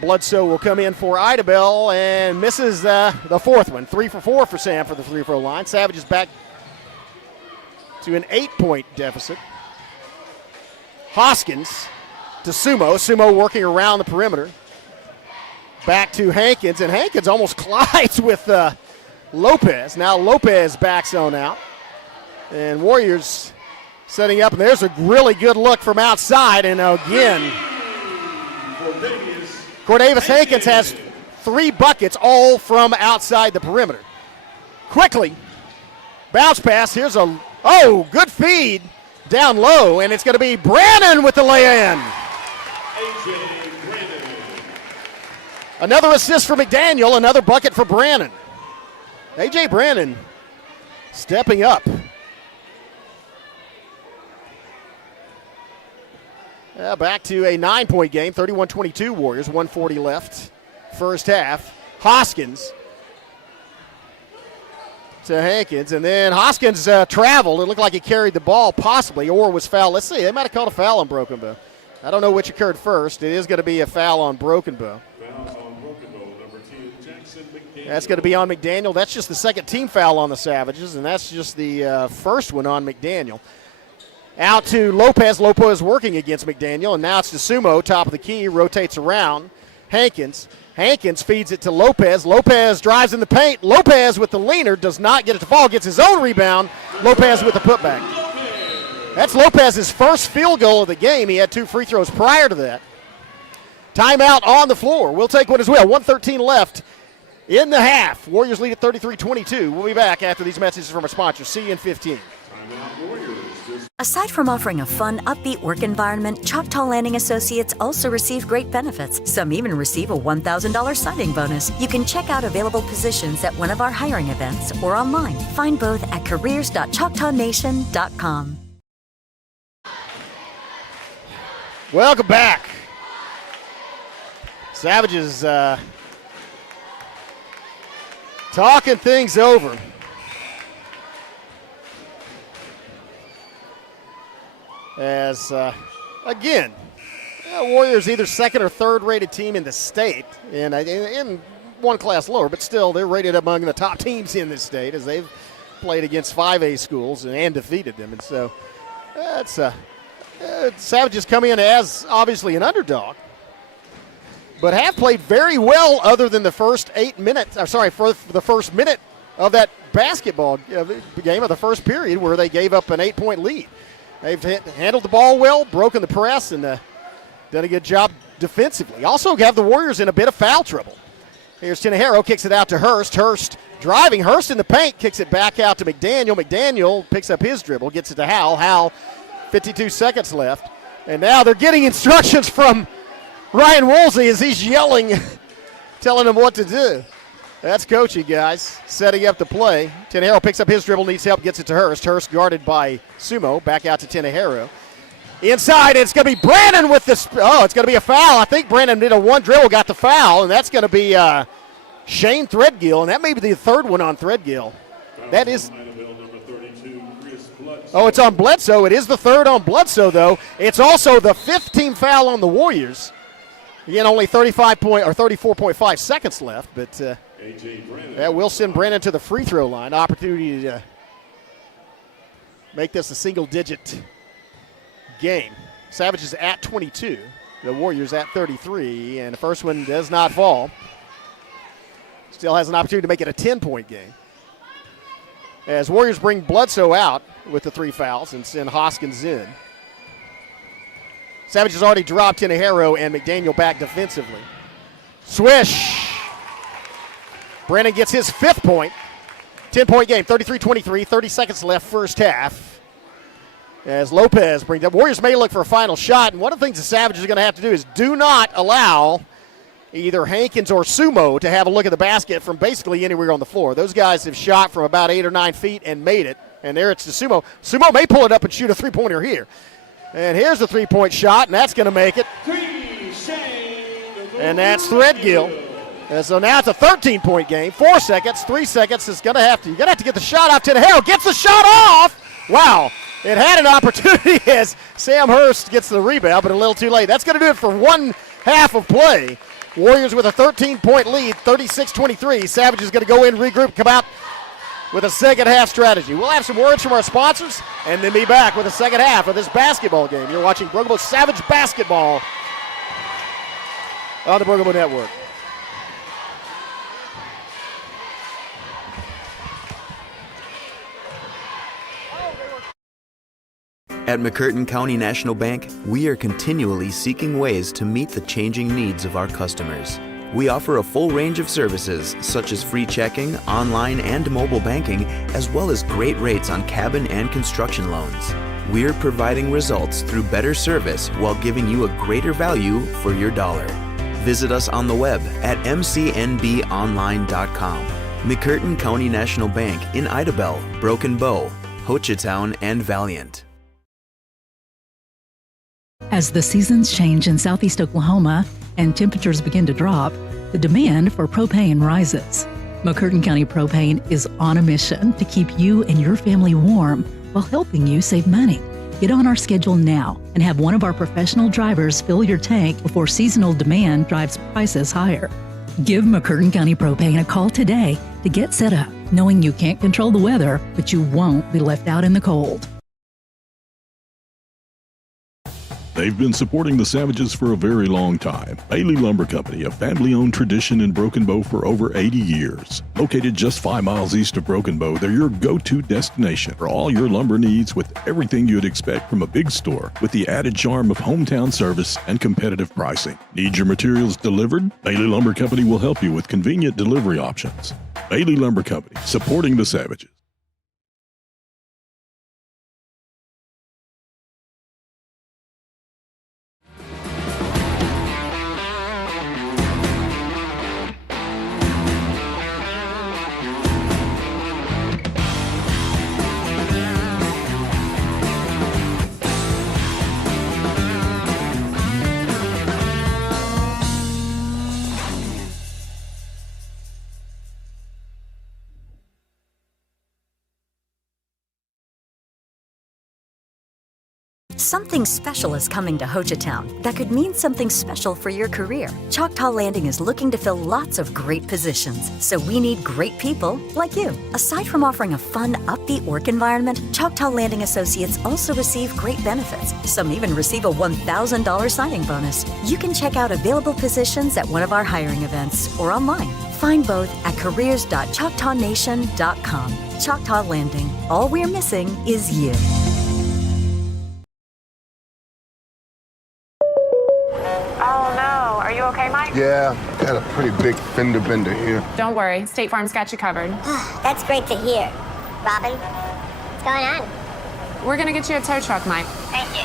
Bledsoe will come in for Idabel and misses the fourth one. 3 for 4 for Sam for the free throw line. Savage is back to an 8-point deficit. Hoskins to Sumo. Sumo working around the perimeter. Back to Hankins, and Hankins almost collides with Lopez. Now Lopez backs on out. And Warriors setting up, and there's a really good look from outside. And again, Cordavis Hankins has 3 buckets, all from outside the perimeter. Quickly, bounce pass. Here's good feed down low, and it's going to be Brannon with the lay-in. Another assist for McDaniel, another bucket for Brannon. A.J. Brannon stepping up. Back to a 9-point game, 31-22 Warriors, 1:40 left, first half. Hoskins to Hankins, and then Hoskins traveled. It looked like he carried the ball possibly, or was fouled. Let's see, they might have called a foul on Broken Bow. I don't know which occurred first. It is going to be a foul on Broken Bow. That's going to be on McDaniel. That's just the second team foul on the Savages, and that's just the first one on McDaniel. Out to Lopez. Lopez working against McDaniel, and now it's to Sumo, top of the key, rotates around. Hankins feeds it to Lopez. Lopez drives in the paint. Lopez with the leaner does not get it to fall, gets his own rebound. Lopez with the putback. That's Lopez's first field goal of the game. He had 2 free throws prior to that. Timeout on the floor. We'll take one as well. 1:13 left in the half. Warriors lead at 33-22. We'll be back after these messages from our sponsors. See you in 15. Aside from offering a fun, upbeat work environment, Choctaw Landing Associates also receive great benefits. Some even receive a $1,000 signing bonus. You can check out available positions at one of our hiring events or online. Find both at careers.choctawnation.com. Welcome back. Savages talking things over. As, again, Warriors either second or third rated team in the state, and in one class lower, but still they're rated among the top teams in this state as they've played against 5A schools and defeated them. And so that's Savages come in as obviously an underdog, but have played very well other than the first 8 minutes, for the first minute of that basketball game of the first period where they gave up an 8-point lead. They've handled the ball well, broken the press, and done a good job defensively. Also have the Warriors in a bit of foul trouble. Here's Tinajero, kicks it out to Hurst. Hurst driving, Hurst in the paint, kicks it back out to McDaniel. McDaniel picks up his dribble, gets it to Howell. Howell, 52 seconds left. And now they're getting instructions from Ryan Woolsey as he's yelling, telling them what to do. That's coaching, guys, setting up the play. Tinajero picks up his dribble, needs help, gets it to Hurst. Hurst guarded by Sumo, back out to Tinajero. Inside, it's going to be Brannon with this. It's going to be a foul. I think Brannon did a one dribble, got the foul, and that's going to be Shane Threadgill, and that may be the third one on Threadgill. That is to Chris Bledsoe. Oh, it's on Bledsoe. It is the third on Bledsoe, though. It's also the fifth team foul on the Warriors. Again, only 34.5 seconds left, but that will send Brennan to the free throw line. Opportunity to make this a single-digit game. Savages at 22. The Warriors at 33, and the first one does not fall. Still has an opportunity to make it a 10-point game. As Warriors bring Bledsoe out with the 3 fouls and send Hoskins in. Savages already dropped Tinajero and McDaniel back defensively. Swish! Brennan gets his 5th point. 10-point game, 33-23, 30 seconds left first half. As Lopez brings up, Warriors may look for a final shot, and one of the things the Savages are going to have to do is do not allow either Hankins or Sumo to have a look at the basket from basically anywhere on the floor. Those guys have shot from about 8 or 9 feet and made it, and there it's to Sumo. Sumo may pull it up and shoot a three-pointer here. And here's the three-point shot, and that's going to make it. And that's Threadgill. And so now it's a 13-point game. 4 seconds, 3 seconds. You're going to have to get the shot off. Tinajero gets the shot off. Wow. It had an opportunity as Sam Hurst gets the rebound, but a little too late. That's going to do it for one half of play. Warriors with a 13-point lead, 36-23. Savages going to go in, regroup, come out with a second half strategy. We'll have some words from our sponsors and then be back with the second half of this basketball game. You're watching Broken Bow Savage Basketball on the Broken Bow Network. At McCurtain County National Bank, we are continually seeking ways to meet the changing needs of our customers. We offer a full range of services such as free checking, online and mobile banking, as well as great rates on cabin and construction loans. We're providing results through better service while giving you a greater value for your dollar. Visit us on the web at mcnbonline.com. McCurtain County National Bank in Idabel, Broken Bow, Hochatown, and Valiant. As the seasons change in southeast Oklahoma and temperatures begin to drop, the demand for propane rises. McCurtain County Propane is on a mission to keep you and your family warm while helping you save money. Get on our schedule now and have one of our professional drivers fill your tank before seasonal demand drives prices higher. Give McCurtain County Propane a call today to get set up, knowing you can't control the weather, but you won't be left out in the cold. They've been supporting the Savages for a very long time. Bailey Lumber Company, a family-owned tradition in Broken Bow for over 80 years. Located just 5 miles east of Broken Bow, they're your go-to destination for all your lumber needs with everything you'd expect from a big store, with the added charm of hometown service and competitive pricing. Need your materials delivered? Bailey Lumber Company will help you with convenient delivery options. Bailey Lumber Company, supporting the Savages. Something special is coming to Hochatown that could mean something special for your career. Choctaw Landing is looking to fill lots of great positions, so we need great people like you. Aside from offering a fun, upbeat work environment, Choctaw Landing Associates also receive great benefits. Some even receive a $1,000 signing bonus. You can check out available positions at one of our hiring events or online. Find both at careers.choctawnation.com. Choctaw Landing. All we're missing is you. Oh no, are you okay, Mike? Yeah, got a pretty big fender bender here. Don't worry, State Farm's got you covered. That's great to hear. Robin, what's going on? We're gonna get you a tow truck, Mike. Thank you.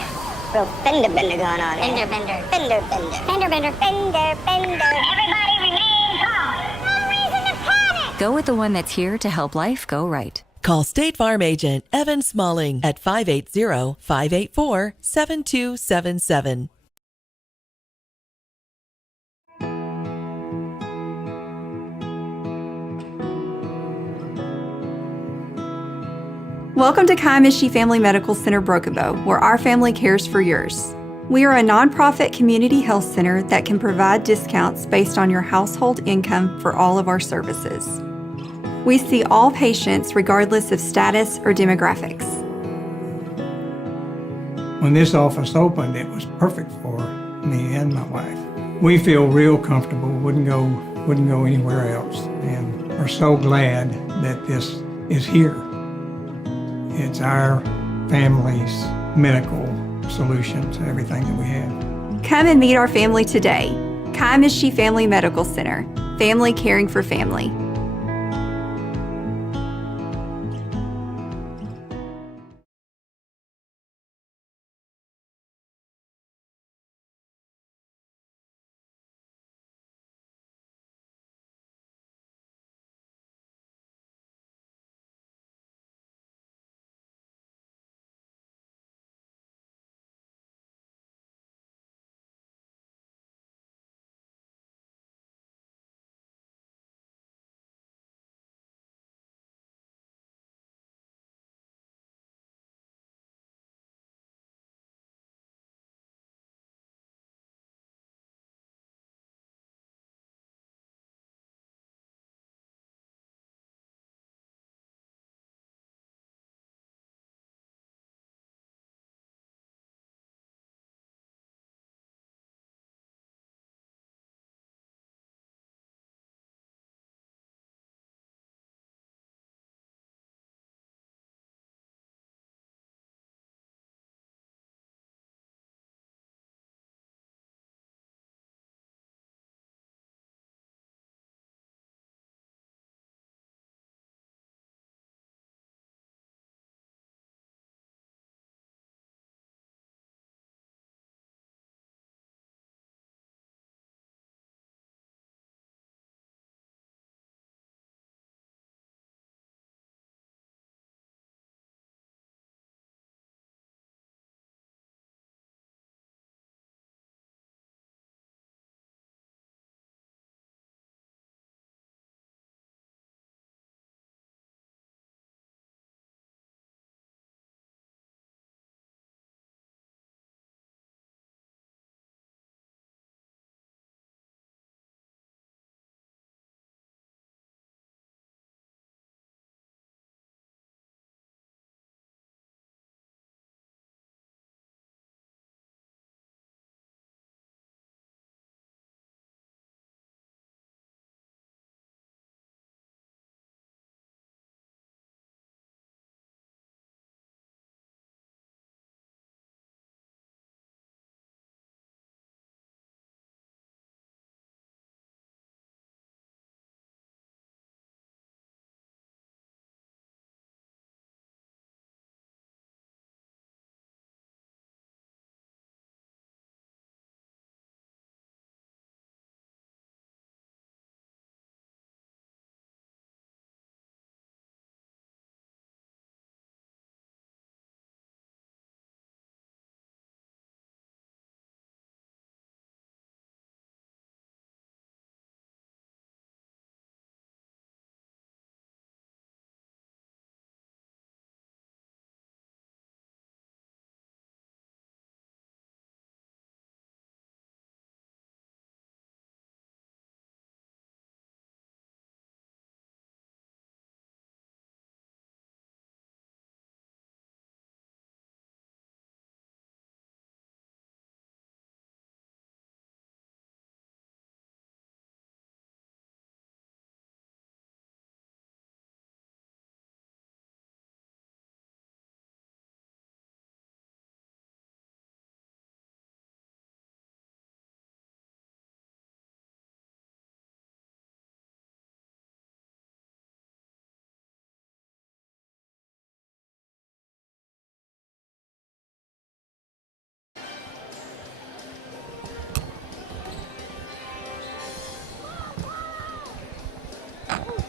Real fender bender going on. Fender bender. Fender bender. Fender bender. Fender bender. Everybody remain calm. No reason to panic. Go with the one that's here to help life go right. Call State Farm agent Evan Smalling at 580-584-7277. Welcome to Kiamichi Family Medical Center Broken Bow, where our family cares for yours. We are a nonprofit community health center that can provide discounts based on your household income for all of our services. We see all patients regardless of status or demographics. When this office opened, it was perfect for me and my wife. We feel real comfortable, wouldn't go anywhere else, and are so glad that this is here. It's our family's medical solution to everything that we have. Come and meet our family today. Kiamichi Family Medical Center, family caring for family.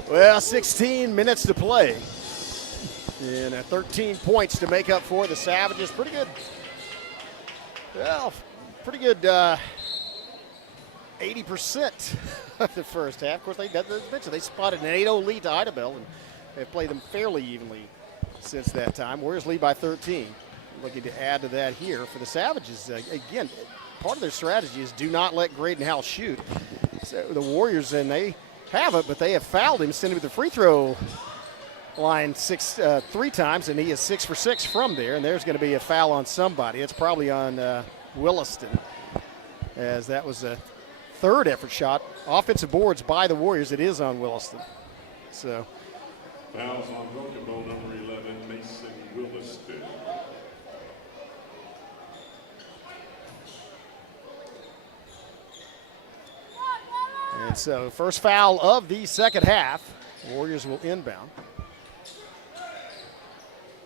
Well, 16 minutes to play. And 13 points to make up for the Savages. Pretty good. Well, pretty good 80% of the first half. Of course, they spotted an 8-0 lead to Idabel, and they've played them fairly evenly since that time. Warriors lead by 13. Looking to add to that here for the Savages. Again, part of their strategy is do not let Graydon Howell shoot. So the Warriors, and they have it, but they have fouled him, sent him to the free throw line 3 times, and he is 6 for 6 from there. And there's going to be a foul on somebody. It's probably on Williston, as that was a third effort shot. Offensive boards by the Warriors. It is on Williston. So fouls on Broken Bow number 11, Mason Williston. And so first foul of the second half. Warriors will inbound.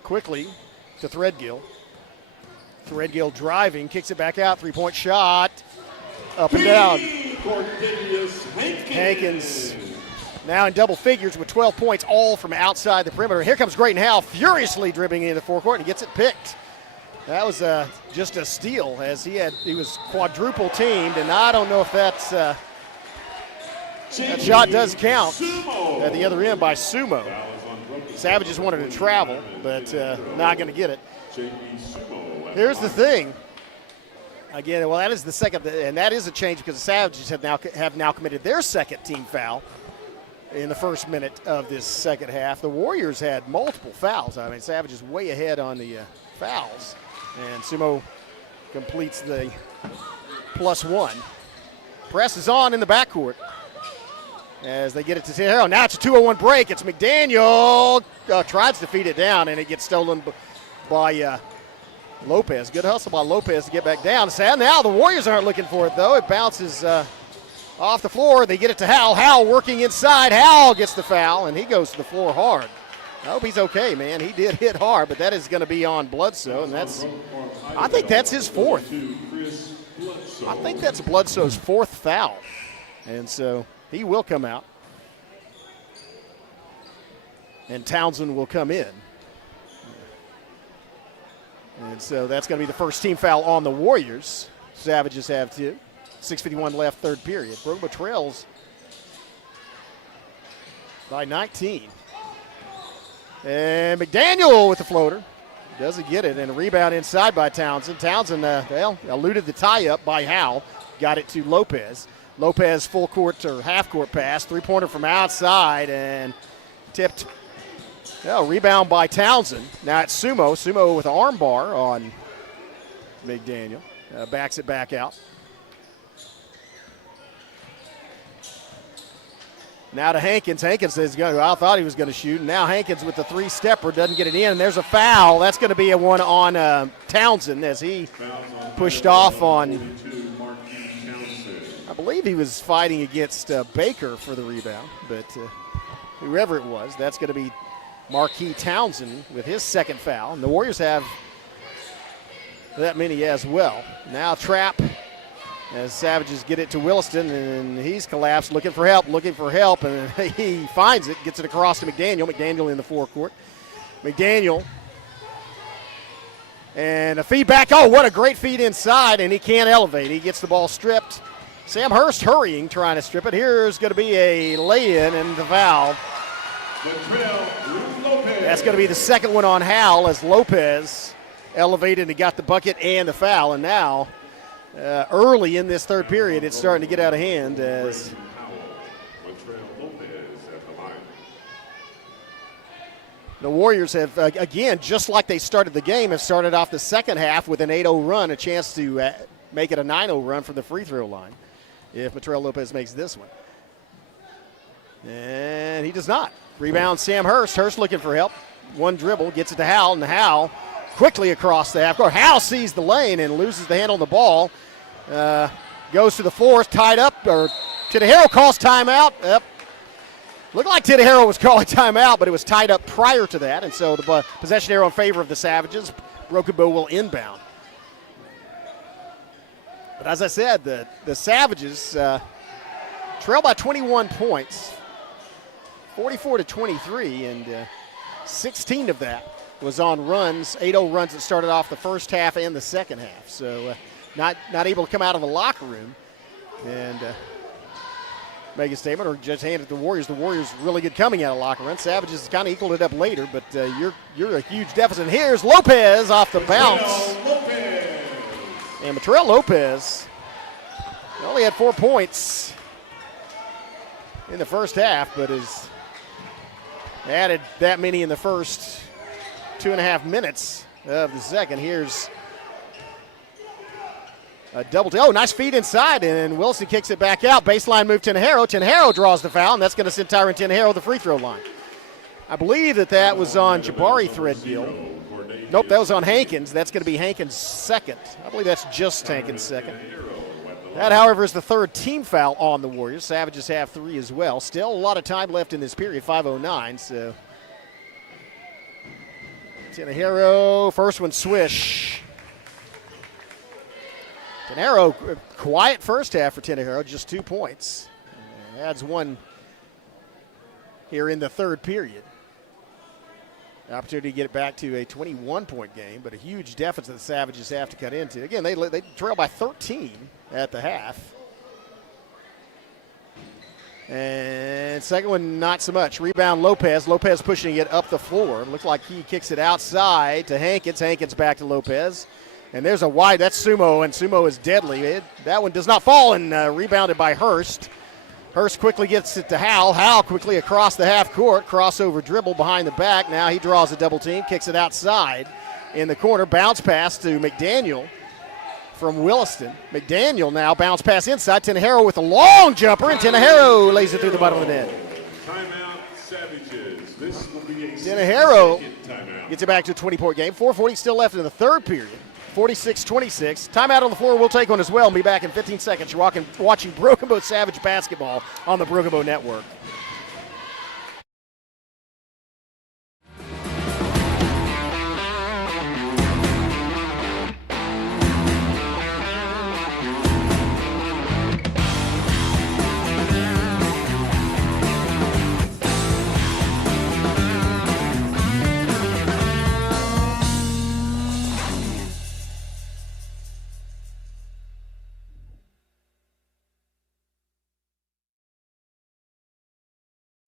Quickly to Threadgill. Threadgill driving, kicks it back out, three-point shot. Up and down. Hankins now in double figures with 12 points, all from outside the perimeter. Here comes Graydon Howell furiously dribbling into the forecourt and he gets it picked. That was just a steal, as he was quadruple teamed, and I don't know if that's that shot does count at the other end by Sumo. Savages wanted to travel, but not going to get it. Here's the thing. Again, well, that is the second, and that is a change because the Savages have now committed their second team foul in the first minute of this second half. The Warriors had multiple fouls. I mean, Savages way ahead on the fouls, and Sumo completes the +1. Press is on in the backcourt as they get it to Tejero. Now it's a 2-on-1 break. It's McDaniel tries to feed it down, and it gets stolen by Lopez. Good hustle by Lopez to get back down. Now the Warriors aren't looking for it, though. It bounces off the floor. They get it to Howell. Howell working inside. Howell gets the foul, and he goes to the floor hard. I hope he's okay, man. He did hit hard, but that is going to be on Bledsoe, and I think that's his fourth. I think that's Bledsoe's fourth foul, and so he will come out, and Townsend will come in. And so that's going to be the first team foul on the Warriors. Savages have 2. 6:51 left, third period. Brookwood trails by 19. And McDaniel with the floater. Doesn't get it, and a rebound inside by Townsend. Townsend, eluded the tie-up by Howell. Got it to Lopez. Lopez full court or half court pass. Three-pointer from outside and tipped. Rebound by Townsend. Now it's Sumo. Sumo with an arm bar on McDaniel. Backs it back out. Now to Hankins. Hankins says, I thought he was going to shoot. And now Hankins with the three-stepper doesn't get it in. And there's a foul. That's going to be a one on Townsend as he pushed off on, I believe he was fighting against Baker for the rebound. But whoever it was, that's going to be Marquis Townsend with his second foul. And the Warriors have that many as well. Now trap as Savages get it to Williston, and he's collapsed, looking for help, and he finds it, gets it across to McDaniel. McDaniel in the forecourt. McDaniel, and a feedback. Oh, what a great feed inside, and he can't elevate. He gets the ball stripped. Sam Hurst hurrying, trying to strip it. Here's going to be a lay-in and the foul. That's going to be the second one on Howell as Lopez elevated and got the bucket and the foul, and now early in this third period, it's starting to get out of hand as the Warriors have, again, just like they started the game, have started off the second half with an 8-0 run, a chance to make it a 9-0 run from the free throw line if Matrell Lopez makes this one. And he does not. Rebound Sam Hurst. Hurst looking for help. One dribble, gets it to Howell, and Howell quickly across the half court. Howell sees the lane and loses the handle on the ball. Goes to the floor, tied up, or Tejero calls timeout. Yep. Looked like Tejero was calling timeout, but it was tied up prior to that, and so the possession arrow in favor of the Savages. Broken Bow will inbound. But as I said, the Savages trail by 21 points, 44-23, and 16 of that was on runs, 8-0 runs that started off the first half and the second half. So not able to come out of the locker room. And make a statement or just hand it to the Warriors. The Warriors really good coming out of locker room. Savages kind of equaled it up later, but you're a huge deficit. Here's Lopez off the bounce. And Matrell Lopez only had 4 points in the first half, but has added that many in the first 2.5 minutes of the second. Here's a double. Oh, nice feed inside, and Wilson kicks it back out. Baseline move, Tenejero. Tenejero draws the foul, and that's going to send Tyron Tenejero to the free throw line. I believe that was on Jabari Threadgill. Nope, that was on Hankins. That's going to be Hankins' second. I believe that's just Hankins' second. That, however, is the third team foul on the Warriors. Savages have 3 as well. Still a lot of time left in this period, 5:09. So Tenejero, first one swish. Tenejero, quiet first half for Tenejero, just 2 points. Adds one here in the third period. Opportunity to get it back to a 21-point game, but a huge deficit the Savages have to cut into. Again, they trail by 13 at the half. And second one, not so much. Rebound Lopez. Lopez pushing it up the floor. Looked like he kicks it outside to Hankins. Hankins back to Lopez. And there's a wide. That's Sumo, and Sumo is deadly. That one does not fall, and rebounded by Hurst. Hurst quickly gets it to Howell. Howell quickly across the half court. Crossover dribble behind the back. Now he draws a double team, kicks it outside in the corner. Bounce pass to McDaniel from Williston. McDaniel now bounce pass inside. Tenejero with a long jumper, and Tenejero lays it through the bottom of the net. Timeout, Savages. This will be a Tenejero timeout. gets it back to a 20-point game. 4:40 still left in the third period. 46-26. Timeout on the floor. We'll take one as well and be back in 15 seconds. You're watching Broken Bow Savage basketball on the Broken Bow Network.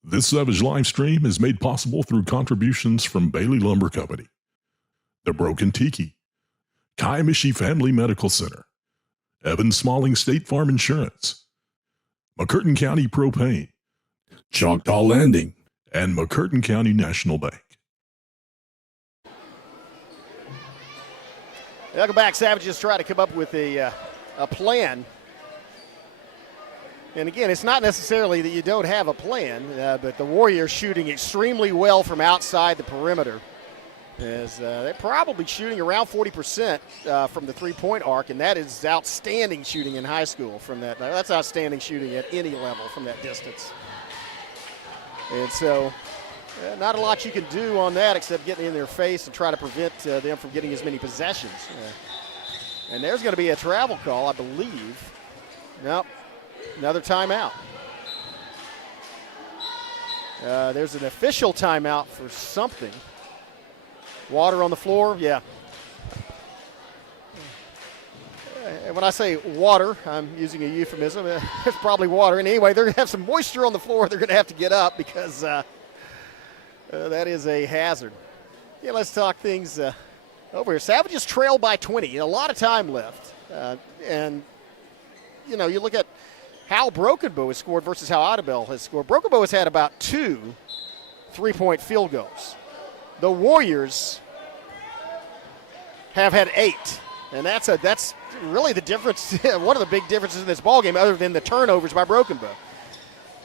This Savage live stream is made possible through contributions from Bailey Lumber Company, The Broken Tiki, Kaimishi Family Medical Center, Evan Smalling State Farm Insurance, McCurtain County Propane, Choctaw Landing, and McCurtain County National Bank. Welcome back. Savages try to come up with a plan. And again, it's not necessarily that you don't have a plan, but the Warriors shooting extremely well from outside the perimeter. As they're probably shooting around 40% from the three-point arc, and that is outstanding shooting in high school from that. That's outstanding shooting at any level from that distance. And so not a lot you can do on that except getting in their face and try to prevent them from getting as many possessions. And there's going to be a travel call, I believe. Nope. Another timeout. There's an official timeout for something. Water on the floor, yeah. And when I say water, I'm using a euphemism. It's probably water. And anyway, they're going to have some moisture on the floor. They're going to have to get up because that is a hazard. Yeah, let's talk things over here. Savages trail by 20. A lot of time left. And, you know, you look at how Broken Bow has scored versus how Idabel has scored. Broken Bow has had about 2 3-point field goals. The Warriors have had 8, and that's really the difference. One of the big differences in this ballgame, other than the turnovers by Broken Bow.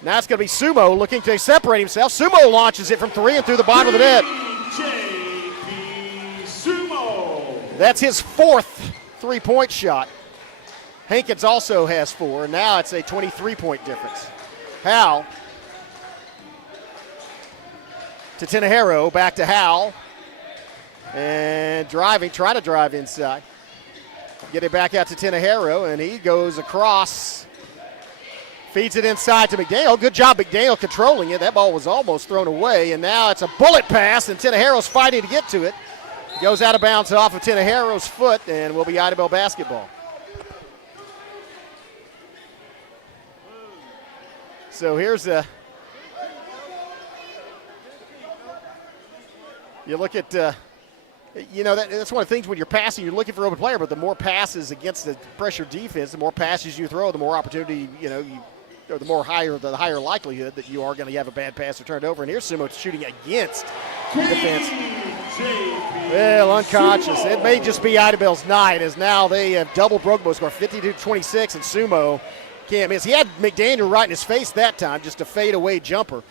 Now it's going to be Sumo looking to separate himself. Sumo launches it from 3 and through the bottom of the net. Sumo. That's his 4th 3-point shot. Hankins also has 4, and now it's a 23-point difference. Howell to Tenejero, back to Howell, and trying to drive inside. Get it back out to Tenejero, and he goes across, feeds it inside to McDaniel. Good job, McDaniel, controlling it. That ball was almost thrown away, and now it's a bullet pass, and Tenejero's fighting to get to it. Goes out of bounds off of Tenejero's foot, and will be Idabel basketball. So here's you look at, that's one of the things when you're passing, you're looking for open player, but the more passes against the pressure defense, the more passes you throw, the more opportunity, or the higher likelihood that you are going to have a bad pass or turned over. And here's Sumo shooting against defense. Well, unconscious. It may just be Idabel's night, as now they have doubled Brokenbow score 52-26, and Sumo can't miss. He had McDaniel right in his face that time, just a fadeaway jumper.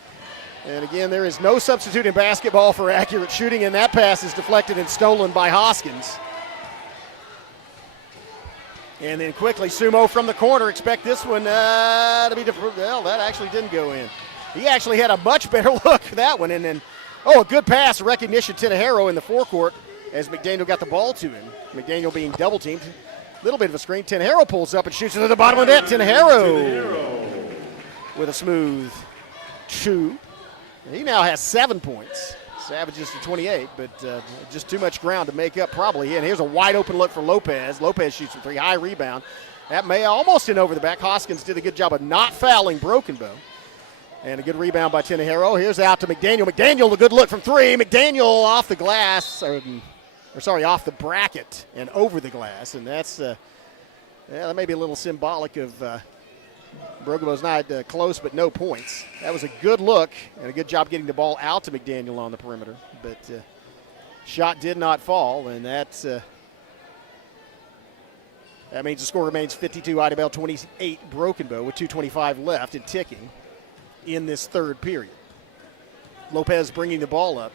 And again, there is no substitute in basketball for accurate shooting, and that pass is deflected and stolen by Hoskins. And then quickly, Sumo from the corner. Expect this one to be different. Well, that actually didn't go in. He actually had a much better look for that one. And then, a good pass, recognition, Tinahero in the forecourt as McDaniel got the ball to him. McDaniel being double teamed. A little bit of a screen. Tinahero pulls up and shoots it to the bottom of the net. Tinahero with a smooth shoe. He now has 7 points. Savages to 28, but just too much ground to make up probably. And here's a wide open look for Lopez. Lopez shoots from three, high rebound. That may almost in over the back. Hoskins did a good job of not fouling Brokenbow. And a good rebound by Tinahero. Here's out to McDaniel. McDaniel, a good look from three. McDaniel off the glass, off the bracket and over the glass. And that's, that may be a little symbolic of Brokenbow's not close, but no points. That was a good look and a good job getting the ball out to McDaniel on the perimeter. But shot did not fall, and that means the score remains 52, Idabel 28, Brokenbow with 2:25 left and ticking in this third period. Lopez bringing the ball up.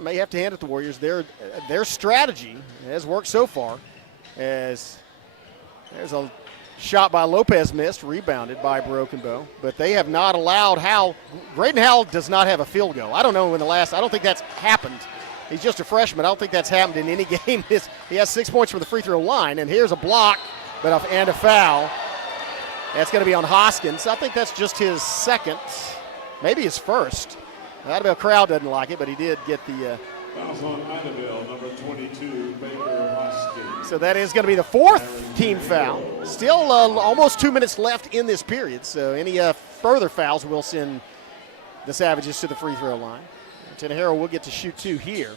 May have to hand it to the Warriors. Their strategy has worked so far, as there's a shot by Lopez missed, rebounded by Brokenbow, but they have not allowed Graydon Howell does not have a field goal. I don't know when I don't think that's happened. He's just a freshman. I don't think that's happened in any game. He has 6 points from the free throw line, and here's a block and a foul. That's going to be on Hoskins. I think that's just his second, maybe his first. The Idabel crowd doesn't like it, but he did get the fouls on Idabel, number 22, Baker Hoskins. So that is going to be the fourth team foul. Still almost 2 minutes left in this period, so any further fouls will send the Savages to the free throw line. Tinahero will get to shoot two here.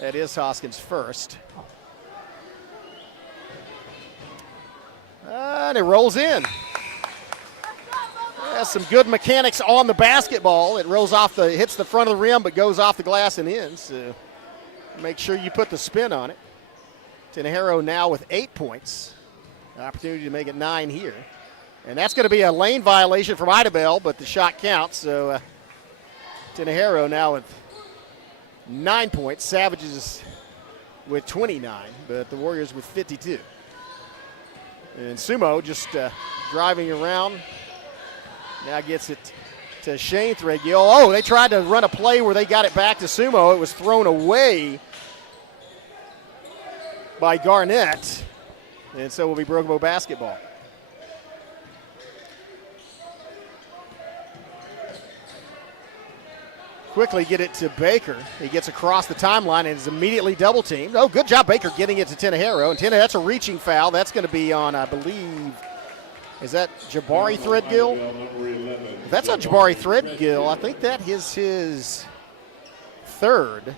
That is Hoskins' first. And it rolls in. Has some good mechanics on the basketball. It rolls hits the front of the rim, but goes off the glass and in. So make sure you put the spin on it. Tinahero now with 8 points. Opportunity to make it 9 here. And that's going to be a lane violation from Idabel, but the shot counts. So Tinahero now with 9 points. Savages with 29, but the Warriors with 52. And Sumo just driving around. Now gets it to Shane Threadgill. Oh, they tried to run a play where they got it back to Sumo. It was thrown away by Garnett. And so will be Brokenbow basketball. Quickly get it to Baker. He gets across the timeline and is immediately double teamed. Oh, good job, Baker, getting it to Tinahero. And that's a reaching foul. That's going to be on, I believe, is that Jabari Threadgill? If that's on Jabari Threadgill, I think that is his third.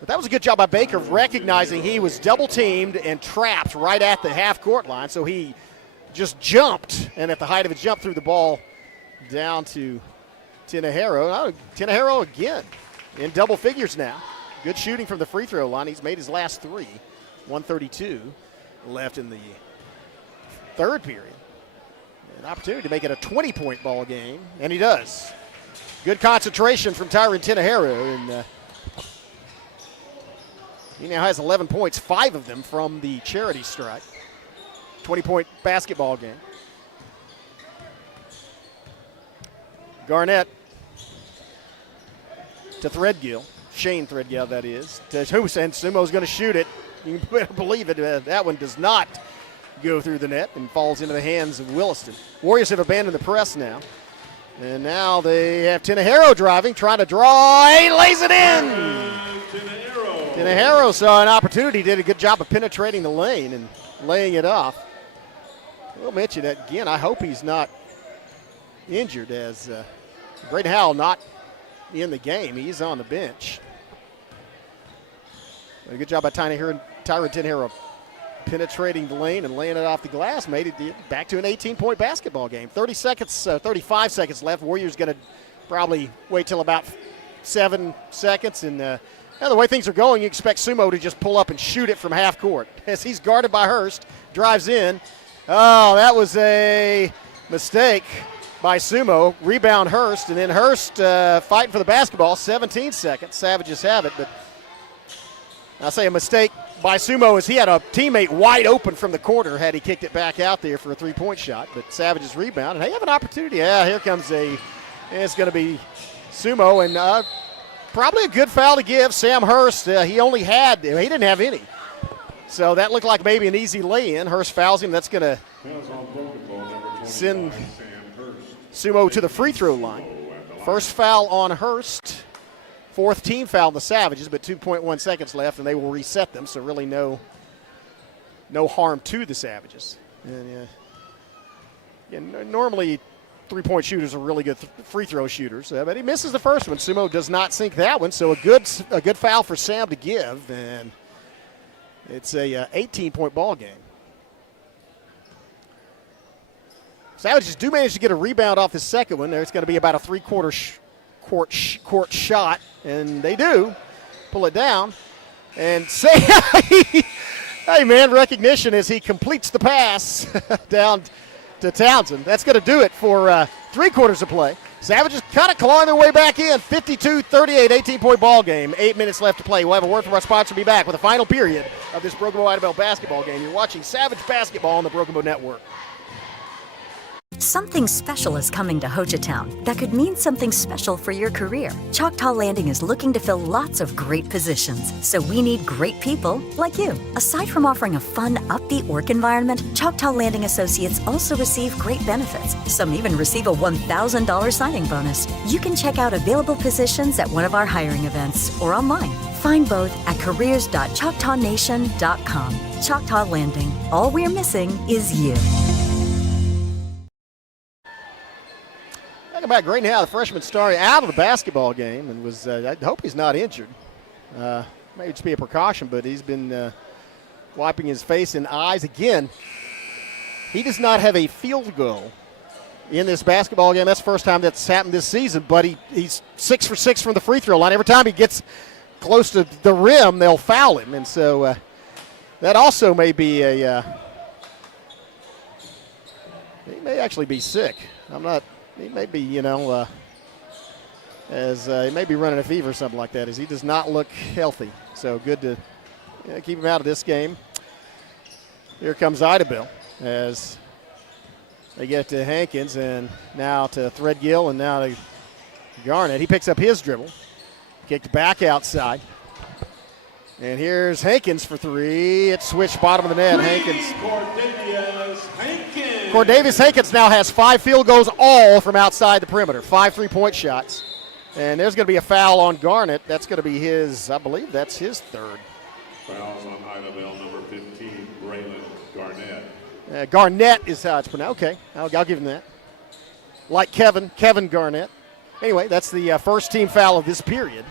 But that was a good job by Baker recognizing he was double teamed and trapped right at the half court line. So he just jumped, and at the height of his jump, threw the ball down to Tinahero. Oh, Tinahero again in double figures now. Good shooting from the free throw line. He's made his last three. 1:32 left in the third period. An opportunity to make it a 20-point ball game, and he does. Good concentration from Tyron Tinahero, and he now has 11 points, 5 of them from the charity strike. 20-point basketball game. Garnett to Threadgill. Shane Threadgill, that is. To Hussein. Sumo's going to shoot it. You can better believe it. That one does not go through the net and falls into the hands of Williston. Warriors have abandoned the press now. And now they have Tinahero driving, trying to draw. He lays it in. Tinahero Tinajero saw an opportunity, did a good job of penetrating the lane and laying it off. We'll mention that again. I hope he's not injured, as Braden Howell not in the game. He's on the bench. A good job by Tyron Tinajero penetrating the lane and laying it off the glass. Made it back to an 18-point basketball game. 35 seconds left. Warriors going to probably wait till about 7 seconds. And the way things are going, you expect Sumo to just pull up and shoot it from half court. As he's guarded by Hurst, drives in. Oh, that was a mistake by Sumo. Rebound Hurst, and then Hurst fighting for the basketball. 17 seconds. Savages have it, but I'll say a mistake by Sumo is he had a teammate wide open from the corner had he kicked it back out there for a three-point shot. But Savages rebound, and they have an opportunity. Yeah, here comes it's going to be Sumo, and probably a good foul to give. Sam Hurst, he didn't have any. So that looked like maybe an easy lay-in. Hurst fouls him. That's going to send Sumo to the free throw line. First foul on Hurst. Fourth team foul on the Savages, but 2.1 seconds left, and they will reset them. So really no harm to the Savages. And normally three-point shooters are really good free throw shooters, but he misses the first one. Sumo does not sink that one. So a good foul for Sam to give, and it's a 18-point ball game. Savages do manage to get a rebound off the second one. There's going to be about a three-quarter court shot, and they do pull it down. And hey, man, recognition as he completes the pass down to Townsend. That's going to do it for 3 quarters of play. Savages kind of clawing their way back in. 52-38, 18-point ball game. 8 minutes left to play. We'll have a word from our sponsor. Be back with the final period of this Broken Bow Idabel basketball game. You're watching Savage Basketball on the Broken Bow Network. Something special is coming to Hochatown that could mean something special for your career. Choctaw Landing is looking to fill lots of great positions, so we need great people like you. Aside from offering a fun, upbeat work environment, Choctaw Landing Associates also receive great benefits. Some even receive a $1,000 signing bonus. You can check out available positions at one of our hiring events or online. Find both at careers.choctawnation.com. Choctaw Landing. All we're missing is you. Back right now, the freshman star out of the basketball game, and was I hope he's not injured. Maybe just be a precaution, but he's been wiping his face and eyes again. He does not have a field goal in this basketball game. That's the first time that's happened this season, but he's 6 for 6 from the free throw line. Every time he gets close to the rim, they'll foul him, and so that also may be he may actually be sick. He may be, as he may be running a fever or something like that, as he does not look healthy. So good to keep him out of this game. Here comes Idabel as they get to Hankins and now to Threadgill and now to Garnett. He picks up his dribble, kicked back outside. And here's Hankins for three. It's switched bottom of the net. Cordavius Hankins now has 5 field goals all from outside the perimeter. 5 3-point shots. And there's going to be a foul on Garnett. That's going to be his, I believe that's his third. Fouls on Idabel, number 15, Braylon Garnett. Garnett is how it's pronounced. Okay, I'll give him that. Like Kevin Garnett. Anyway, that's the first team foul of this period.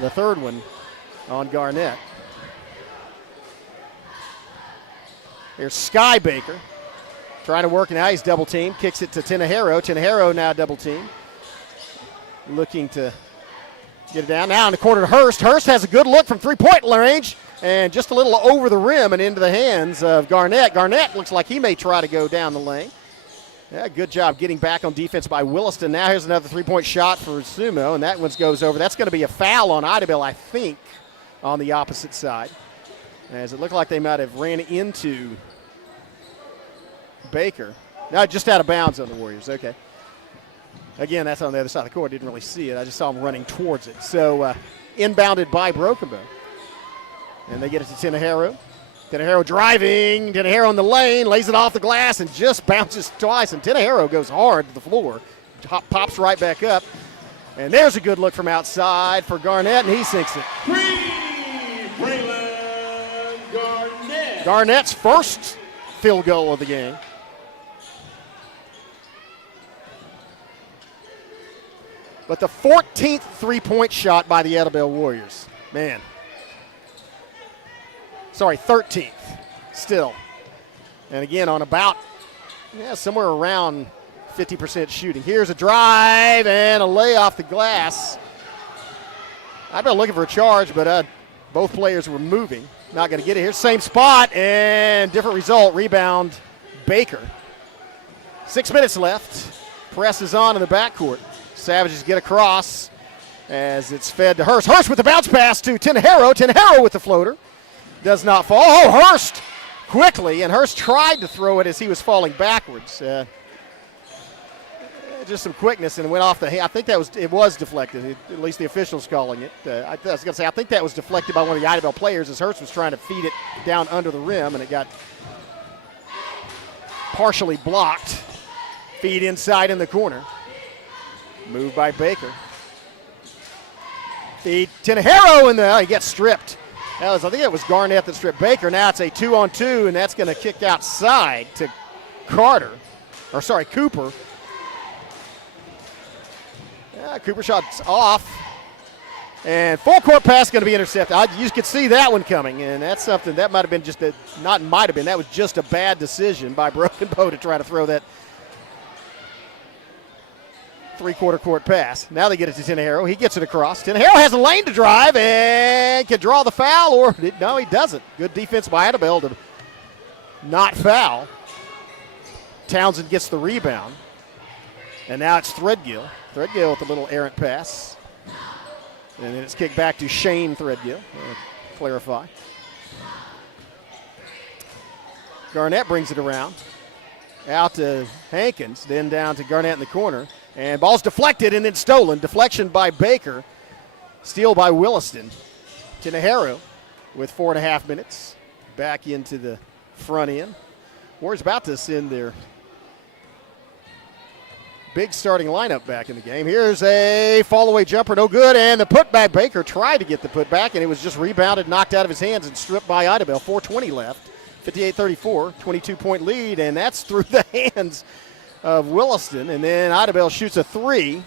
The third one on Garnett. Here's Sky Baker trying to work, and now he's double teamed. Kicks it to Tinajero. Tinajero now double teamed. Looking to get it down. Now in the corner to Hurst. Hurst has a good look from three-point range and just a little over the rim and into the hands of Garnett. Garnett looks like he may try to go down the lane. Yeah, good job getting back on defense by Williston. Now here's another three-point shot for Sumo, and that one goes over. That's going to be a foul on Idabel, I think, on the opposite side, as it looked like they might have ran into Baker. No, just out of bounds on the Warriors. Okay. Again, that's on the other side of the court. Didn't really see it. I just saw him running towards it. So inbounded by Broken Bow. And they get it to Tinajero. Tinajero driving. Tinajero in the lane. Lays it off the glass and just bounces twice. And Tinajero goes hard to the floor. Pops right back up. And there's a good look from outside for Garnett, and he sinks it. 3 Garnett's first field goal of the game. But the 14th three-point shot by the Idabel Warriors. Man. Sorry, 13th still. And again, on about, somewhere around 50% shooting. Here's a drive and a lay off the glass. I've been looking for a charge, but both players were moving. Not going to get it here. Same spot and different result. Rebound, Baker. 6 minutes left. Presses on in the backcourt. Savages get across as it's fed to Hurst. Hurst with the bounce pass to Tenejero. Tenejero with the floater. Does not fall. Oh, Hurst quickly, and Hurst tried to throw it as he was falling backwards. Just some quickness and went off the hand. I think it was deflected, at least the officials calling it. I was going to say, I think that was deflected by one of the Idabel players as Hurst was trying to feed it down under the rim, and it got partially blocked. Feed inside in the corner. Move by Baker. Feed Tenejero, and he gets stripped. I think it was Garnett that stripped Baker. Now it's a 2-on-2, and that's going to kick outside to Cooper. Cooper shot's off. And full court pass going to be intercepted. You could see that one coming, and that's something that might have been that was just a bad decision by Broken Bow to try to throw that three-quarter court pass. Now they get it to Tenejero. He gets it across. Tenejero has a lane to drive and can draw the foul, no, he doesn't. Good defense by Idabel to not foul. Townsend gets the rebound. And now it's Threadgill. Threadgill with a little errant pass. And then it's kicked back to Shane Threadgill. Clarify. Garnett brings it around. Out to Hankins, then down to Garnett in the corner. And ball's deflected and then stolen. Deflection by Baker. Steal by Williston. Tenejero with 4.5 minutes. Back into the front end. Warriors about to send their big starting lineup back in the game. Here's a fall-away jumper, no good, and the putback. Baker tried to get the putback, and it was just rebounded, knocked out of his hands, and stripped by Idabel. 4:20 left, 58-34, 22-point lead, and that's through the hands of Williston. And then Idabel shoots a three,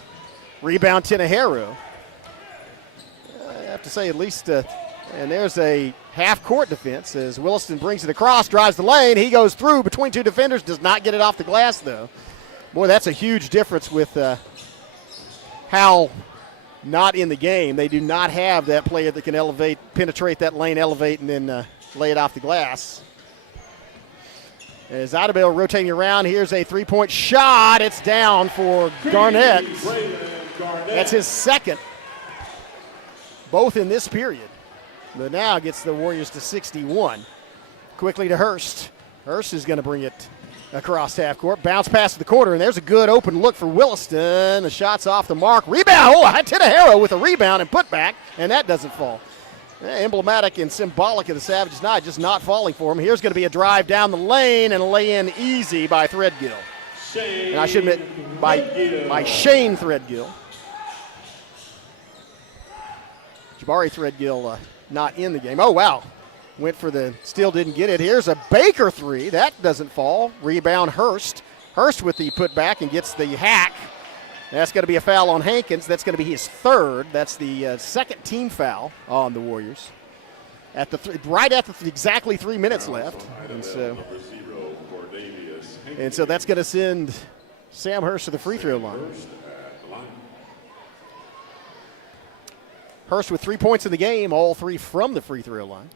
rebound Tenejero. I have to say at least, and there's a half-court defense as Williston brings it across, drives the lane. He goes through between two defenders, does not get it off the glass, though. Boy, that's a huge difference with Howell not in the game. They do not have that player that can penetrate that lane, elevate, and then lay it off the glass. As Idabel rotating around, here's a three-point shot. It's down for Garnett. That's his second, both in this period. But now gets the Warriors to 61. Quickly to Hurst. Hurst is going to bring it across half court. Bounce pass to the corner, and there's a good open look for Williston. The shot's off the mark. Rebound. Oh, Tenejero with a rebound and put back, and that doesn't fall. Emblematic and symbolic of the Savages night, just not falling for him. Here's going to be a drive down the lane and a lay-in easy by Threadgill. And I should admit, by Shane Threadgill. Jabari Threadgill not in the game. Oh, wow. Went for still didn't get it. Here's a Baker three. That doesn't fall. Rebound Hurst. Hurst with the putback and gets the hack. That's going to be a foul on Hankins. That's going to be his third. That's the second team foul on the Warriors. Right at exactly 3 minutes left. And so that's going to send Sam Hurst to the free throw line. Hurst with 3 points in the game, all three from the free throw line.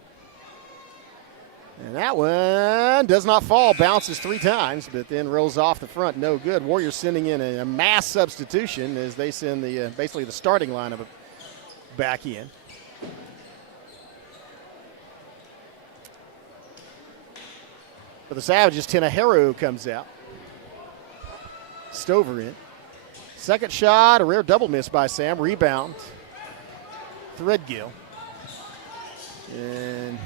And that one does not fall, bounces 3 times, but then rolls off the front, no good. Warriors sending in a mass substitution as they send basically the starting lineup back in. For the Savages, Tenejero comes out. Stover in. Second shot, a rare double miss by Sam. Rebound, Threadgill. And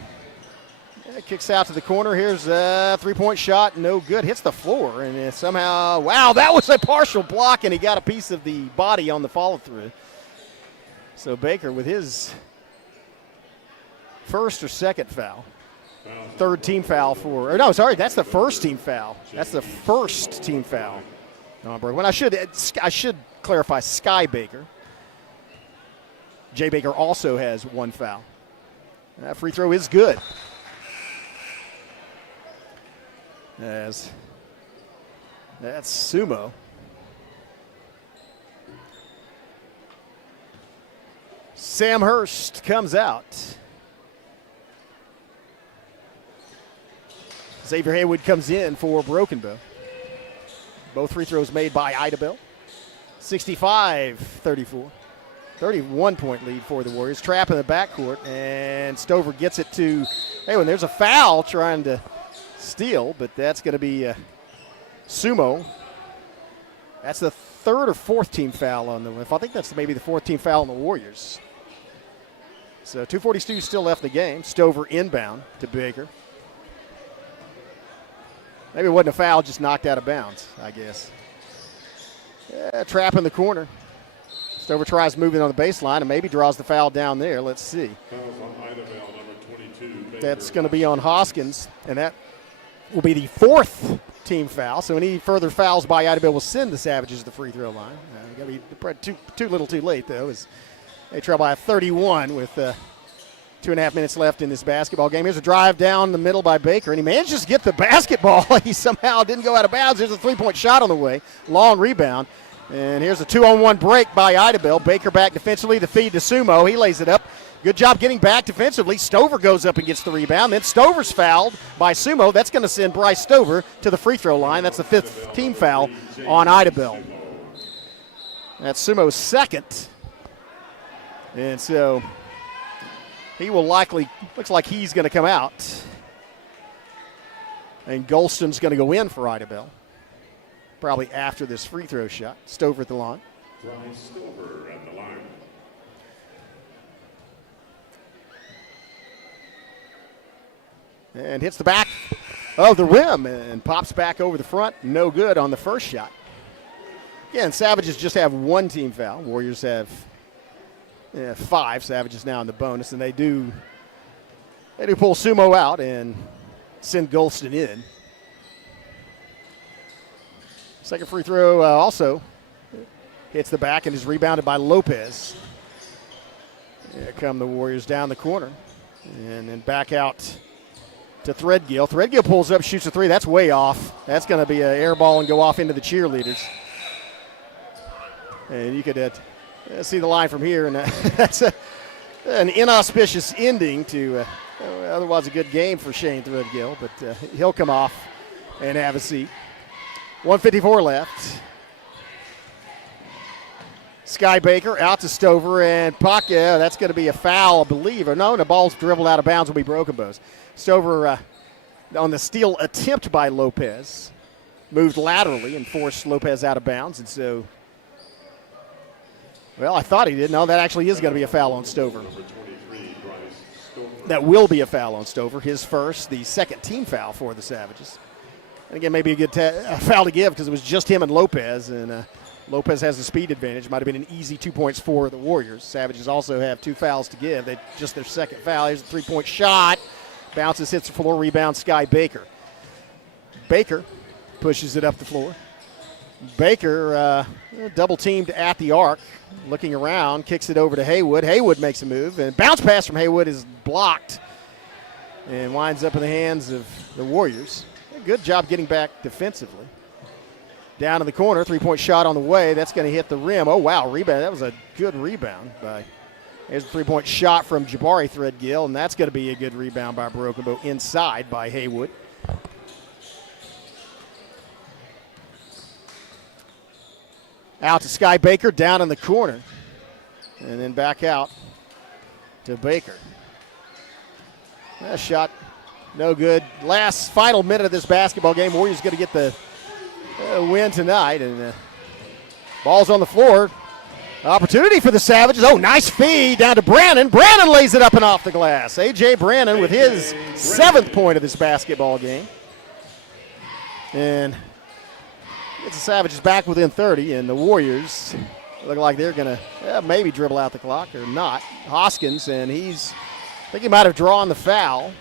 it kicks out to the corner. Here's a three-point shot. No good. Hits the floor. And somehow, wow, that was a partial block, and he got a piece of the body on the follow-through. So Baker with his first or second foul. third team foul for, or no, sorry, that's the first team foul. That's the first team foul. When I should clarify, Sky Baker. Jay Baker also has one foul. That free throw is good. As that's Sumo. Sam Hurst comes out. Xavier Haywood comes in for Broken Bow. Both free throws made by Idabel. 65-34. 31-point lead for the Warriors. Trap in the backcourt, and Stover gets it to Haywood. There's a foul trying to steal, but that's going to be Sumo. That's the third or fourth team foul on them. I think that's maybe the fourth team foul on the Warriors. So 2:42 still left in the game. Stover inbound to Baker. Maybe it wasn't a foul, just knocked out of bounds, I guess. Yeah, trap in the corner. Stover tries moving on the baseline and maybe draws the foul down there. Let's see. That's going to be on Hoskins, and that will be the fourth team foul. So any further fouls by Idabel will send the Savages to the free throw line. Got to be too little too late, though, as they trail by 31 with 2.5 minutes left in this basketball game. Here's a drive down the middle by Baker, and he manages to get the basketball. He somehow didn't go out of bounds. There's a three-point shot on the way. Long rebound. And here's a 2-on-1 break by Idabel. Baker back defensively, the feed to Sumo. He lays it up. Good job getting back defensively. Stover goes up and gets the rebound. Then Stover's fouled by Sumo. That's going to send Bryce Stover to the free throw line. That's the fifth team foul on Idabel. That's Sumo's second. And so he will likely, looks like he's going to come out. And Golston's going to go in for Idabel. Probably after this free throw shot. Stover at the line. Bryce Stover at the line. And hits the back of the rim and pops back over the front. No good on the first shot. Again, Savages just have one team foul. Warriors have 5. Savages now in the bonus, and they do pull Sumo out and send Golston in. Second free throw also hits the back and is rebounded by Lopez. Here come the Warriors down the corner. And then back out to Threadgill. Threadgill pulls up, shoots a three. That's way off. That's going to be an air ball and go off into the cheerleaders. And you could see the line from here. And that's an inauspicious ending to otherwise a good game for Shane Threadgill. But he'll come off and have a seat. 1:54 left. Sky Baker out to Stover, and Puck, that's going to be a foul, I believe. Or no, the ball's dribbled out of bounds, will be Broken Bows. Stover on the steal attempt by Lopez moved laterally and forced Lopez out of bounds. And so, well, I thought he did. No, that actually is going to be a foul on Stover. That will be a foul on Stover. His first, the second team foul for the Savages. And again, maybe a good foul to give because it was just him and Lopez, and Lopez has the speed advantage. Might have been an easy 2 points for the Warriors. Savages also have 2 fouls to give. They just their second foul. Here's a three-point shot. Bounces, hits the floor, rebound, Sky Baker. Baker pushes it up the floor. Baker double teamed at the arc, looking around, kicks it over to Haywood. Haywood makes a move, and bounce pass from Haywood is blocked and winds up in the hands of the Warriors. Good job getting back defensively. Down in the corner, three-point shot on the way. That's going to hit the rim. Oh, wow, rebound. That was a good rebound. There's a three-point shot from Jabari Threadgill, and that's going to be a good rebound by Broken Bow inside by Haywood. Out to Sky Baker, down in the corner. And then back out to Baker. That shot, no good. Final minute of this basketball game. Warriors going to get the win tonight. And ball's on the floor. Opportunity for the Savages. Oh, nice feed down to Brannon. Brannon lays it up and off the glass. A.J. Brannon with his 7th point of this basketball game. And gets the Savages back within 30, and the Warriors look like they're going to maybe dribble out the clock or not. Hoskins, and I think he might have drawn the foul.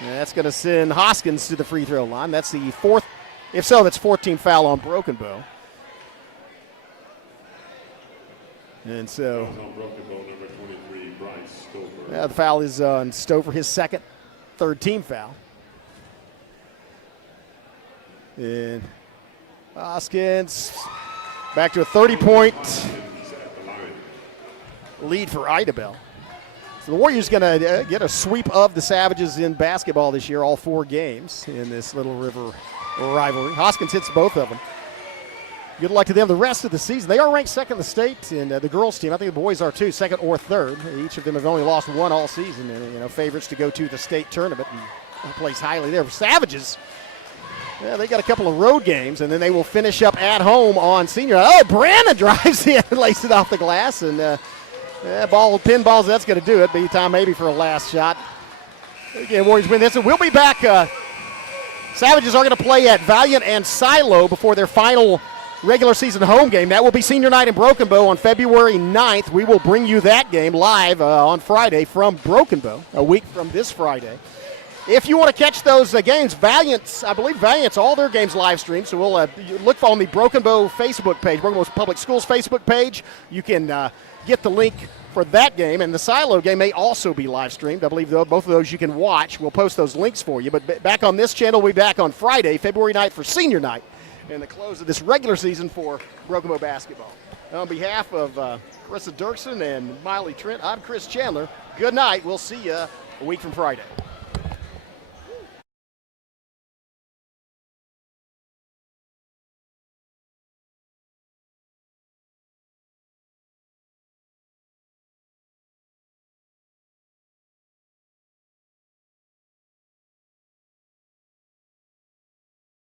And that's going to send Hoskins to the free throw line. That's the fourth. If so, that's 14th foul on Broken Bow. And so the foul is on Stover, his second, third team foul. And Hoskins back to a 30-point lead for Idabel. So the Warriors going to get a sweep of the Savages in basketball this year, all 4 games in this Little River rivalry. Hoskins hits both of them. Good luck to them the rest of the season. They are ranked second in the state in the girls' team. I think the boys are too, second or third. Each of them have only lost 1 all season, and favorites to go to the state tournament and place highly there. For Savages, they got a couple of road games, and then they will finish up at home on senior. Oh, Brandon drives in and lays it off the glass, and pinballs, that's going to do it. Be time maybe for a last shot. Again, Warriors win this, and we'll be back. Savages are going to play at Valiant and Silo before their final regular season home game. That will be senior night in Broken Bow on February 9th. We will bring you that game live on Friday from Broken Bow, a week from this Friday. If you want to catch those games, I believe Valiant's all their games live streamed, so we'll look on the Broken Bow Facebook page, Broken Bow Public Schools Facebook page. You can get the link for that game, and the Silo game may also be live streamed. I believe both of those you can watch. We'll post those links for you, but back on this channel, we'll be back on Friday, February 9th for senior night, and the close of this regular season for Broken Bow basketball. On behalf of Carissa Dirksen and Miley Trent, I'm Chris Chandler. Good night. We'll see you a week from Friday.